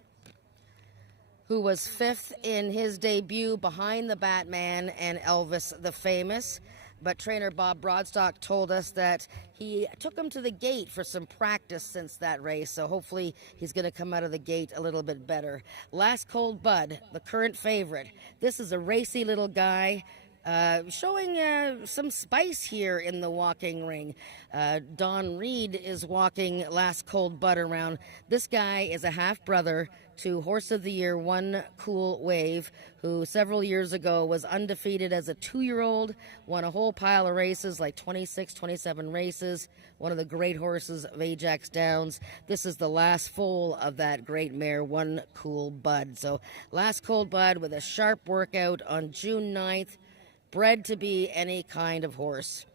who was 5th in his debut behind the Batman and Elvis the Famous. But trainer Bob Broadstock told us that he took him to the gate for some practice since that race, so hopefully he's going to come out of the gate a little bit better. Last Cold Bud, the current favorite. This is a racy little guy, showing some spice here in the walking ring. Don Reed is walking Last Cold Bud around. This guy is a half-brother to Horse of the Year, One Cool Wave, who several years ago was undefeated as a 2-year-old, won a whole pile of races, like 26, 27 races, one of the great horses of Ajax Downs. This is the last foal of that great mare, One Cool Bud. So Last Cold Bud with a sharp workout on June 9th, bred to be any kind of horse.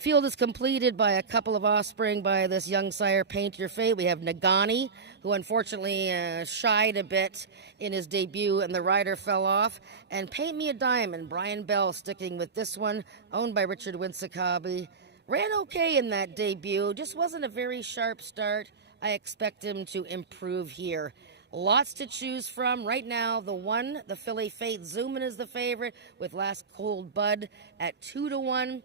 Field is completed by a couple of offspring by this young sire, Paint Your Fate. We have Nagani, who unfortunately shied a bit in his debut and the rider fell off. And Paint Me a Diamond, Brian Bell sticking with this one, owned by Richard Winsakabi. Ran okay in that debut, just wasn't a very sharp start. I expect him to improve here. Lots to choose from. Right now, the filly Fate Zoomin is the favorite with Last Cold Bud at 2-1.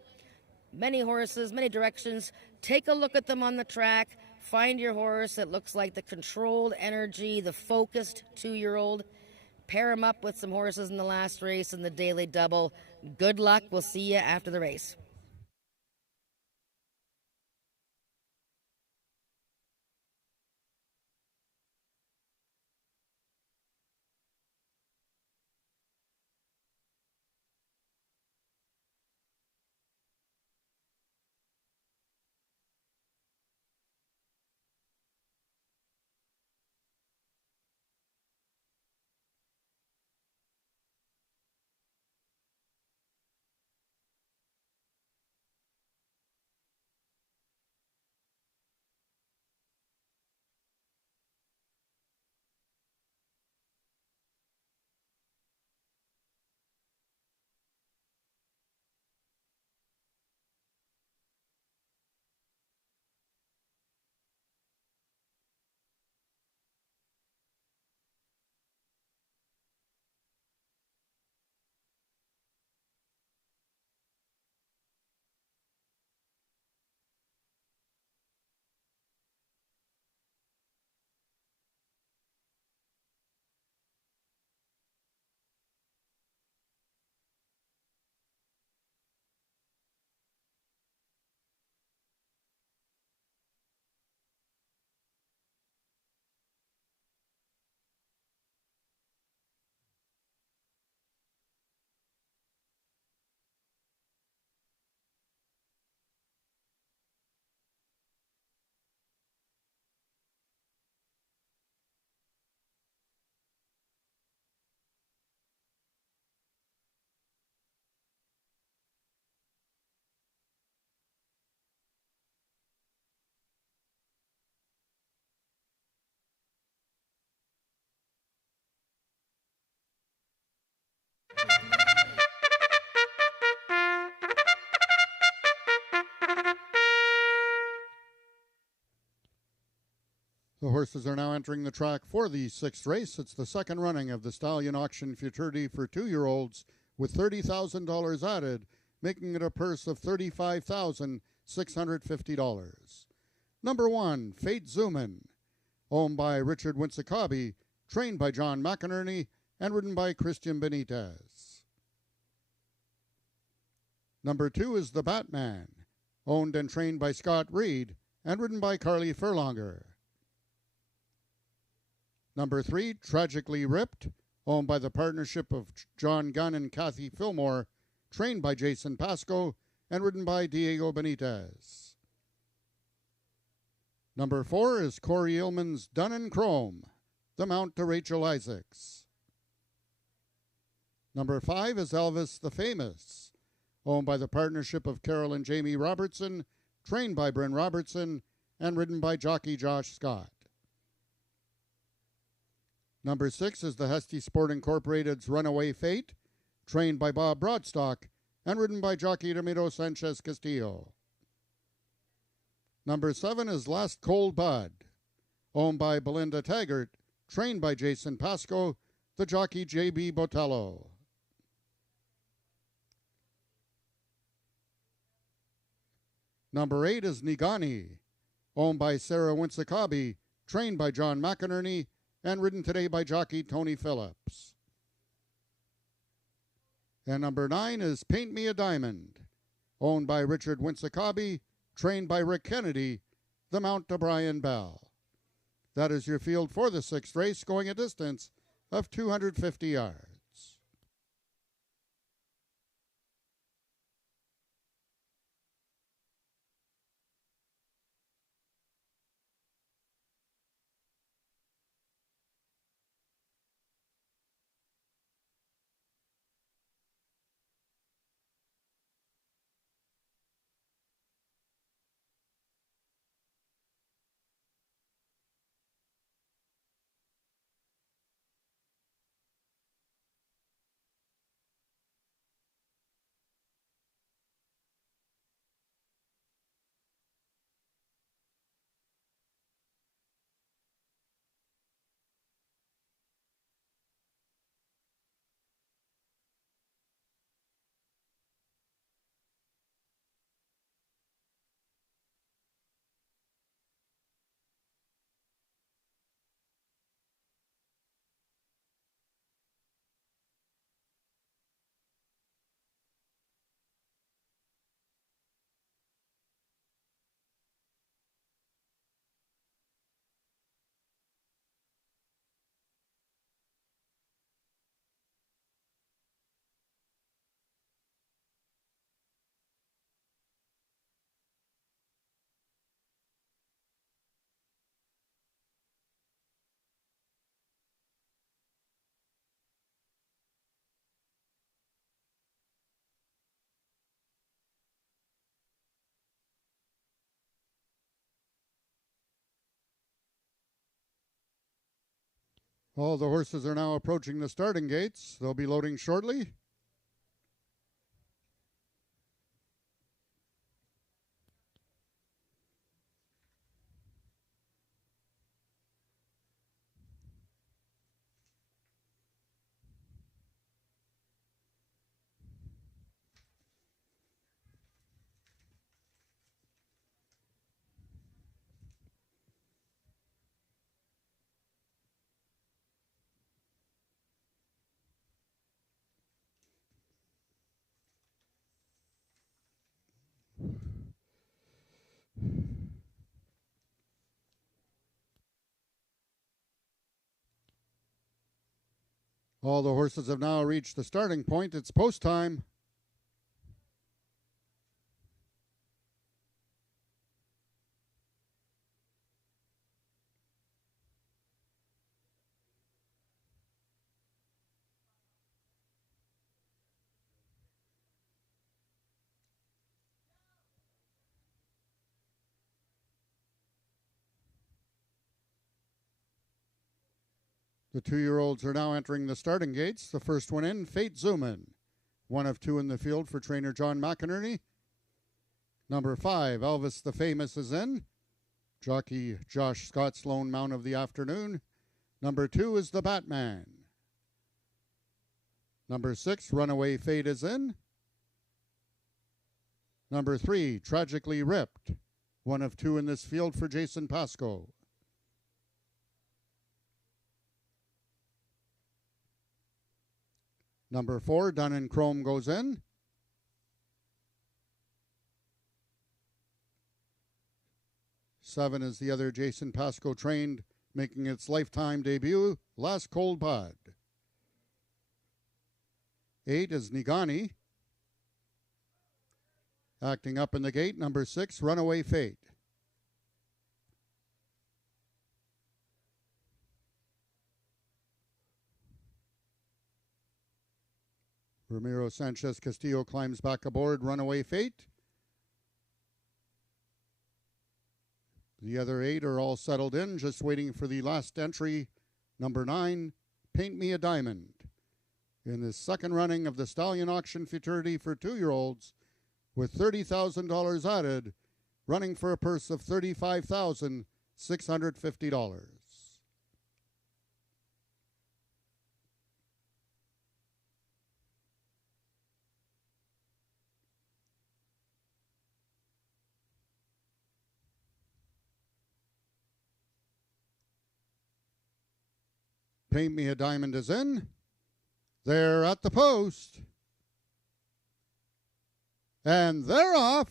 Many horses, many directions. Take a look at them on the track. Find your horse that looks like the controlled energy, the focused 2-year-old. Pair them up with some horses in the last race in the daily double. Good luck. We'll see you after the race. The horses are now entering the track for the sixth race. It's the second running of the Stallion Auction Futurity for 2-year-olds with $30,000 added, making it a purse of $35,650. Number 1, Fate Zoomin, owned by Richard Winsakabi, trained by John McInerney, and ridden by Christian Benitez. Number 2 is The Batman, owned and trained by Scott Reed, and ridden by Carly Furlonger. Number 3, Tragically Ripped, owned by the partnership of John Gunn and Kathy Fillmore, trained by Jason Pasco, and ridden by Diego Benitez. Number 4 is Corey Illman's Dun and Chrome, the mount to Rachel Isaacs. Number 5 is Elvis the Famous, owned by the partnership of Carol and Jamie Robertson, trained by Bryn Robertson, and ridden by jockey Josh Scott. Number 6 is the Hesty Sport Incorporated's Runaway Fate, trained by Bob Broadstock, and ridden by jockey Ramiro Sanchez Castillo. Number 7 is Last Cold Bud, owned by Belinda Taggart, trained by Jason Pasco, the jockey J.B. Botello. Number 8 is Nigani, owned by Sarah Winsakabi, trained by John McInerney, and ridden today by jockey Tony Phillips. And number 9 is Paint Me a Diamond, owned by Richard Winsakabi, trained by Rick Kennedy, the mount to Brian Bell. That is your field for the sixth race, going a distance of 250 yards. All the horses are now approaching the starting gates. They'll be loading shortly. All the horses have now reached the starting point. It's post time. The 2-year-olds are now entering the starting gates. The first one in, Fate Zoomin. 1 of 2 in the field for trainer John McInerney. Number 5, Elvis the Famous is in. Jockey Josh Scott's lone mount of the afternoon. Number 2 is the Batman. Number 6, Runaway Fate is in. Number 3, Tragically Ripped. 1 of 2 in this field for Jason Pasco. Number 4, Done in Chrome goes in. Seven is the other Jason Pasco trained, making its lifetime debut, Last Cold Pod. 8 is Nigani. Acting up in the gate, number 6, Runaway Fate. Ramiro Sanchez Castillo climbs back aboard, Runaway Fate. The other 8 are all settled in, just waiting for the last entry, number 9, Paint Me a Diamond. In the second running of the Stallion Auction Futurity for 2-year-olds, with $30,000 added, running for a purse of $35,650. Paint Me a Diamond is in. They're at the post. And they're off.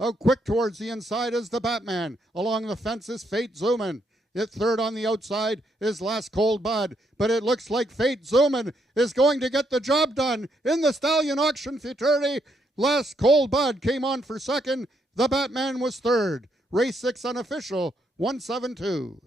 Oh, quick towards the inside is the Batman. Along the fence is Fate Zoomin. It third on the outside is Last Cold Bud. But it looks like Fate Zoomin is going to get the job done in the Stallion Auction Futurity. Last Cold Bud came on for second. The Batman was third. Race 6 unofficial, 172.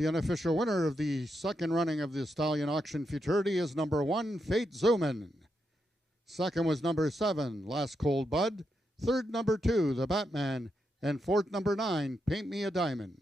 The unofficial winner of the second running of the Stallion Auction Futurity is number 1, Fate Zoomin. Second was number 7, Last Cold Bud. Third, number 2, The Batman. And fourth, number 9, Paint Me a Diamond.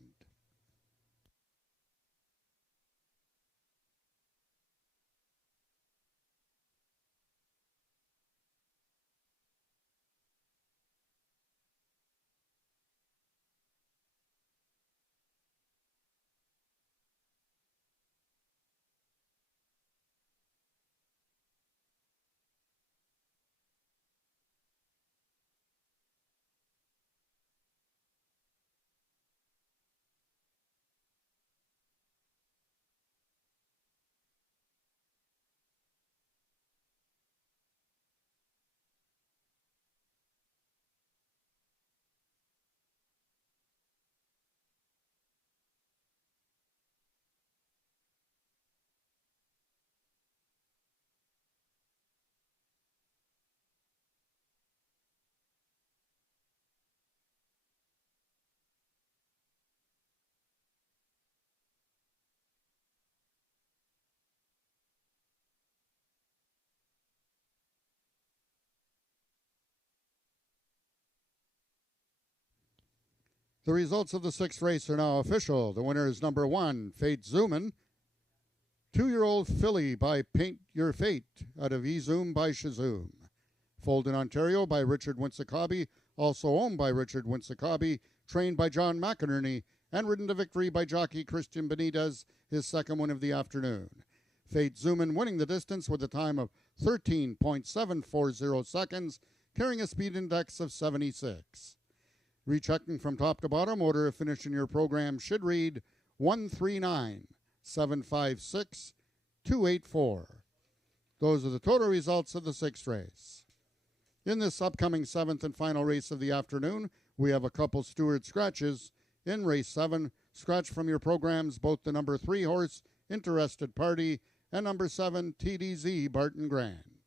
The results of the sixth race are now official. The winner is number 1, Fate Zoomin. 2-year-old filly by Paint Your Fate out of E-Zoom by Shazoom. Foaled in Ontario by Richard Winsakabi, also owned by Richard Winsakabi, trained by John McInerney, and ridden to victory by jockey Christian Benitez, his second win of the afternoon. Fate Zoomin winning the distance with a time of 13.740 seconds, carrying a speed index of 76. Rechecking from top to bottom, order of finish in your program should read 139,756,284. Those are the total results of the sixth race. In this upcoming seventh and final race of the afternoon, we have a couple Stewart scratches. In race 7, scratch from your programs both the number 3 horse, Interested Party, and number 7, TDZ Barton Grand.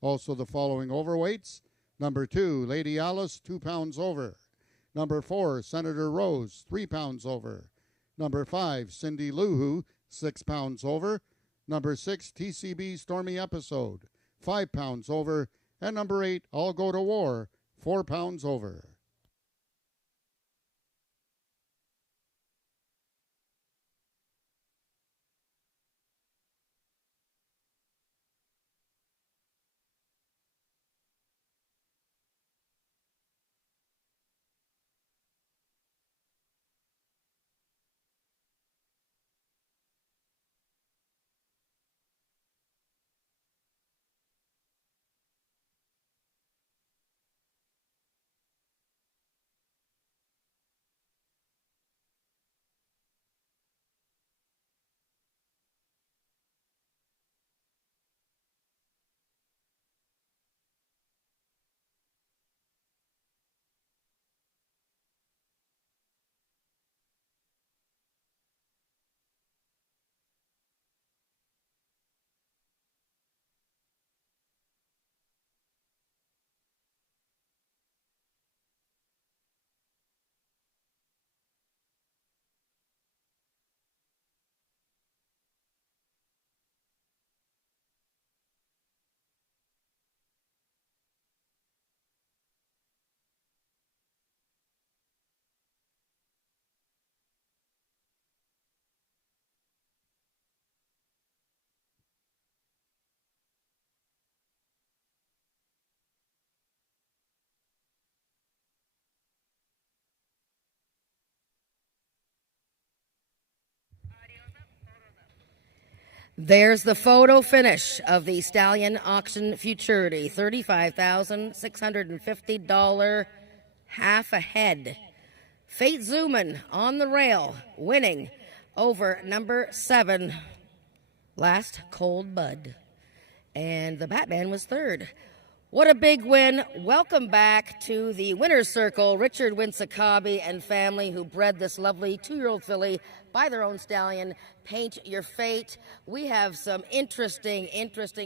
Also the following overweights: number 2, Lady Alice, 2 pounds over. Number 4, Senator Rose, 3 pounds over. Number 5, Cindy Luhu, 6 pounds over. Number 6, TCB Stormy Episode, 5 pounds over. And number 8, I'll Go to War, 4 pounds over. There's the photo finish of the Stallion Auction Futurity, $35,650, half a head. Fate Zoomin on the rail, winning over number 7, Last Cold Bud. And the Batman was third. What a big win. Welcome back to the winner's circle. Richard Winsakabi and family who bred this lovely 2-year-old filly by their own stallion. Paint your fate. We have some interesting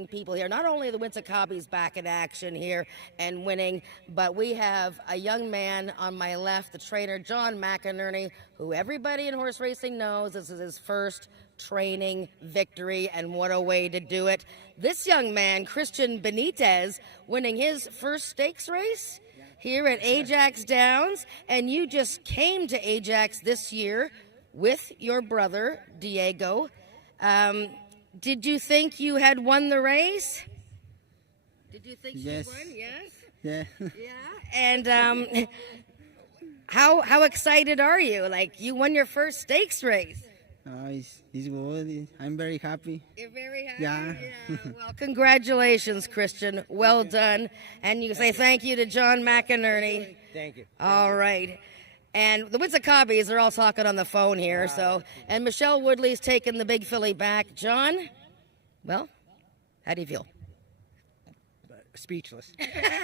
people here. Not only the Winsakabis back in action here and winning, but we have a young man on my left, the trainer, John McInerney, who everybody in horse racing knows this is his first training victory, and what a way to do it. This young man, Christian Benitez, winning his first stakes race here at Ajax Downs, and you just came to Ajax this year with your brother, Diego. Did you think you had won the race? Did you think Yes. you won? Yes? Yeah. Yeah. And how excited are you? Like, you won your first stakes race. It's good. I'm very happy. You're very happy? Yeah. Well, congratulations, Christian. Well done. And you say thank you to John McInerney. Thank you. All right. And the Winsakabis are all talking on the phone here. And Michelle Woodley's taking the big filly back. John, well, how do you feel? Speechless.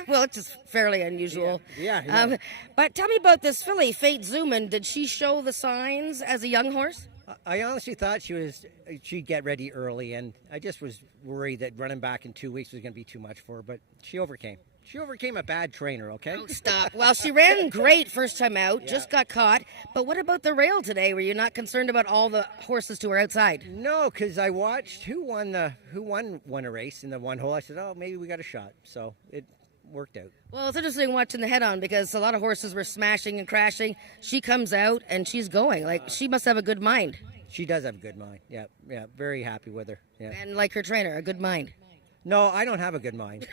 Well, it's just fairly unusual. Yeah. But tell me about this filly, Fate Zuman. Did she show the signs as a young horse? I honestly thought she'd get ready early, and I just was worried that running back in 2 weeks was going to be too much for her, but she overcame. She overcame a bad trainer, okay? Oh, stop. Well, she ran great first time out, just got caught. But what about the rail today? Were you not concerned about all the horses who were outside? No, because I watched who won a race in the one hole. I said, oh, maybe we got a shot. So it worked out. Well, it's interesting watching the head-on because a lot of horses were smashing and crashing. She comes out and she's going. Like, she must have a good mind. She does have a good mind. Yeah, very happy with her. Yeah. And like her trainer, a good mind. No, I don't have a good mind.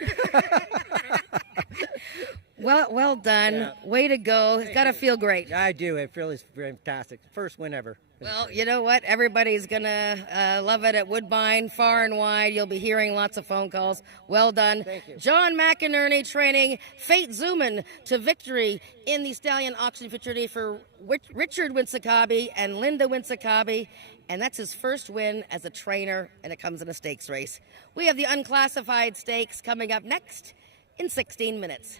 Well done. Yeah. Way to go. It's got to feel great. I do. It feels fantastic. First win ever. Well, you know what? Everybody's going to love it at Woodbine, far and wide. You'll be hearing lots of phone calls. Well done. Thank you. John McInerney training Fate Zuman to victory in the Stallion Auction Fraternity for Richard Winsakabi and Linda Winsakabi. And that's his first win as a trainer, and it comes in a stakes race. We have the unclassified stakes coming up next in 16 minutes.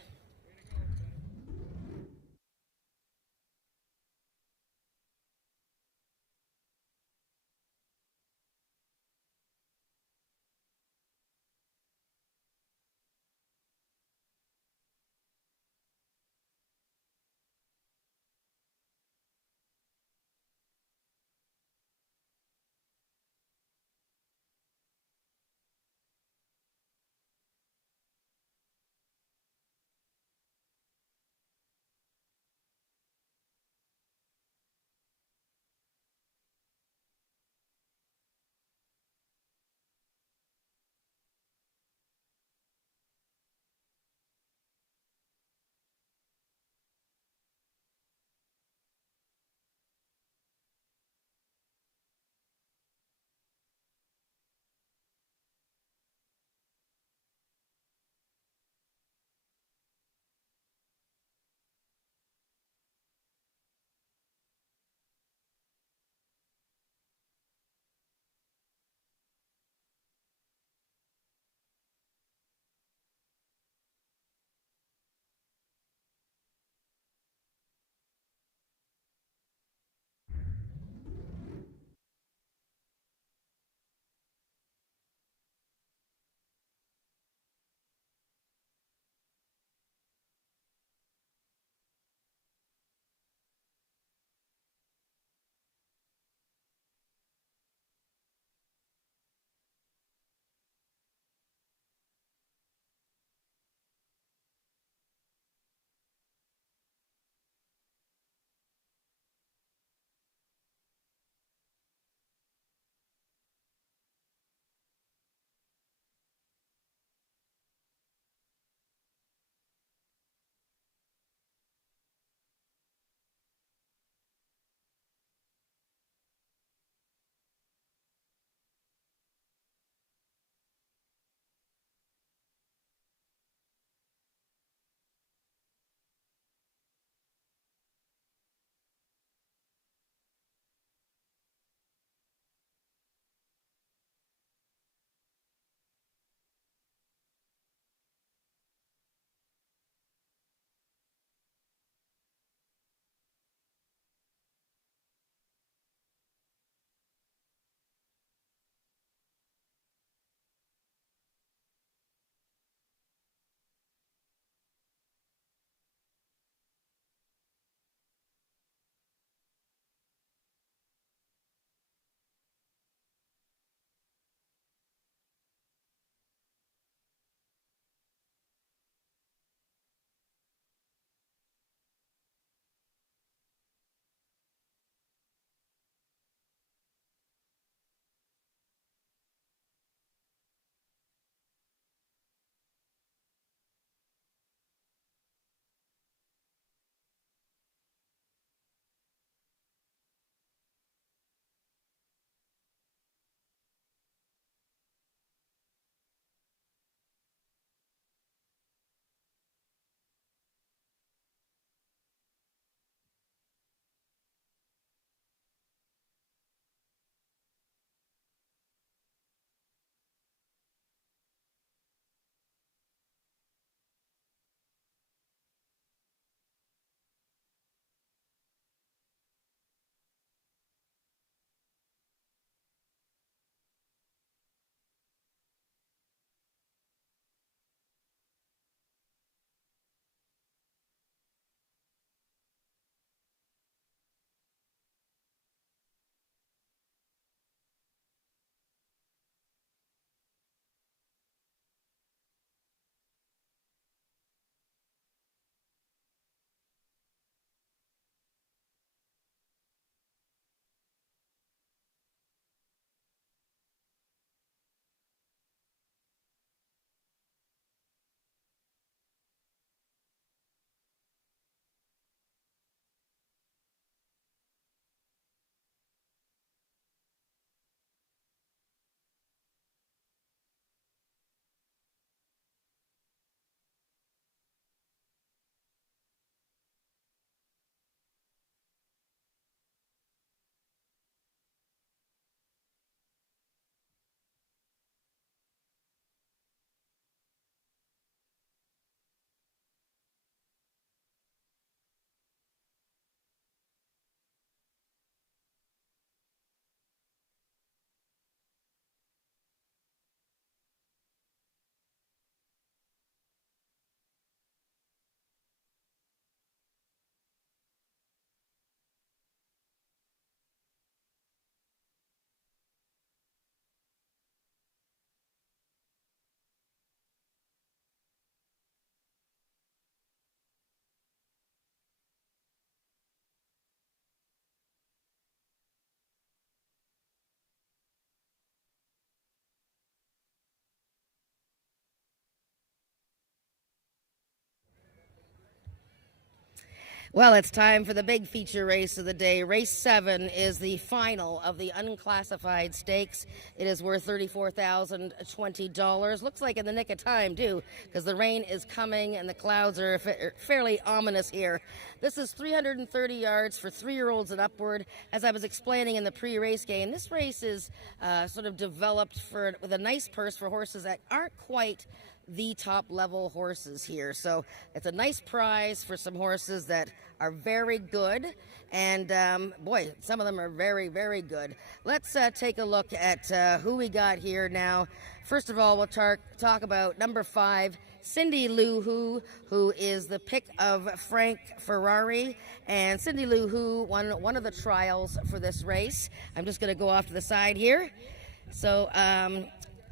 Well, it's time for the big feature race of the day. Race 7 is the final of the unclassified stakes. It is worth $34,020. Looks like in the nick of time, too, because the rain is coming and the clouds are fairly ominous here. This is 330 yards for 3-year-olds and upward. As I was explaining in the pre-race game, this race is sort of developed with a nice purse for horses that aren't quite the top level horses here. So it's a nice prize for some horses that are very good. And boy, some of them are very, very good. Let's take a look at who we got here now. First of all, we'll talk about number 5, Cindy Lou who is the pick of Frank Ferrari. And Cindy Lou won one of the trials for this race. I'm just going to go off to the side here. So,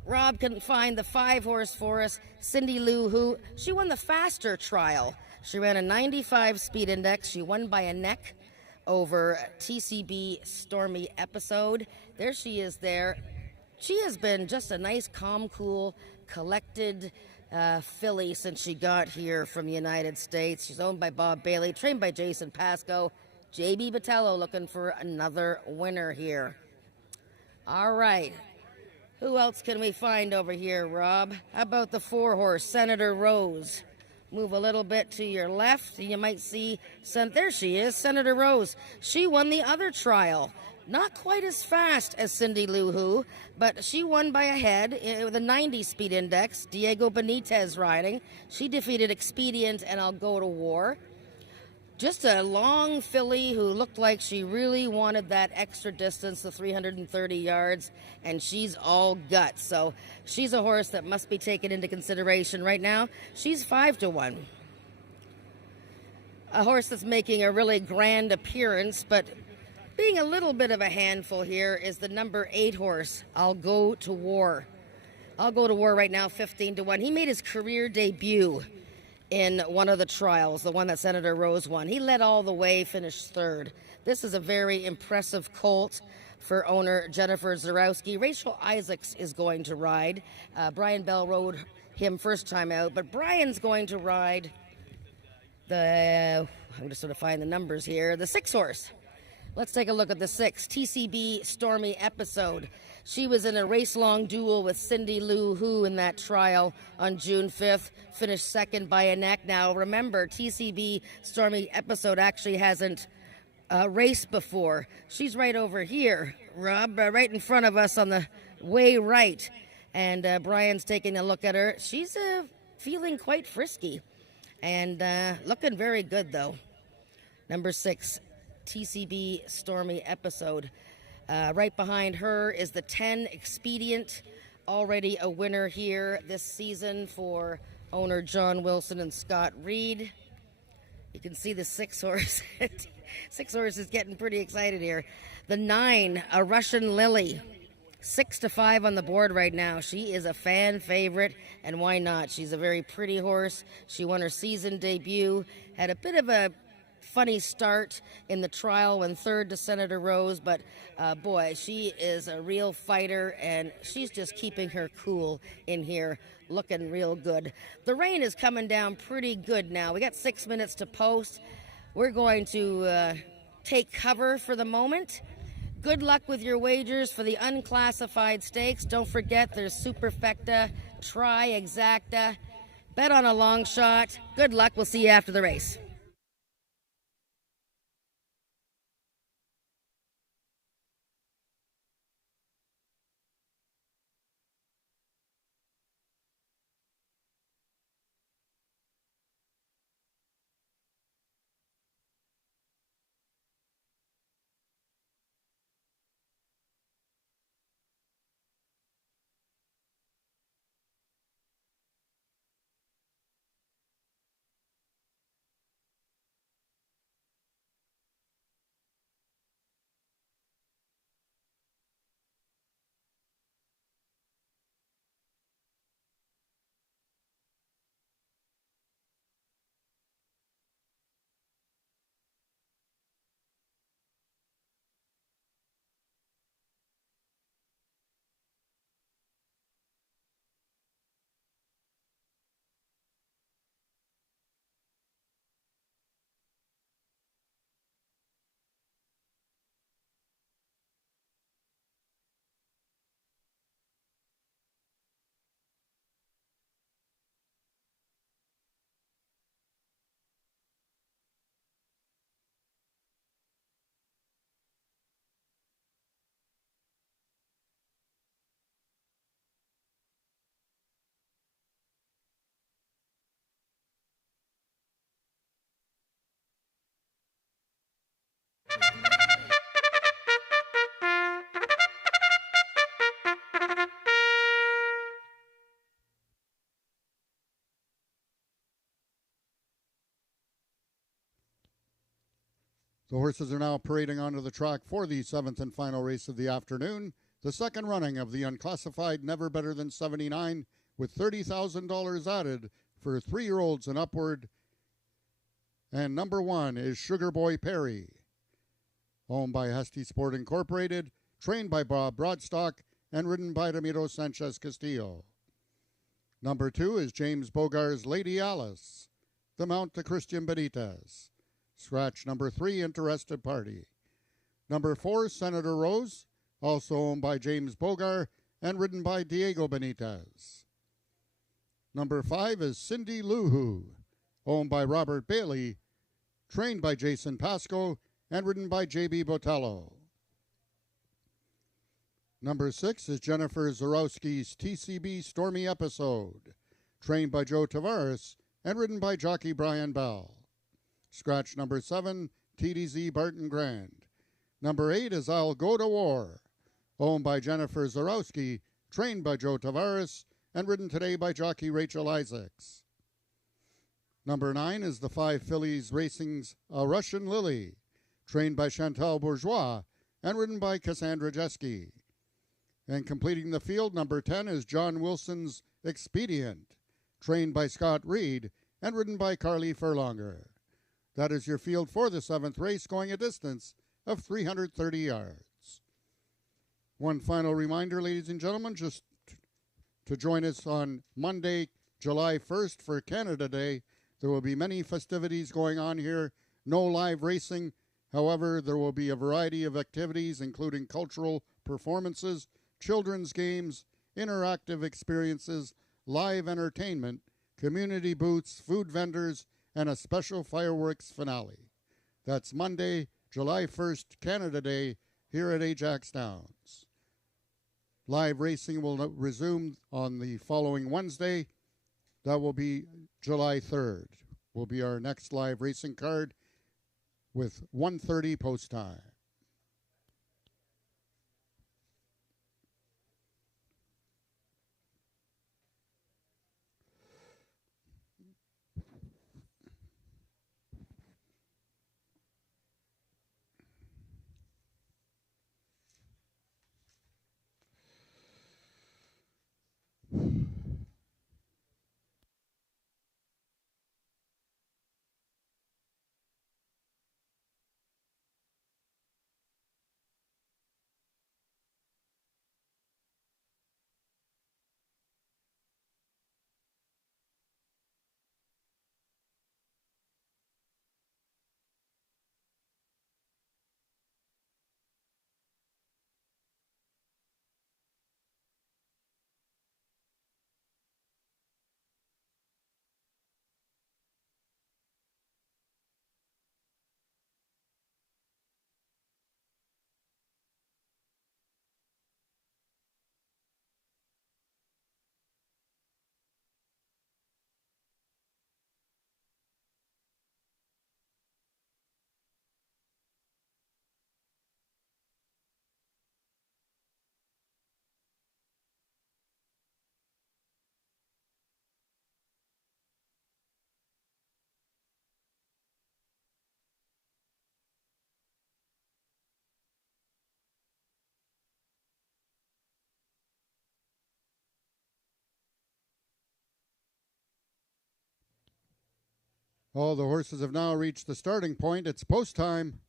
Rob couldn't find the 5-horse for us. Cindy Lou she won the faster trial. She ran a 95 speed index. She won by a neck over TCB Stormy Episode. There she is there. She has been just a nice, calm, cool, collected filly since she got here from the United States. She's owned by Bob Bailey, trained by Jason Pascoe. JB Botello looking for another winner here. All right. Who else can we find over here, Rob? How about the 4-horse, Senator Rose? Move a little bit to your left, and you might see, there she is, Senator Rose. She won the other trial. Not quite as fast as Cindy Lou but she won by a head with a 90 speed index. Diego Benitez riding. She defeated Expedient and I'll Go to War. Just a long filly who looked like she really wanted that extra distance, the 330 yards, and she's all gut. So she's a horse that must be taken into consideration right now. She's 5-1. A horse that's making a really grand appearance, but being a little bit of a handful here is the number 8 horse, I'll Go to War. I'll Go to War right now, 15-1. He made his career debut in one of the trials, the one that Senator Rose won. He led all the way, finished 3rd. This is a very impressive colt for owner Jennifer Zarowski. Rachel Isaacs is going to ride. Brian Bell rode him first time out, but Brian's going to ride I'm just going to find the numbers here, the 6-horse. Let's take a look at the 6, TCB Stormy Episode. She was in a race-long duel with Cindy Lou in that trial on June 5th, finished 2nd by a neck. Now, remember, TCB Stormy Episode actually hasn't raced before. She's right over here, Rob, right in front of us on the way right. And Brian's taking a look at her. She's feeling quite frisky and looking very good, though. Number 6, TCB Stormy Episode. Right behind her is the 10 Expedient, already a winner here this season for owner John Wilson and Scott Reed. You can see the 6-horse. 6-horse is getting pretty excited here. The 9, a Russian Lily. 6-5 on the board right now. She is a fan favorite, and why not? She's a very pretty horse. She won her season debut, had a bit of a funny start in the trial, went 3rd to Senator Rose, but boy, she is a real fighter, and she's just keeping her cool in here, looking real good. The rain is coming down pretty good now. We got 6 minutes to post. We're going to take cover for the moment. Good luck with your wagers for the unclassified stakes. Don't forget there's Superfecta, Tri Exacta. Bet on a long shot. Good luck. We'll see you after the race. The horses are now parading onto the track for the seventh and final race of the afternoon, the second running of the unclassified Never Better Than 79, with $30,000 added for 3-year-olds and upward. And number 1 is Sugar Boy Perry, owned by Husty Sport Incorporated, trained by Bob Broadstock, and ridden by Ramiro Sanchez Castillo. Number 2 is James Bogar's Lady Alice, the mount to Christian Benitez. Scratch number 3, Interested Party. Number 4, Senator Rose, also owned by James Bogar and ridden by Diego Benitez. Number 5 is Cindy Luhu, owned by Robert Bailey, trained by Jason Pasco and ridden by J.B. Botello. Number 6 is Jennifer Zarowski's TCB Stormy Episode, trained by Joe Tavares and ridden by jockey Brian Bell. Scratch number 7, TDZ Barton Grand. Number 8 is I'll Go to War, owned by Jennifer Zarowski, trained by Joe Tavares, and ridden today by jockey Rachel Isaacs. Number 9 is the 5 Fillies Racing's A Russian Lily, trained by Chantal Bourgeois, and ridden by Cassandra Jeske. And completing the field, number 10 is John Wilson's Expedient, trained by Scott Reed, and ridden by Carly Furlonger. That is your field for the 7th race, going a distance of 330 yards. One final reminder, ladies and gentlemen, just to join us on Monday, July 1st for Canada Day. There will be many festivities going on here, no live racing. However, there will be a variety of activities, including cultural performances, children's games, interactive experiences, live entertainment, community booths, food vendors, and a special fireworks finale. That's Monday, July 1st, Canada Day, here at Ajax Downs. Live racing will resume on the following Wednesday. That will be July 3rd. Will be our next live racing card with 1:30 post time. All the horses have now reached the starting point. It's post time.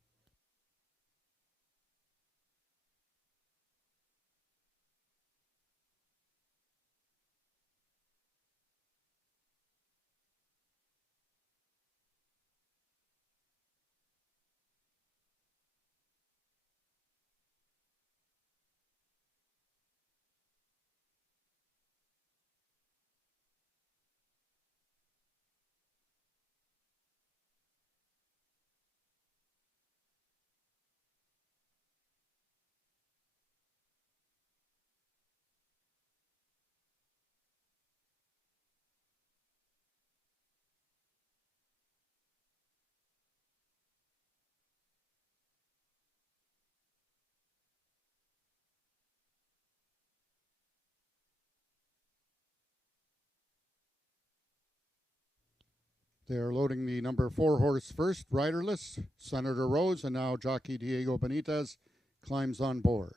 They are loading the number 4 horse first, riderless, Senator Rose, and now jockey Diego Benitez climbs on board.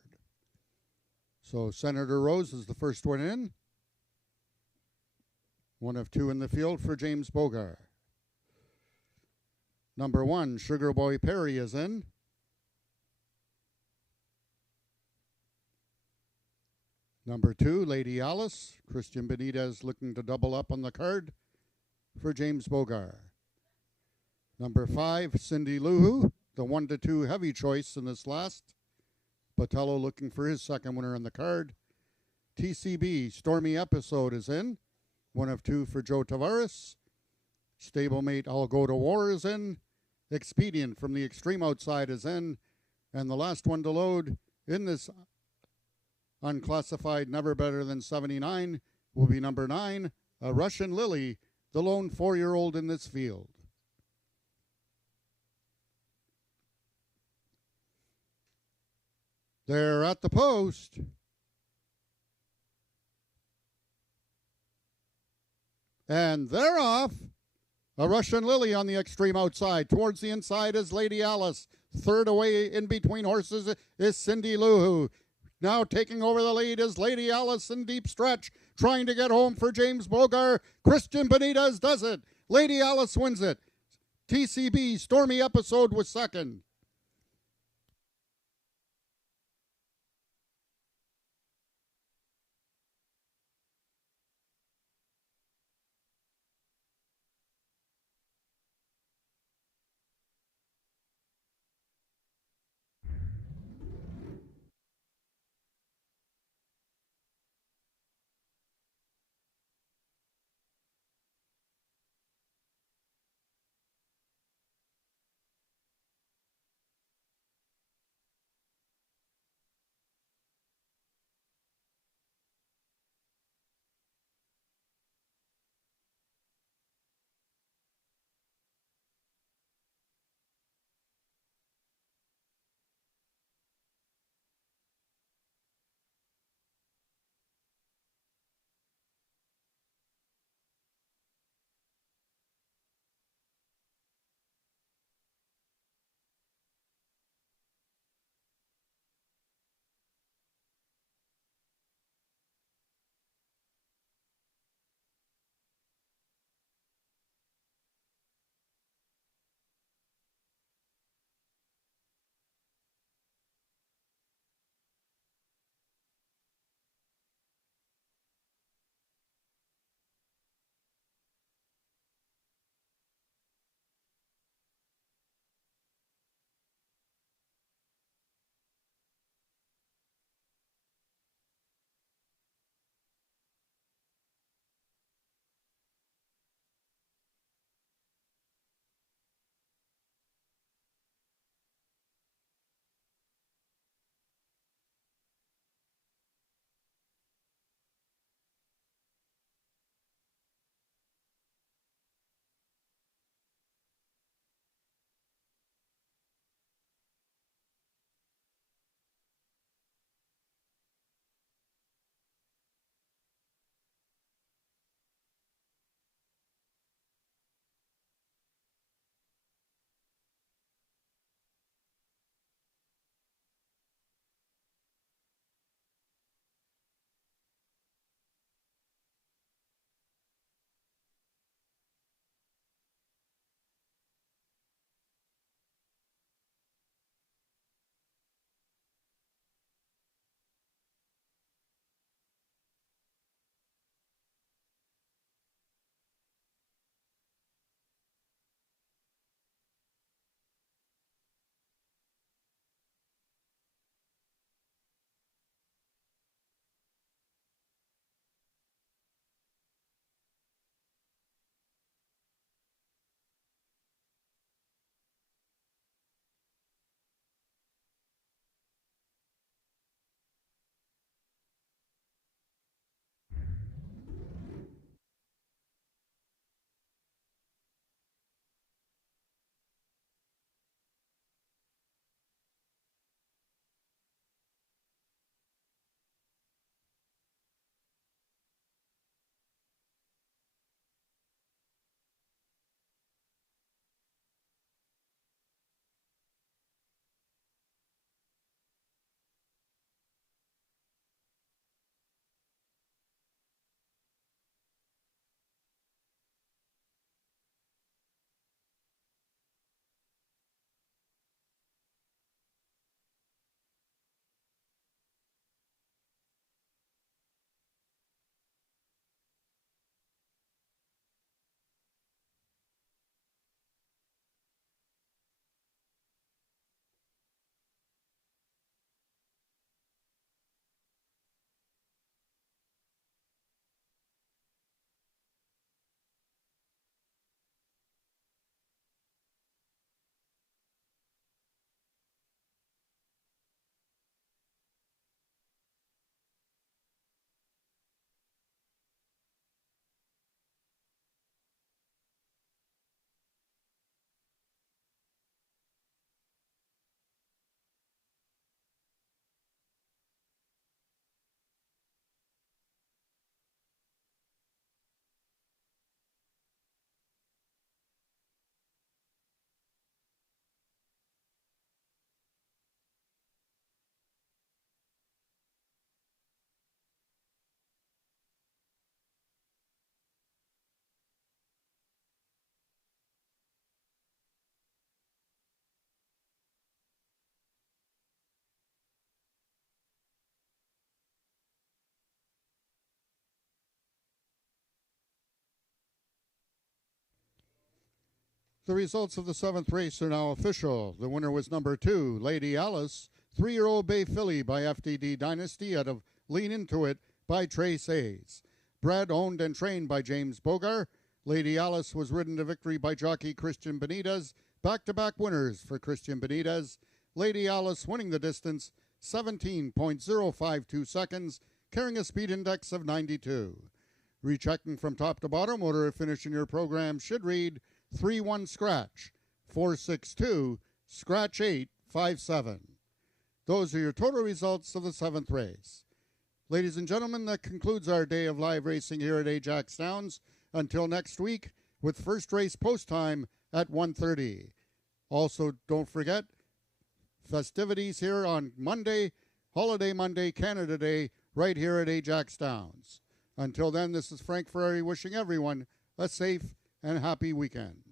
So Senator Rose is the first one in. One of 2 in the field for James Bogar. Number 1, Sugar Boy Perry is in. Number 2, Lady Alice. Christian Benitez looking to double up on the card for James Bogar. Number 5, Cindy Luhu, the 1-2 heavy choice in this last. Botello looking for his second winner on the card. TCB, Stormy Episode is in. 1 of 2 for Joe Tavares. Stablemate, I'll Go to War is in. Expedient from the extreme outside is in. And the last one to load in this unclassified Never Better Than 79 will be number 9, A Russian Lily, the lone 4-year-old in this field. They're at the post. And they're off. A Russian Lily on the extreme outside. Towards the inside is Lady Alice. Third away in between horses is Cindy Luhu. Now taking over the lead is Lady Alice in deep stretch, trying to get home for James Bogar. Christian Benitez does it. Lady Alice wins it. TCB, Stormy Episode was second. The results of the 7th race are now official. The winner was number 2, Lady Alice, 3-year-old Bay Filly by FDD Dynasty out of Lean Into It by Trace Hayes. Bred, owned, and trained by James Bogar, Lady Alice was ridden to victory by jockey Christian Benitez. Back-to-back winners for Christian Benitez. Lady Alice winning the distance 17.052 seconds, carrying a speed index of 92. Rechecking from top to bottom, order of finish in your program should read 3-1 scratch, 4-6-2, scratch 8, 5-7. Those are your total results of the 7th race. Ladies and gentlemen, that concludes our day of live racing here at Ajax Downs. Until next week, with first race post time at 1:30. Also, don't forget, festivities here on Monday, Holiday Monday, Canada Day, right here at Ajax Downs. Until then, this is Frank Ferrari wishing everyone a safe and happy weekend.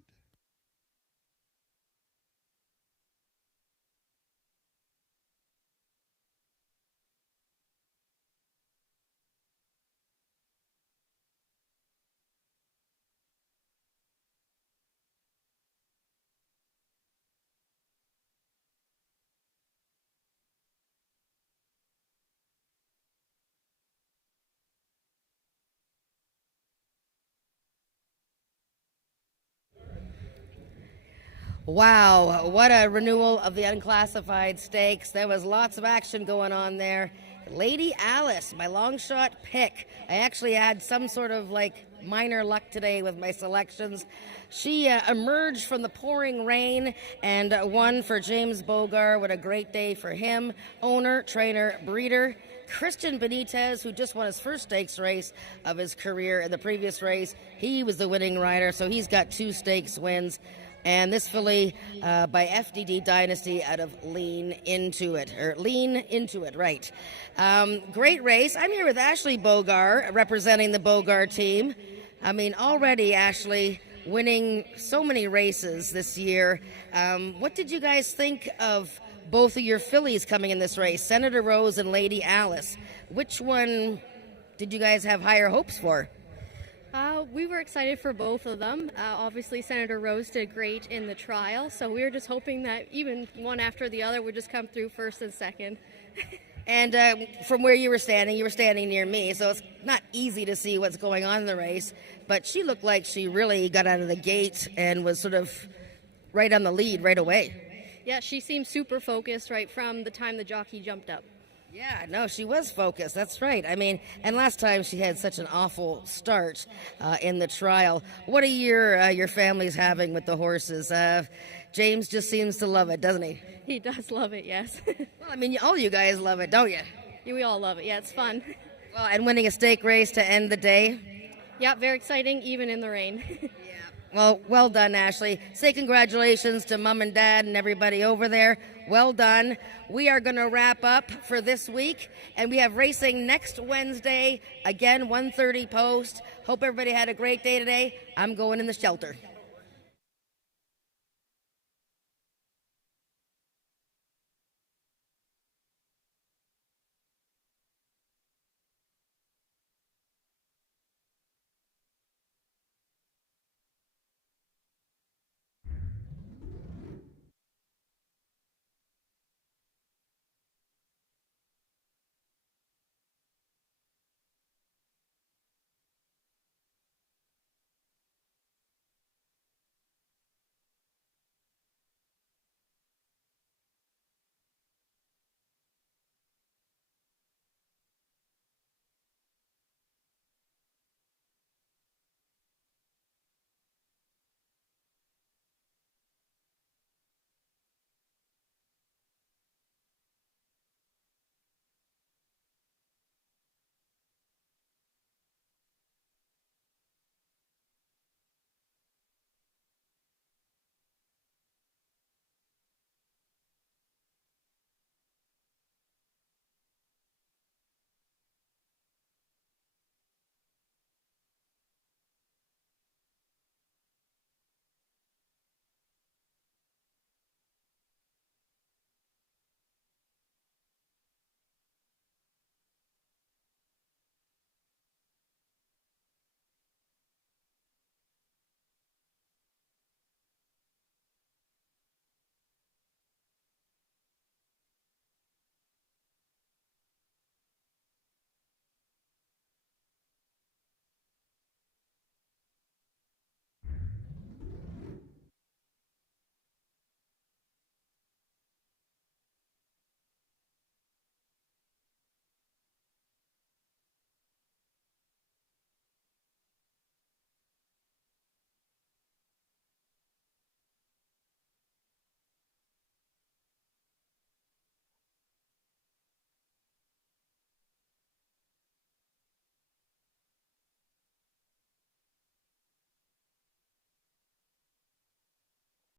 Wow, what a renewal of the unclassified stakes. There was lots of action going on there. Lady Alice, my long shot pick. I actually had some sort of minor luck today with my selections. She emerged from the pouring rain and won for James Bogar. What a great day for him. Owner, trainer, breeder. Christian Benitez, who just won his first stakes race of his career in the previous race. He was the winning rider, so he's got 2 stakes wins. And this filly by FDD Dynasty out of Lean Into It, right. Great race. I'm here with Ashley Bogar, representing the Bogar team. I mean, already, Ashley, winning so many races this year. What did you guys think of both of your fillies coming in this race, Senator Rose and Lady Alice? Which one did you guys have higher hopes for? We were excited for both of them. Obviously, Senator Rose did great in the trial, so we were just hoping that even one after the other would just come through first and second. And from where you were standing near me, so it's not easy to see what's going on in the race, but she looked like she really got out of the gate and was sort of right on the lead right away. Yeah, she seemed super focused right from the time the jockey jumped up. Yeah, no, she was focused. That's right. I mean, and last time she had such an awful start in the trial. What are your families having with the horses? James just seems to love it, doesn't he? He does love it, yes. Well, I mean, all you guys love it, don't you? We all love it. Yeah, it's fun. Well, and winning a stake race to end the day. Yeah, very exciting, even in the rain. Well, well done, Ashley. Say congratulations to Mom and Dad and everybody over there. Well done. We are going to wrap up for this week, and we have racing next Wednesday, again, 1:30 post. Hope everybody had a great day today. I'm going in the shelter.